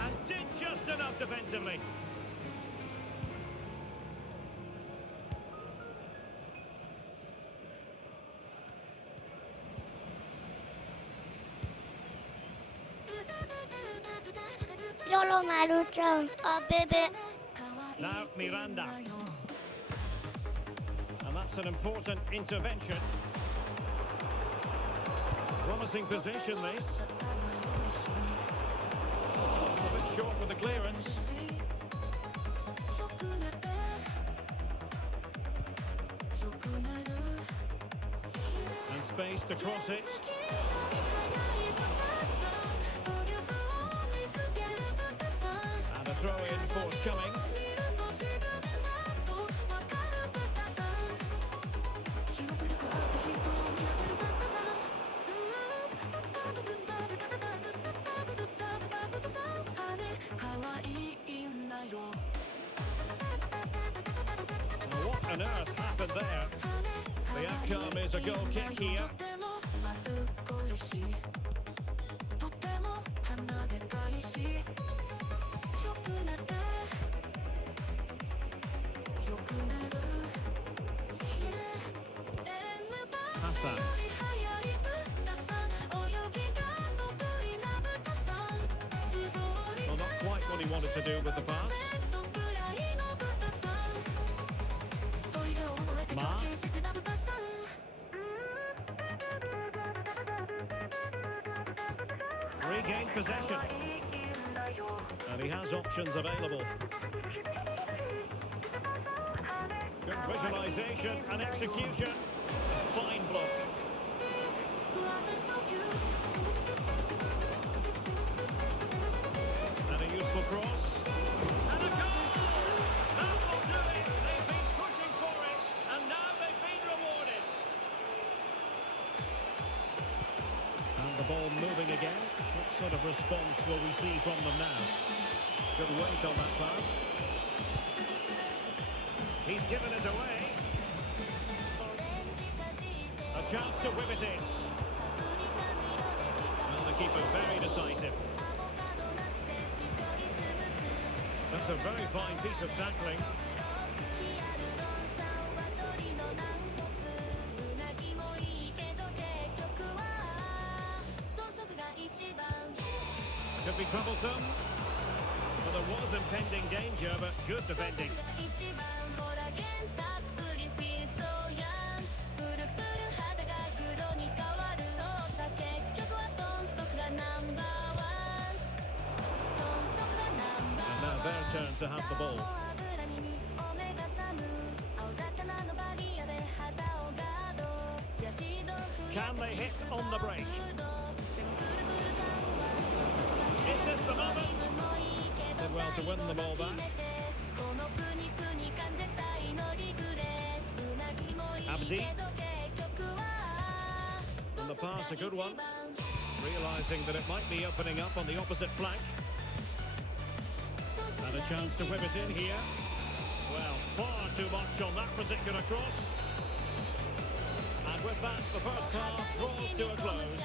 And did just enough defensively. Lolo Maru-chan, Bebe. Now Miranda. And that's an important intervention. Promising position this. A bit short with the clearance. And space to cross it. And a throw-in forthcoming. Now, what on earth happened there? The outcome is a goal kick here. Hassan. Well, not quite what he wanted to do with the pass. Ma. Regained possession. And he has options available. Good visualization and execution. Fine block. And a useful cross. And a goal! That will do it. They've been pushing for it, and now they've been rewarded. And the ball moving again. What sort of response will we see from them now? Good weight on that pass. He's given it away. A chance to whip it in. Well, the keeper very decisive. That's a very fine piece of tackling. Could be troublesome. Well, there was impending danger, but good defending. And now their turn to have the ball. Can they hit on the break? Is this the moment? Did well to win the ball back. Abdi. And the pass, a good one. Realising that it might be opening up on the opposite flank. And a chance to whip it in here. Well, far too much on that particular cross. And with that, the first half draws to a close.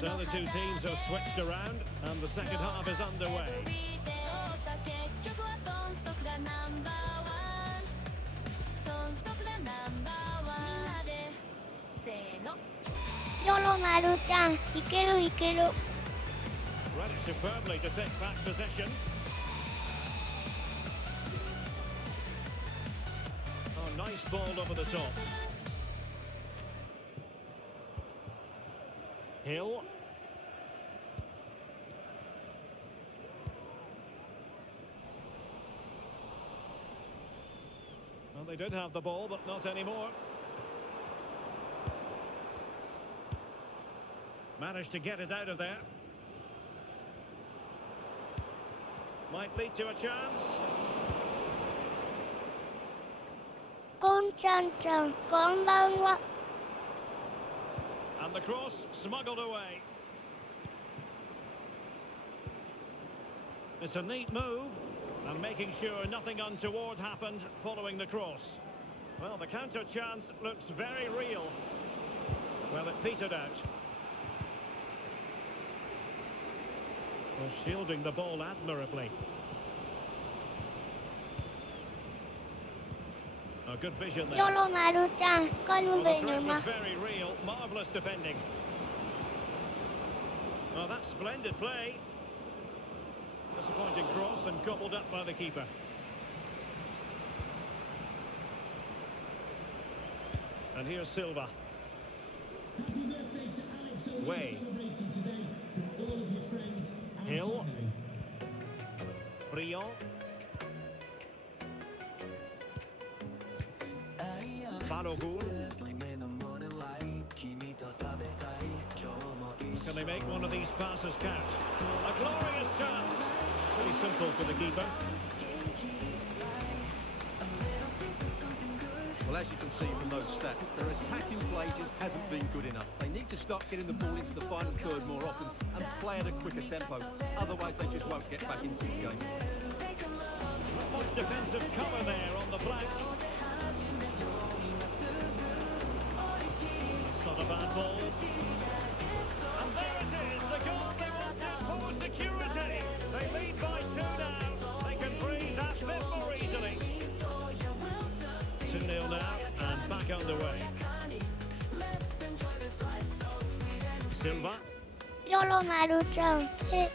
So the two teams have switched around and the second half is underway. ジョロマルちゃん、いけるいける。Read it superbly to take back possession. Oh, nice ball over the top. Hill. Well, they did have the ball, but not anymore. Managed to get it out of there. Might lead to a chance. こんちゃんちゃん、こんばんは。And the cross smuggled away. It's a neat move. And making sure nothing untoward happened following the cross. Well, the counter chance looks very real. Well, it petered out. Well, shielding the ball admirably. Oh, good vision ジ there. ョロマルちゃん、この Well, べ the ぬ threat ま was。very real. Marvellous defending. Well, that's splendid play. Disappointing cross and gobbled up by the keeper. And here's Silva. Way. Hill. Briand. Balogun. Can they make one of these passes count? A glorious chance. Pretty simple for the keeper. Well, as you can see from those stats, their attacking play just hasn't been good enough. They need to start getting the ball into the final third more often and play at a quicker tempo. Otherwise, they just won't get back into the game. Not much defensive cover there on the flank. It's not a bad ball. And there it is, the goal they wanted for security. They lead by 2 now. They can breathe that bit more easily. 2-0 now and back underway. Silva. ジョロマルちゃん、へ。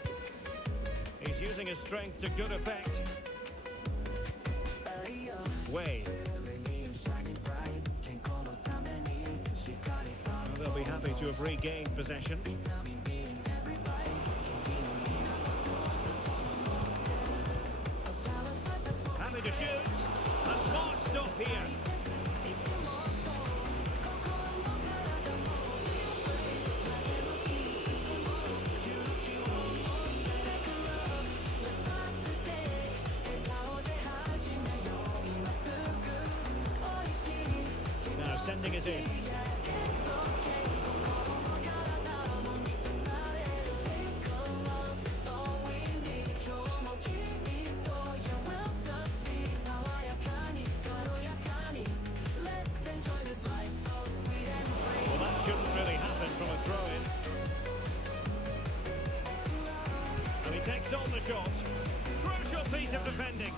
He's using his strength to good effect. Way. Well, they'll be happy to have regained possession. Happy to shoot. A smart stop here. Now sending it in. Well, that shouldn't really happen from a throw-in. And he takes on the shot. Crucial piece of defending.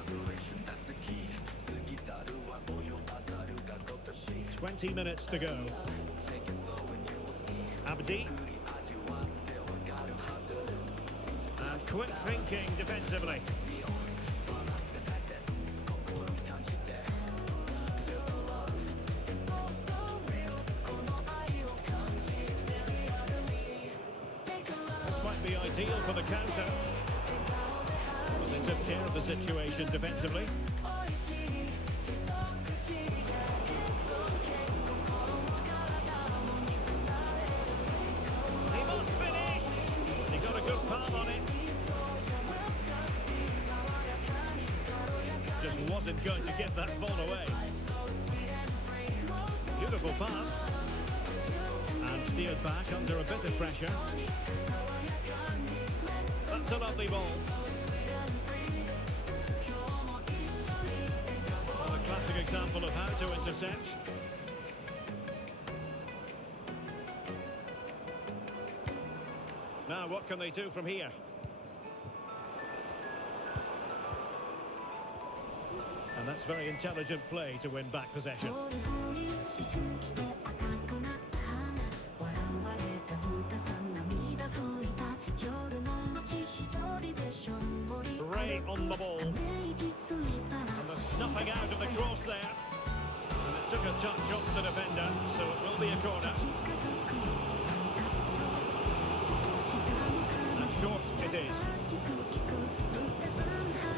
20 minutes to go. Abdi. And quick thinking defensively. This might be ideal for the counter. They took care of the situation defensively. He must finish. He got a good palm on it. Just wasn't going to get that ball away. Beautiful pass. And steered back under a bit of pressure. That's a lovely ball. Well, a classic example of how to intercept. Now, what can they do from here? And that's very intelligent play to win back possession. ゴリゴリしすぎて赤くなった花笑われた豚さん涙拭いた夜の街一人でしょんぼり Ray on the ball. ため息ついたら And the snuffing out of the cross there. And it took a touch off the defender, so it will be a corner. 近づくよサンタクロース下の And short it is. 悲しく聞く豚さん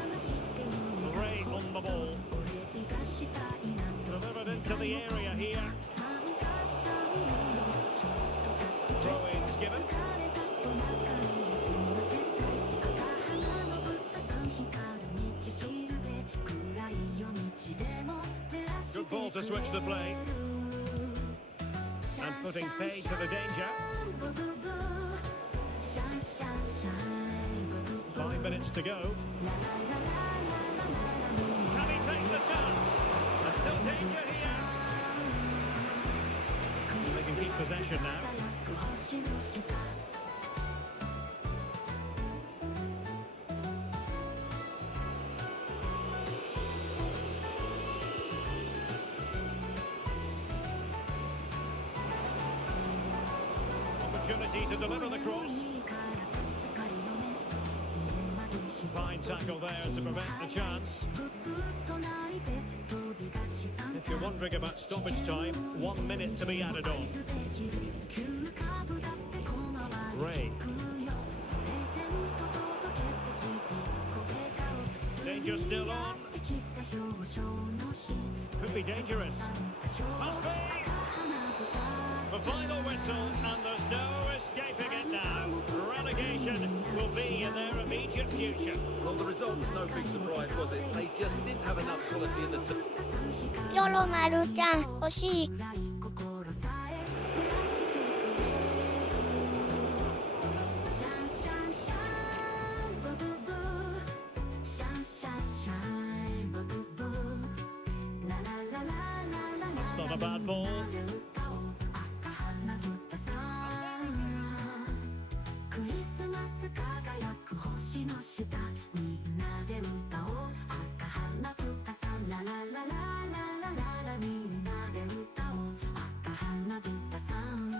話して胸が Ray on the ball. 俺がしたいな Delivered into the area here. サンタさんのちょっと助け Throw-ins given. 疲れたトナカイ休ませたい赤鼻の豚さん光る道しるべ暗い夜道でも照らして Good ball to switch the play. And putting Faye to the danger. 5 minutes to go. Can he take the chance? There's still danger here. They can keep possession now. Opportunity to deliver the cross. Fine tackle there to prevent the chance. If you're wondering about stoppage time, 1 minute to be added on. Ray. Danger still on. Could be dangerous. Must be. The final whistle, and there's no escaping it now. Relegation will be in their immediate future. Well, the result was no big surprise, was it? They just didn't have enough quality in the team. ジョロマルちゃん欲しい。It's not a bad ball. クリスマス輝く星の下みんなで歌おう赤花豚さんララララララララみんなで歌おう赤花豚さん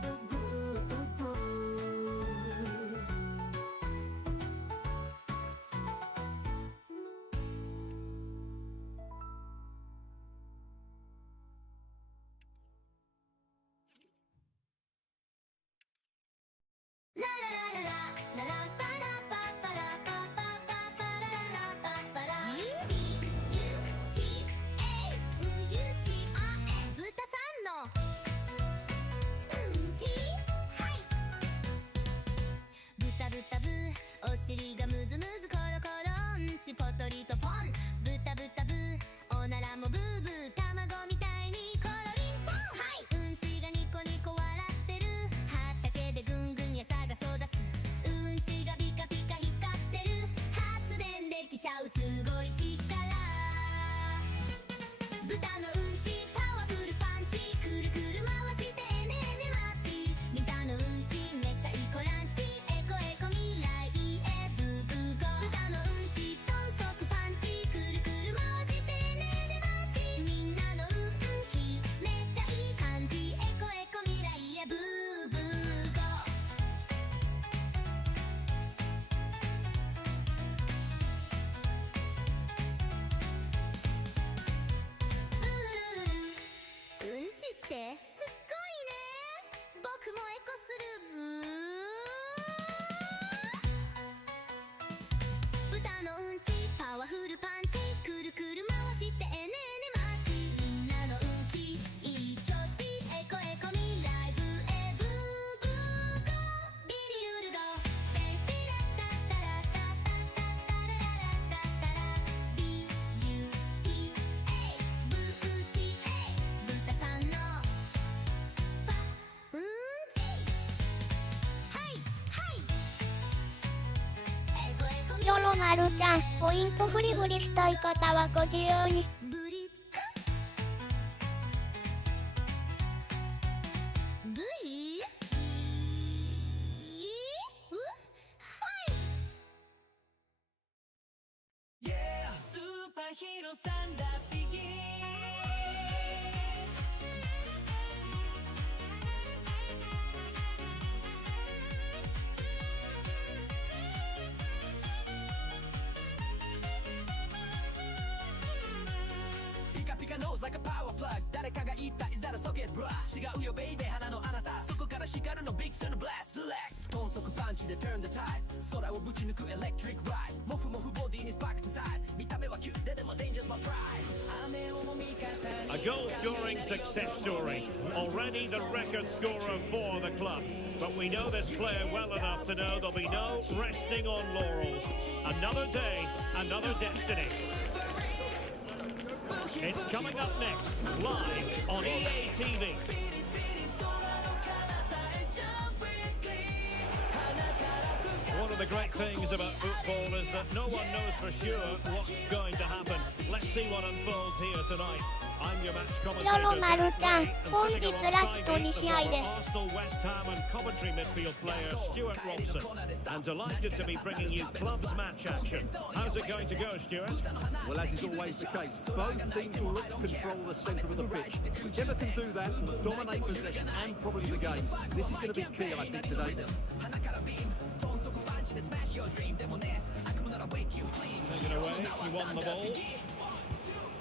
ブブーブブーお尻がムズムズコロコロんちポトリとポンブタブタブおならもブーブー卵みたいにコロリンポンはいうんちがニコニコ笑ってる畑でぐんぐん野菜が育つうんちがピカピカ光ってる発電できちゃうすごい力豚のうんちパワフルパンチくるくる回してエネエネマーチ豚のうんちめちゃいい子ランチエコエコ未来へブーブーゴー豚のうんち豚足パンチくるくる回してエネエネマーチみんなのうんきめちゃいい感じエコエコ未来へブーブーゴーうんちってすっごいね僕もエコするブー豚のうんちパワフルパンチくるくる回してエネエネマーチみんなのうんきいい調子エコエコ未来ブエブーブーゴービリルルゴーベビラッタッタラッタッタッタッタラララッタッタラ B-U-T-A ブーチエ豚さんのパうんちはいはいエコエコジョロマルちゃんポイントフリフリしたい方はご自由に。ブリブイの三段引きピカピカノーズ like a power plug 誰かが言った Is that a socket bra 違うよベイベー鼻の穴さそこから光るのビッグとのブラストレックス豚足パンチで turn the tide 空をぶち抜くエレクトリックライドモフモフボディにスパークスインサイド見た目はキュートでも dangerous my pride 雨をも味方 A に goal scoring success story. Already the record scorer for the club. But we know this player well enough to know there'll be no resting on laurels. Another day, another destiny. It's coming up next, live on EA TV. One of the great things about football is that no one knows for sure what's going to happen. Let's see what unfolds here tonight. I'm your match りょろ commentator. まるちゃん、 And 本 sitting 日ラスト alongside me, 2 the 試合です。 Arsenal, West Ham and Coventry midfield player Stuart Robson. And delighted to be bringing you clubs match action. How's it going to go, Stuart? Well, as is always the case, both teams will look to control the centre of the pitch. Whichever can do that will dominate possession and probably the game. This is going to be key, I think, today. Taken away, he won the ball.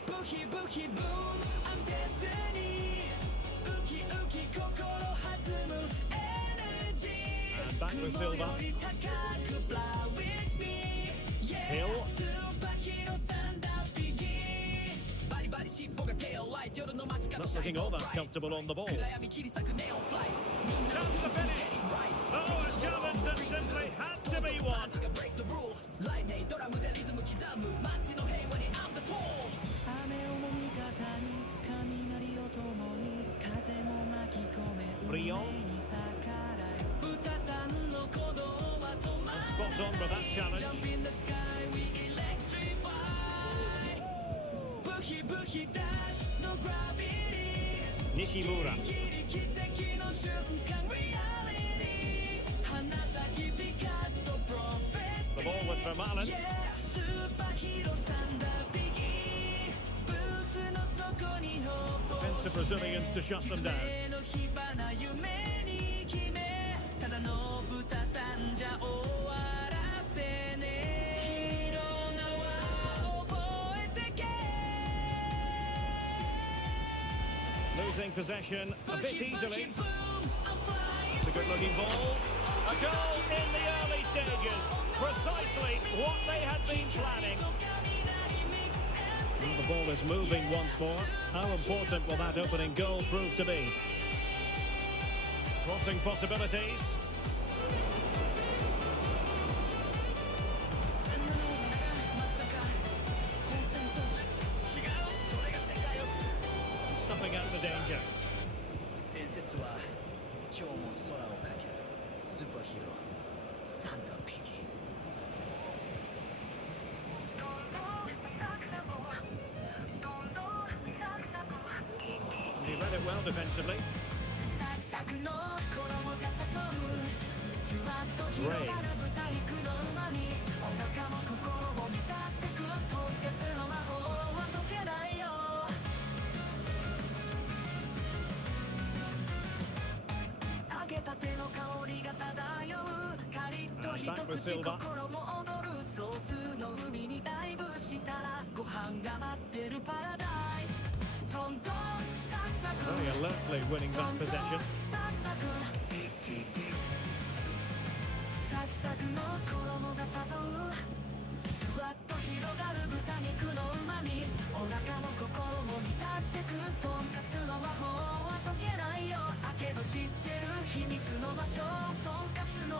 Boogie boogie boom I'm destiny ウキウキ心弾むエネジー And back with Silva. 雲より高く Fly with me Yeah Hill. スーパーヒーロー三段引きバリバリ尻尾がテールライト夜の街角 Not シャイ looking ン all ソ that ーブライト comfortable on the ball. 暗闇切り裂くネオンフライトみんなの Chance to 道に finish. getting right Oh, a challenge that simply had to be won. 街が break the rule ライネイドラムでリズム刻む街の平和に I'm the tool 雨をも味方に雷を共に風も巻き込め運命 Brion. に逆らい歌さんの鼓動は止ま Spot on with that challenge. Jump in the sky we electrify ブヒブヒダッシュのグラビティ Nishimura. ギリ奇跡の瞬間 Reality 花咲ピカッと The ball with Prophecy Vermaelen. Yeah スーパーヒーロー三段引きブーツの底に Defense of Brazilians to shut them down. 夢の火花夢に決めただの豚さんじゃ終わらせねえヒーローの輪覚えてけ Losing possession a bit easily. It's a good looking ball. A goal in the early stages. Precisely what they had been planning. And the ball is moving once more. How important will that opening goal prove to be? Crossing possibilities. Stuffing out the danger. 伝説は今日も空をかけるスーパーヒーローサンダーピギ And he read it well defensively. サクサクの衣が誘うふわっと広がる豚肉の旨味お腹も心も満たしてくとんかつの魔法は解けないよ揚げたての香りが漂うカリッと一 Back with 口 Silva. 心も踊るソースの海にダイブしたらご飯が待ってるパラダイストントンサクサク Very alertly winning that possession. サクサクサクサクの衣が誘うふわっと広がる豚肉の旨味お腹も心も満たしてくとんかつの魔法は解けないよだけど知ってる秘密の場所とんかつの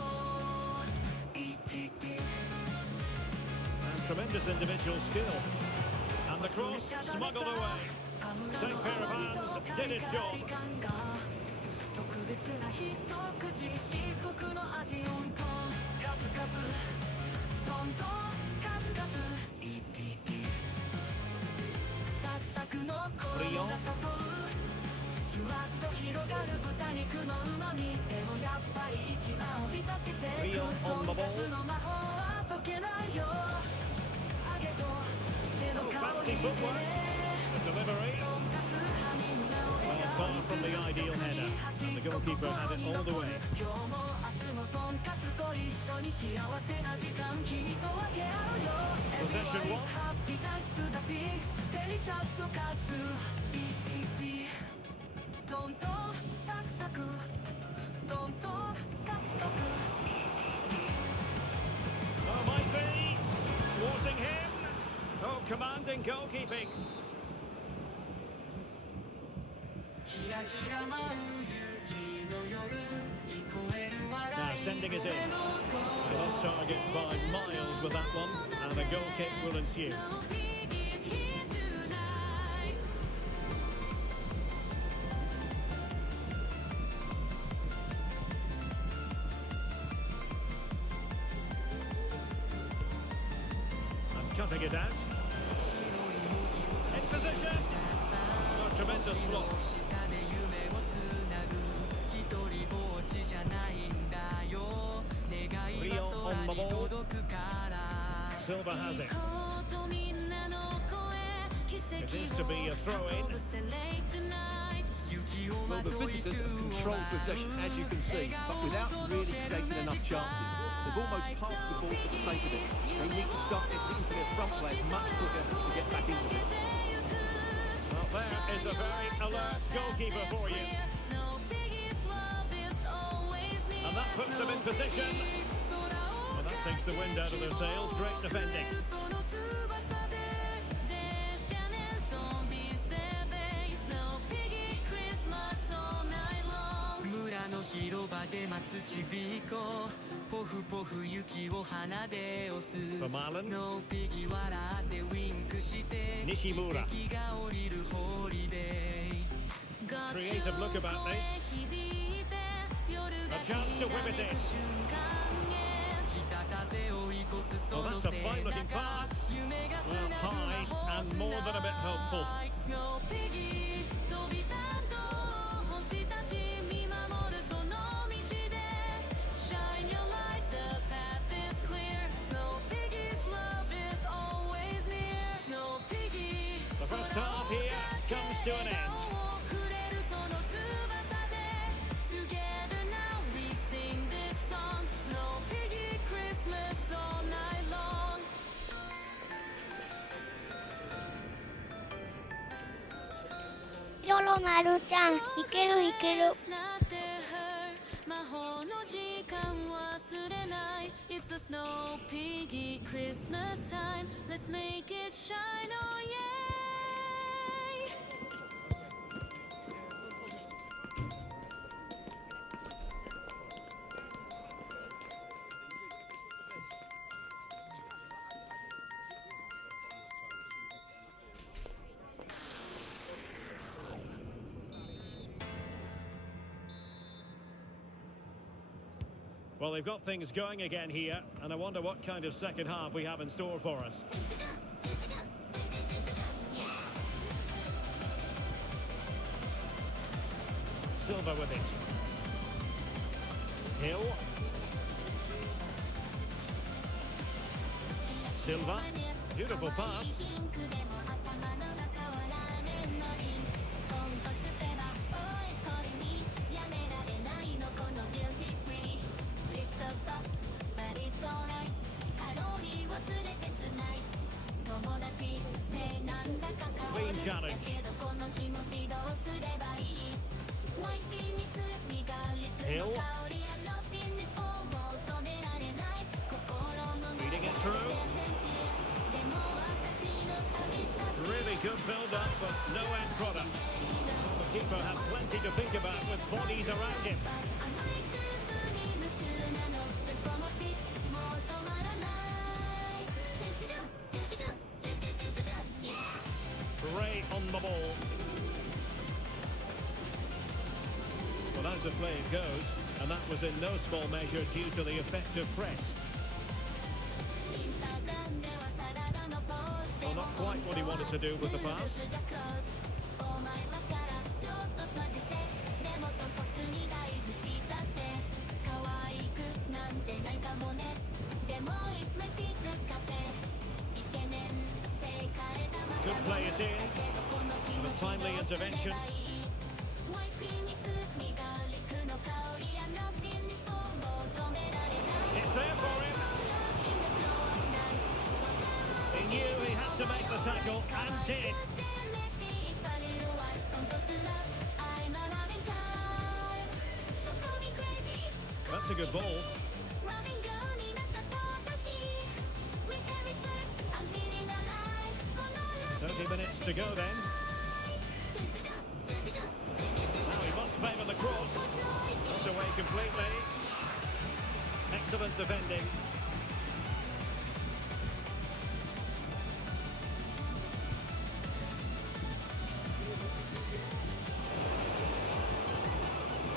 ETT And tremendous individual skill. And the cross smuggled away. Same pair of hands did its job. 特別な一口至福の味音トンカツカツトントンカツカツ ETT サクサクの衣が誘うふわっと広がる豚肉の旨味でもやっぱり一番を満たしてくとんかつの魔法は解けないよ揚げと手の香り Steady footwork. The delivery. Well, far from the ideal header. And the goalkeeper had it all the way. Possession one. Oh, might be. Thwarting him. Oh, commanding goalkeeping. Now sending it in. Off target by miles with that one, and a goal kick will ensue. And cutting it out. In position. Oh, tremendous block. Rio on the ball. Silva has it. It is to be a throw-in. Well, the visitors have controlled possession, as you can see, but without really creating enough chances. They've almost passed the ball for the sake of it. They need to start getting into their front players much quicker to get back into it. Well, there is a very alert goalkeeper for you. And that puts them in position. Well, that takes the wind out of their sails. Great defending. For Marlon. Nishimura. Creative look about this. A chance to whip it in. Oh, that's a fine-looking pass. Well, high and more than a bit helpful. The first half here comes to an end. Rolo Maru-chan, いけるいける。It's a snow piggy Christmas time. Let's make it shine, oh yeah. Well, they've got things going again here, and I wonder what kind of second half we have in store for us. Silva with it. Hill. Silva. Beautiful pass. Clean challenge. Hill. Feeding it through. Really good build-up, but no end product. The keeper has plenty to think about with bodies around him. Ray on the ball. Well, as the play goes, and that was in no small measure due to the effective press. Well, not quite what he wanted to do with the pass. could play it in. And a timely intervention. It's there for him. He knew he had to make the tackle and did. That's a good ball. 30 minutes to go then. Now he must favour the cross. Not away completely. Excellent defending.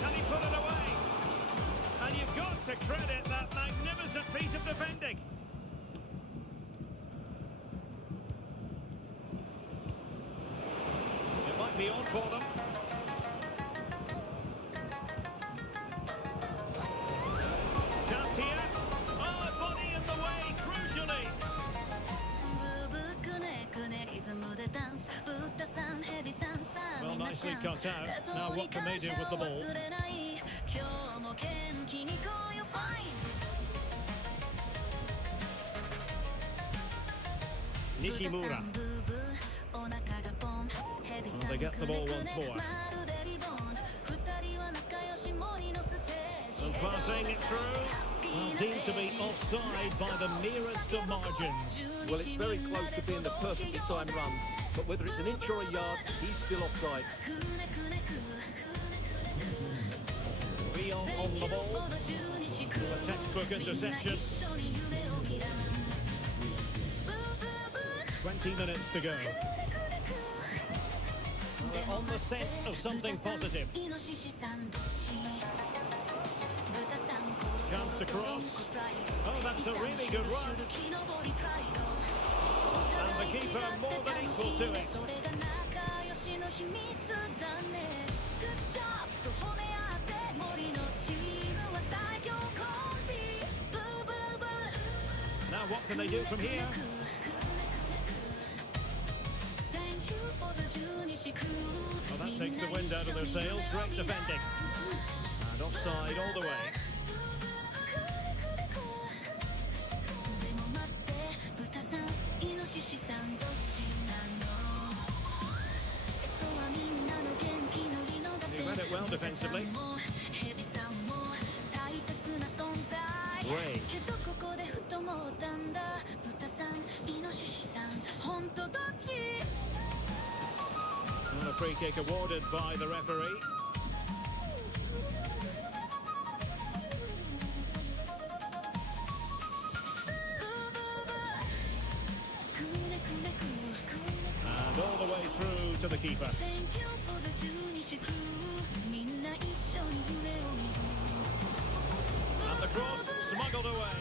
Can he put it away? And you've got to credit that magnificent piece of defending. It might be on for them. Chance here. Oh, body in the way, crucially. Well, nicely cut out. Now what can they do with the ball? Nishimura. Well, they get the ball once more. And passing it through. Well, deemed to be offside by the merest of margins. Well, it's very close to being the perfectly timed run, but whether it's an inch or a yard, he's still offside. Real on the ball. A textbook interception. 20 minutes to go. Well, they're on the scent of something positive. Chance to cross. Oh, that's a really good run. And the keeper more than equal to it. Now what can they do from here? Well, that takes the wind out of their sails. Great defending. And offside all the way. He read it well defensively. Ray. And a free kick awarded by the referee. And all the way through to the keeper. And the cross smuggled away.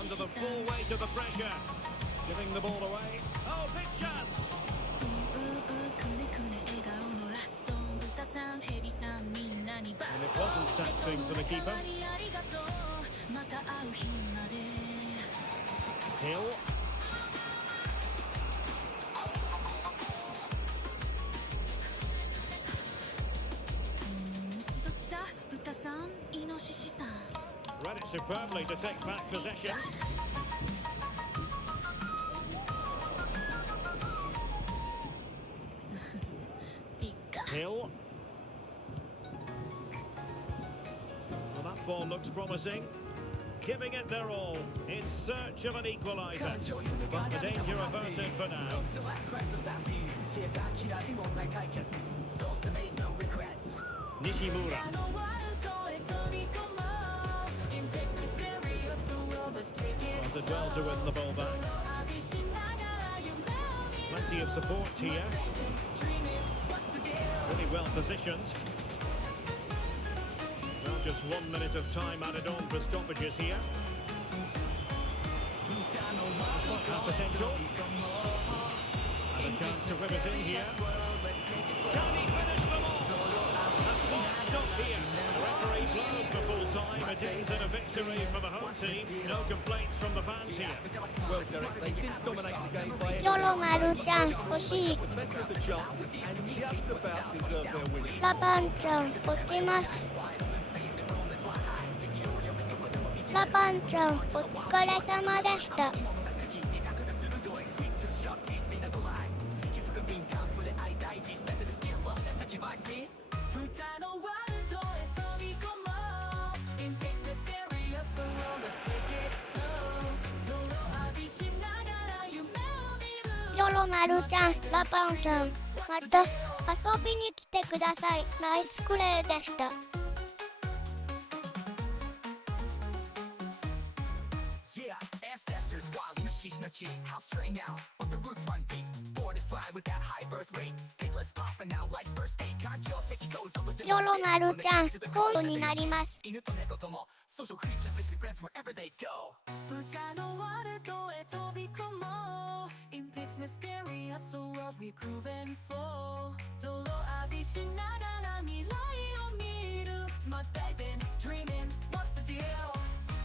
Under the full weight of the pressure. Giving the ball away. Oh, big chance! And it wasn't taxing for the keeper. Hill. Read it superbly to take back possession. Hill. Well, that ball looks promising. Giving it their all in search of an equaliser. But the danger averted for now. Nishimura. Well, did well to win the ball back. Plenty of support here. Really well positioned. Well, just 1 minute of time added on for stoppages here. Spot that potential. And a chance to whip it in here. Can he finish them all? A spot stop here. referee blows for full time. It ends in a victory for the home team. No complaints from the fans here. Well, Derek, they didn't dominate the game by any ジョロマルちゃん欲しい。 the better of the chances and just about deserved their win. ラパンちゃん落ちます。ラパンちゃんお疲れ様でした。ジョロマルちゃん、ラパンちゃん、また遊びに来てください。ナイスプレーでした。Yeah, ancestors wild in a sheesh no cheat. House trained out, but the roots run deep. Fortified with that high birth rate. Piglets popping out like first aid. Kanjo, taking go, double ジョロマルちゃん、ホームになります。犬と猫とも social creatures with friends wherever they go. 歌のワールドへ飛び込もう In Pix mysterious world we proven for 泥浴びしながら未来を見る My baby dreaming what's the deal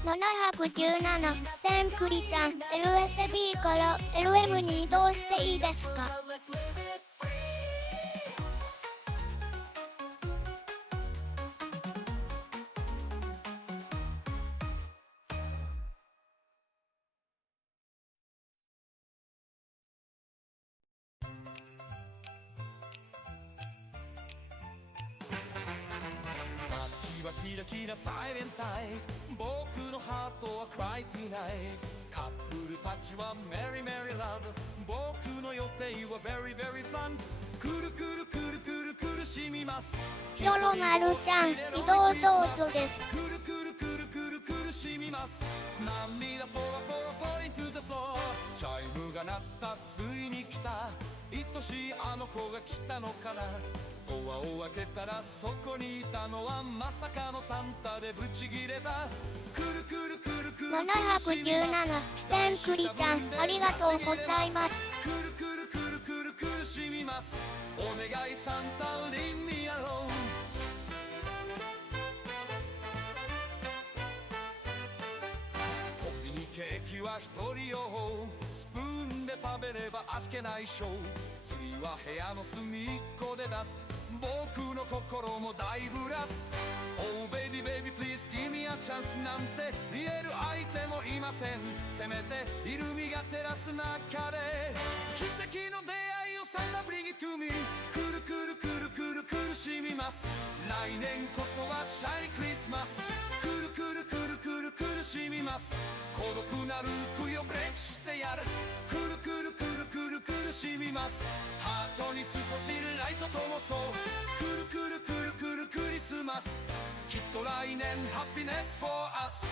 717、センクリちゃん、LSB から LM に移動していいですか？ Let's live it free 街はキラキラサイレンタイト僕のハートはクライティナイトカップルたちはメリーメリーラブ僕の予定はベリーベリープランくるくるくるくる苦しみますジョロマルちゃん、移動どうぞです。くるくるくるくる苦しみます涙ポロポロ falling to the floor チャイムが鳴ったついに来た愛しいあの子が来たのかなドアを開けたらそこにいたのはまさかのサンタでブチギレたくるくるくるくる717、センクリちゃん、ありがとうございます。くるくるくるくる苦しみますお願いサンタ Leave me aloneコンビニケーキは一人用スプーンで食べれば味気ないショー次は部屋の隅っこで出す僕の心もだいぶラス Oh baby baby please give me a chance なんて言える相手もいませんせめてイルミが照らす中で奇跡の出会いをサンタ bring it to me くるくるくるくる苦しみます来年こそはシャイニークリスマスくるくるくるくる苦しみます孤独なループをブレイクしてやるくるくるくるくる苦しみますハートに少しライト灯そうくるくるくるくるクリスマスきっと来年ハピネス for us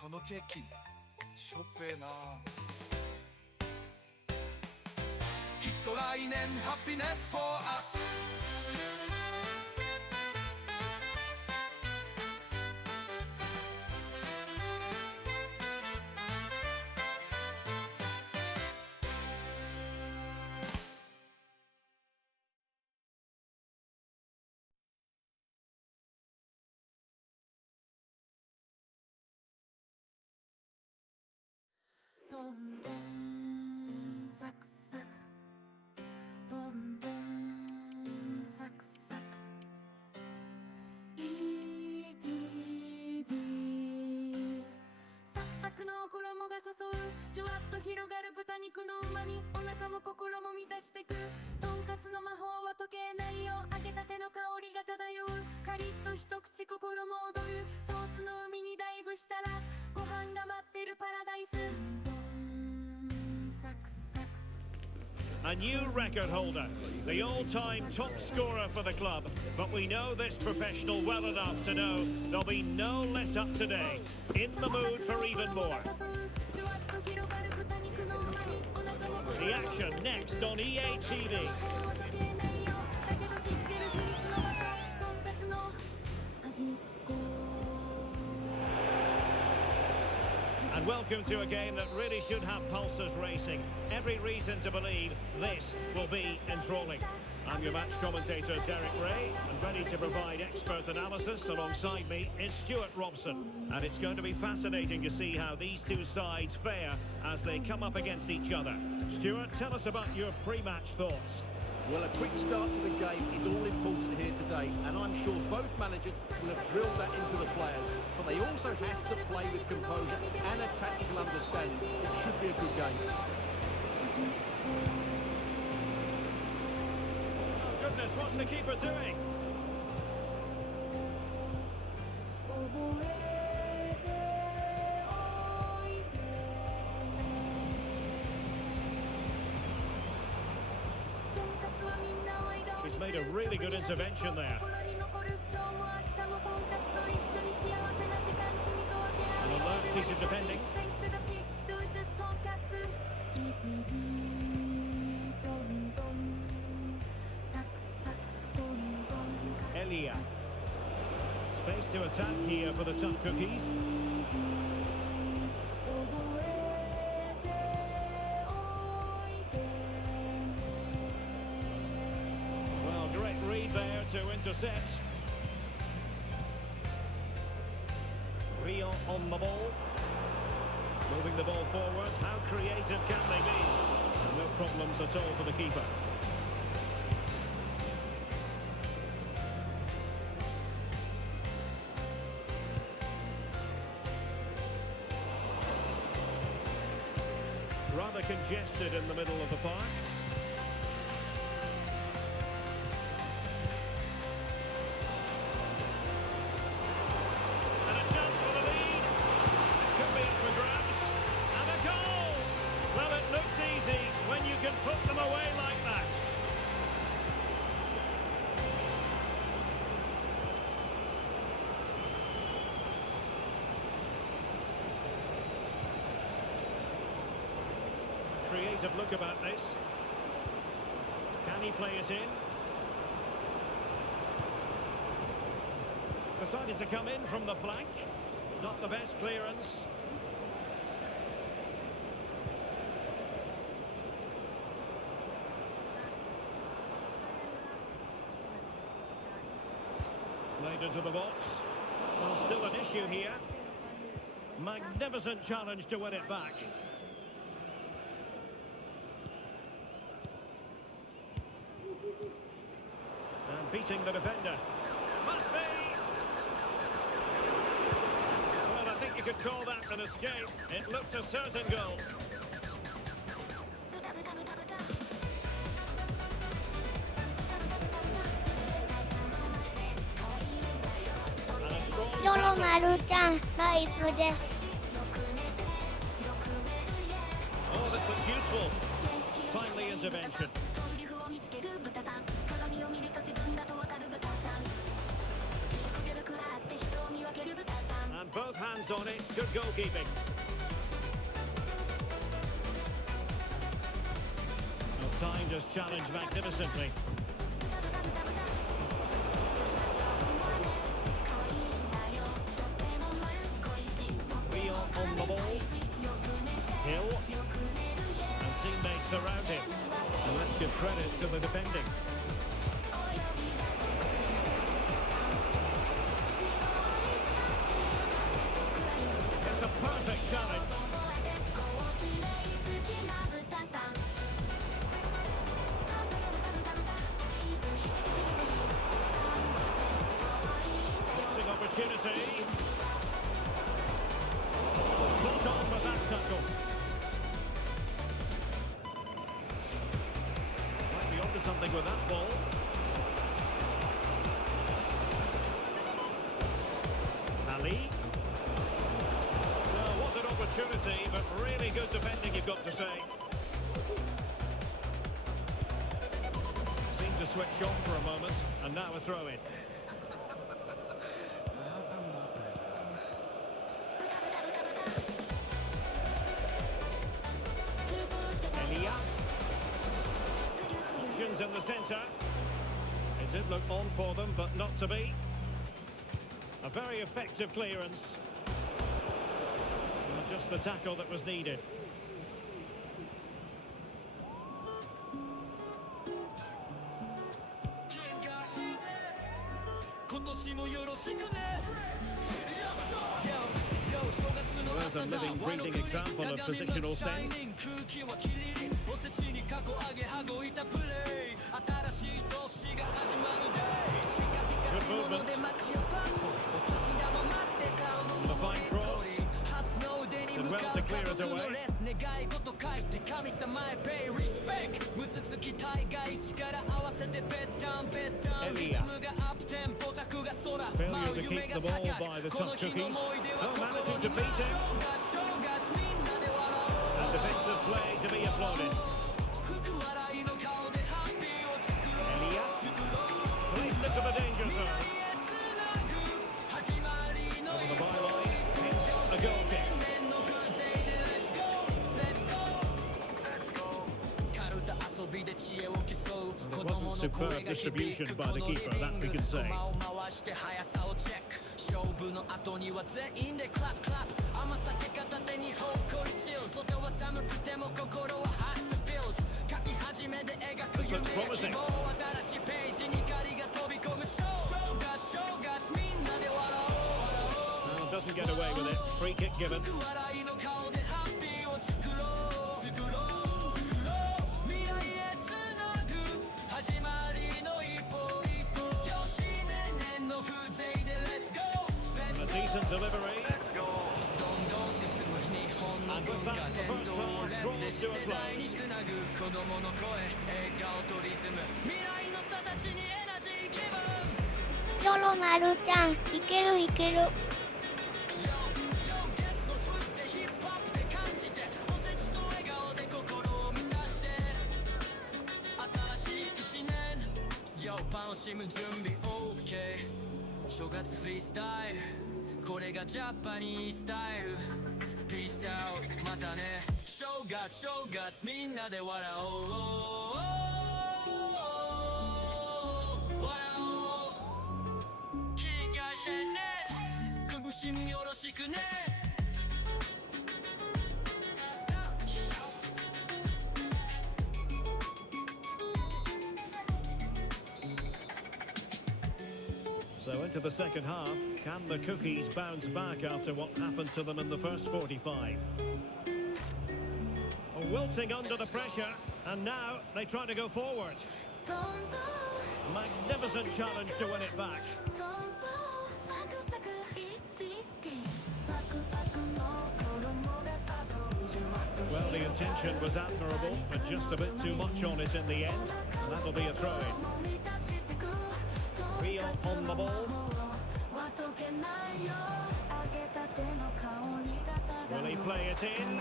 このケーキしょっぺーなきっと来年ハピネス for usどんどんサクサクどんどんサクサク EDD サクサクの衣が誘うじゅわっと広がる豚肉の旨味お腹も心も満たしてくとんかつの魔法は解けないよ揚げたての香りが漂うカリッと一口心も躍るソースの海にダイブしたらご飯が待ってるパラダイスA new record holder, the all-time top scorer for the club. But we know this professional well enough to know there'll be no let-up today. In the mood for even more. The action next on EA TV. And welcome to a game that really should have pulses racing. Every reason to believe this will be enthralling. I'm your match commentator, Derek Ray, and ready ready to provide expert analysis. Alongside me is Stuart Robson. And it's going to be fascinating to see how these two sides fare as they come up against each other. Stuart, tell us about your pre-match thoughts. Well, a quick start to the game is all important here today, and I'm sure both managers will have drilled that into the players. But they also have to play with composure and a tactical understanding. It should be a good game. Oh, goodness, what's the keeper doing? He's made a really good intervention there. An alert piece of defending. Elia. Space to attack here for the tough cookies. Well, great read there to intercept. Rio on the ball. Moving the ball forward. How creative can they be? And no problems at all for the keeper. Rather congested in the middle of the park. And a chance for the lead. It could be up for grabs. And a goal! Well, it looks easy when you can put them away like that. Creative look about this. Can he play it in? Decided to come in from the flank. Not the best clearance. Played into the box. Well, still an issue here. Magnificent challenge to win it back. And beating the defender. Must be! Well, I think you could call that an escape. It looked a certain goal. And a strong ロロマルちゃん、ナイスです。 Oh, that was useful. Timely intervention. And both hands on it. Good goalkeeping. Well, timed his challenge magnificently. Rio on the ball. Hill. And teammates around him. And let's give credit to the defending. It's a perfect challenge. Mixing opportunity. Spot on with that tackle. Might be onto something with that ball. Ali. Well, what an opportunity, but really good defending, you've got to say. Seemed to switch on for a moment, and now a throw-in. Elia. Options in the centre. It did look on for them, but not to be. A very effective clearance. Well, just the tackle that was needed. 今年もよろしくね There's a living, breathing example of positional sense. 空気はキリリンおせちに過去上げ羽子いたプレイ新しい年が始まるデイピカピカ着物で街をパンポお年玉待って顔の守り通り初の腕に向かう家族のレス願い事書いて神様へペイリスペクムツつき大概力合わせてペッタンペッタンリズムがアップテンポ着が空舞う夢が高くこの日の思い出は心に舞う正月みんなで笑おう Defensive play to be applauded. 福笑いの顔でハッピーを作ろう Elia plays into the danger zone. 始まりの On the byline, it's a goal kick. 年の風情で Let's go カルタ遊びで知恵を競う It wasn't superb distribution by the keeper, that we can say. 駒を回して速さをチェック勝負の後には全員でクラップクラップ甘さけ片手にほっこりチル外は寒くても心はハットフィールド書き始めで描く夢や希望新しいページに光が飛び込む正月みんなで笑おう Well, doesn't get away with it. Free kick given. 福笑いの顔でハッピーを作ろう未来へつなぐ始まりの一歩一歩よし年々の風情で Let's go A decent delivery. どんどん進む日本の文化伝統をレップで次世代につなぐ子供の声笑顔とリズム未来の人たちにエナジー気分ジョロマルちゃん、いけるいける。ゲスの振ってヒップアップで感じておせちと笑顔で心を満たして新しい一年楽しむ準備 OK 正月フリースタイルこれがジャパニースタイル Peace out またね正月みんなで笑おう笑おう金河新年今年もよろしくね So into the second half, can the Cookies bounce back after what happened to them in the first 45? Wilting under the pressure, and now they try to go forward. Magnificent challenge to win it back. Well, the intention was admirable, but just a bit too much on it in the end, and that'll be a throw-in. Rio on the ball. Will he play it in?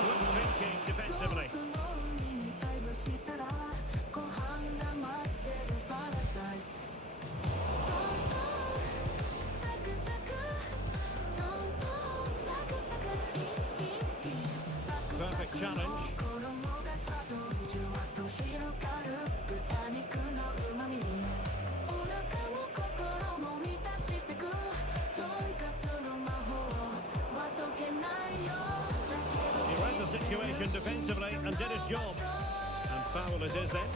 Good thinking defensively. Perfect challenge. He read the situation defensively and did his job. And foul it is then.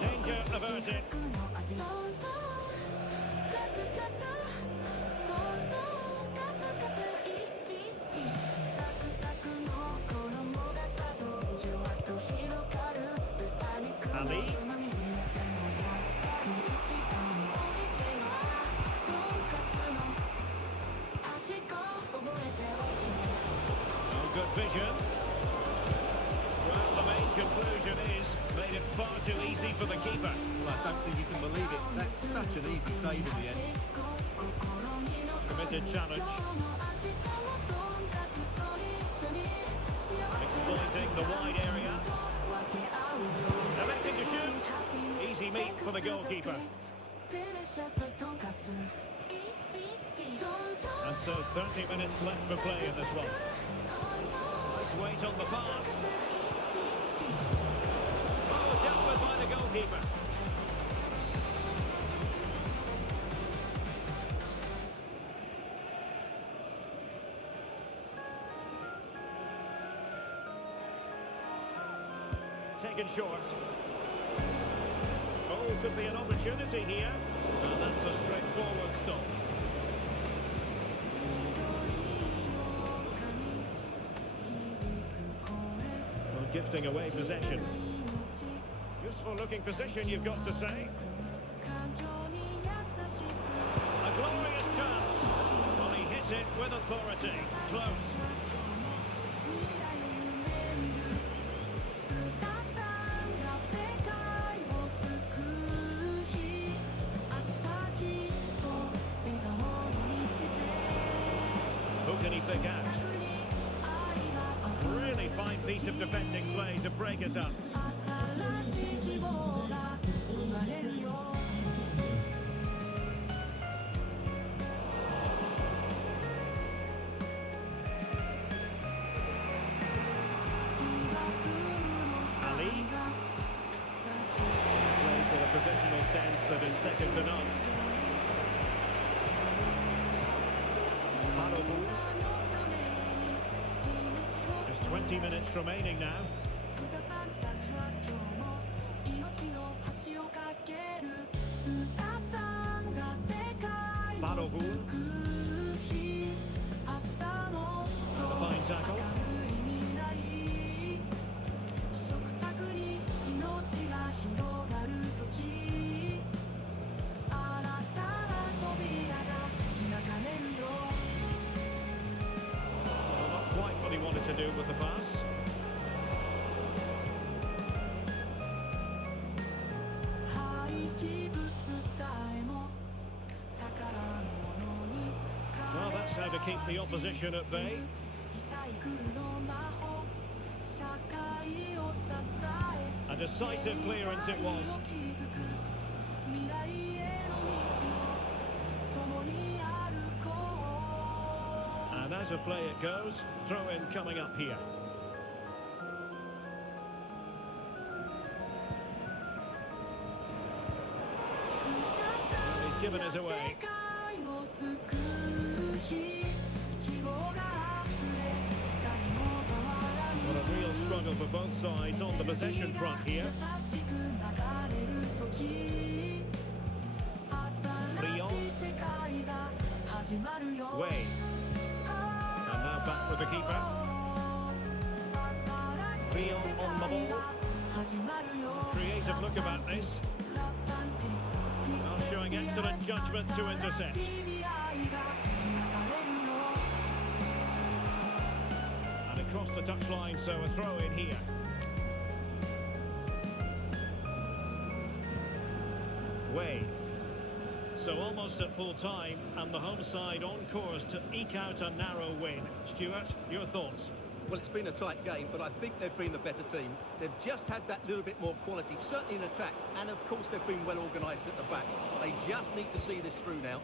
Danger averted. Ali. Oh, good vision. Well, the main conclusion is made it far too easy for the keeper. Well, I don't think you can believe it. That's such an easy save in the end. Committed challenge. Exploiting the wide area. Electing to shoot. Easy meat for the goalkeeper. And so 30 minutes left for play in this one. Nice weight on the pass. Oh, dealt with by the goalkeeper. taken short. Oh, could be an opportunity here. And that's a straightforward stop. Well, gifting away possession. Useful looking position, you've got to say. A glorious chance. Well, he hit it with authority. Close. Who can he pick out? Really fine piece of defending play to break us up. Ali plays with a positional sense that is second to none. There's 20 minutes remaining now. Barohu. And a fine tackle. Well, not quite what he wanted to do with the pass. Well, that's how to keep the opposition at bay. A decisive clearance it was. And as a play it goes, throw in coming up here. He's given us away. What a real struggle for both sides on the possession front here. Way. And now back with the keeper. Rio on the ball. Creative look about this. Now showing excellent judgment to intercept. And across the touchline, so a throw in here. Way. So almost at full time, and the home side on course to eke out a narrow win. Stuart, your thoughts? Well, it's been a tight game, but I think they've been the better team. They've just had that little bit more quality, certainly in attack, and of course they've been well organised at the back. They just need to see this through now.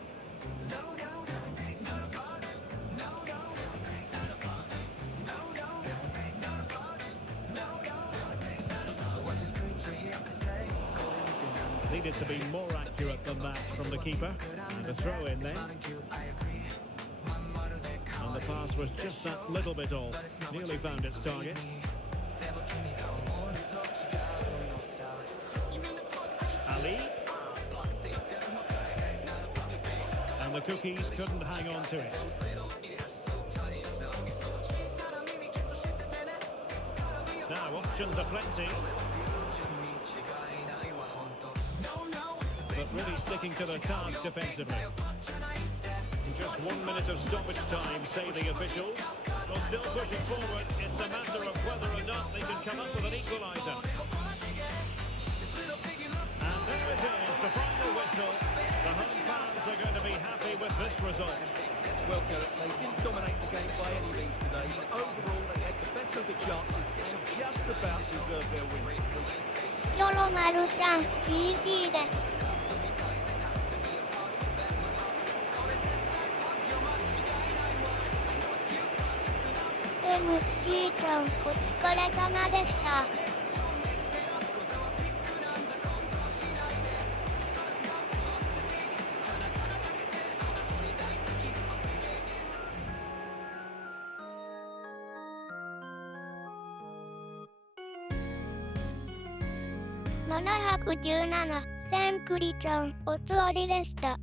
Needed to be more accurate than that from the keeper. And a throw in then. And the pass was just that little bit off. Nearly found its target. Ali. And the Cookies couldn't hang on to it. Now options are plenty. But really sticking to the task defensively. Just 1 minute of stoppage time, say the officials. Well, still pushing forward. It's a matter of whether or not they can come up with an equaliser. And there it is, the final whistle. The home fans are going to be happy with this result. Well, Gareth, they didn't dominate the game by any means today, but overall they had the better of the chances and just about deserved their win. ロロマルちゃん GG です。じいちゃんお疲れ様でした。717、センクリちゃん、おつわりでした。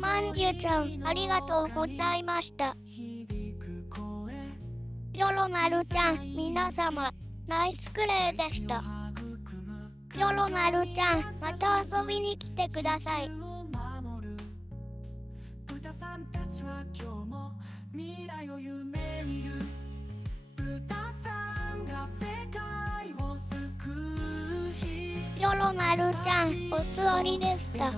まんじゅうちゃん、ありがとうございました。りょろまるちゃん、皆様、ナイスクレーでした。りょろまるちゃん、また遊びに来てください。豚さんたちは今日も未来を夢見る。豚さんが世界を救う日。りょろまるちゃん、おつわりでした。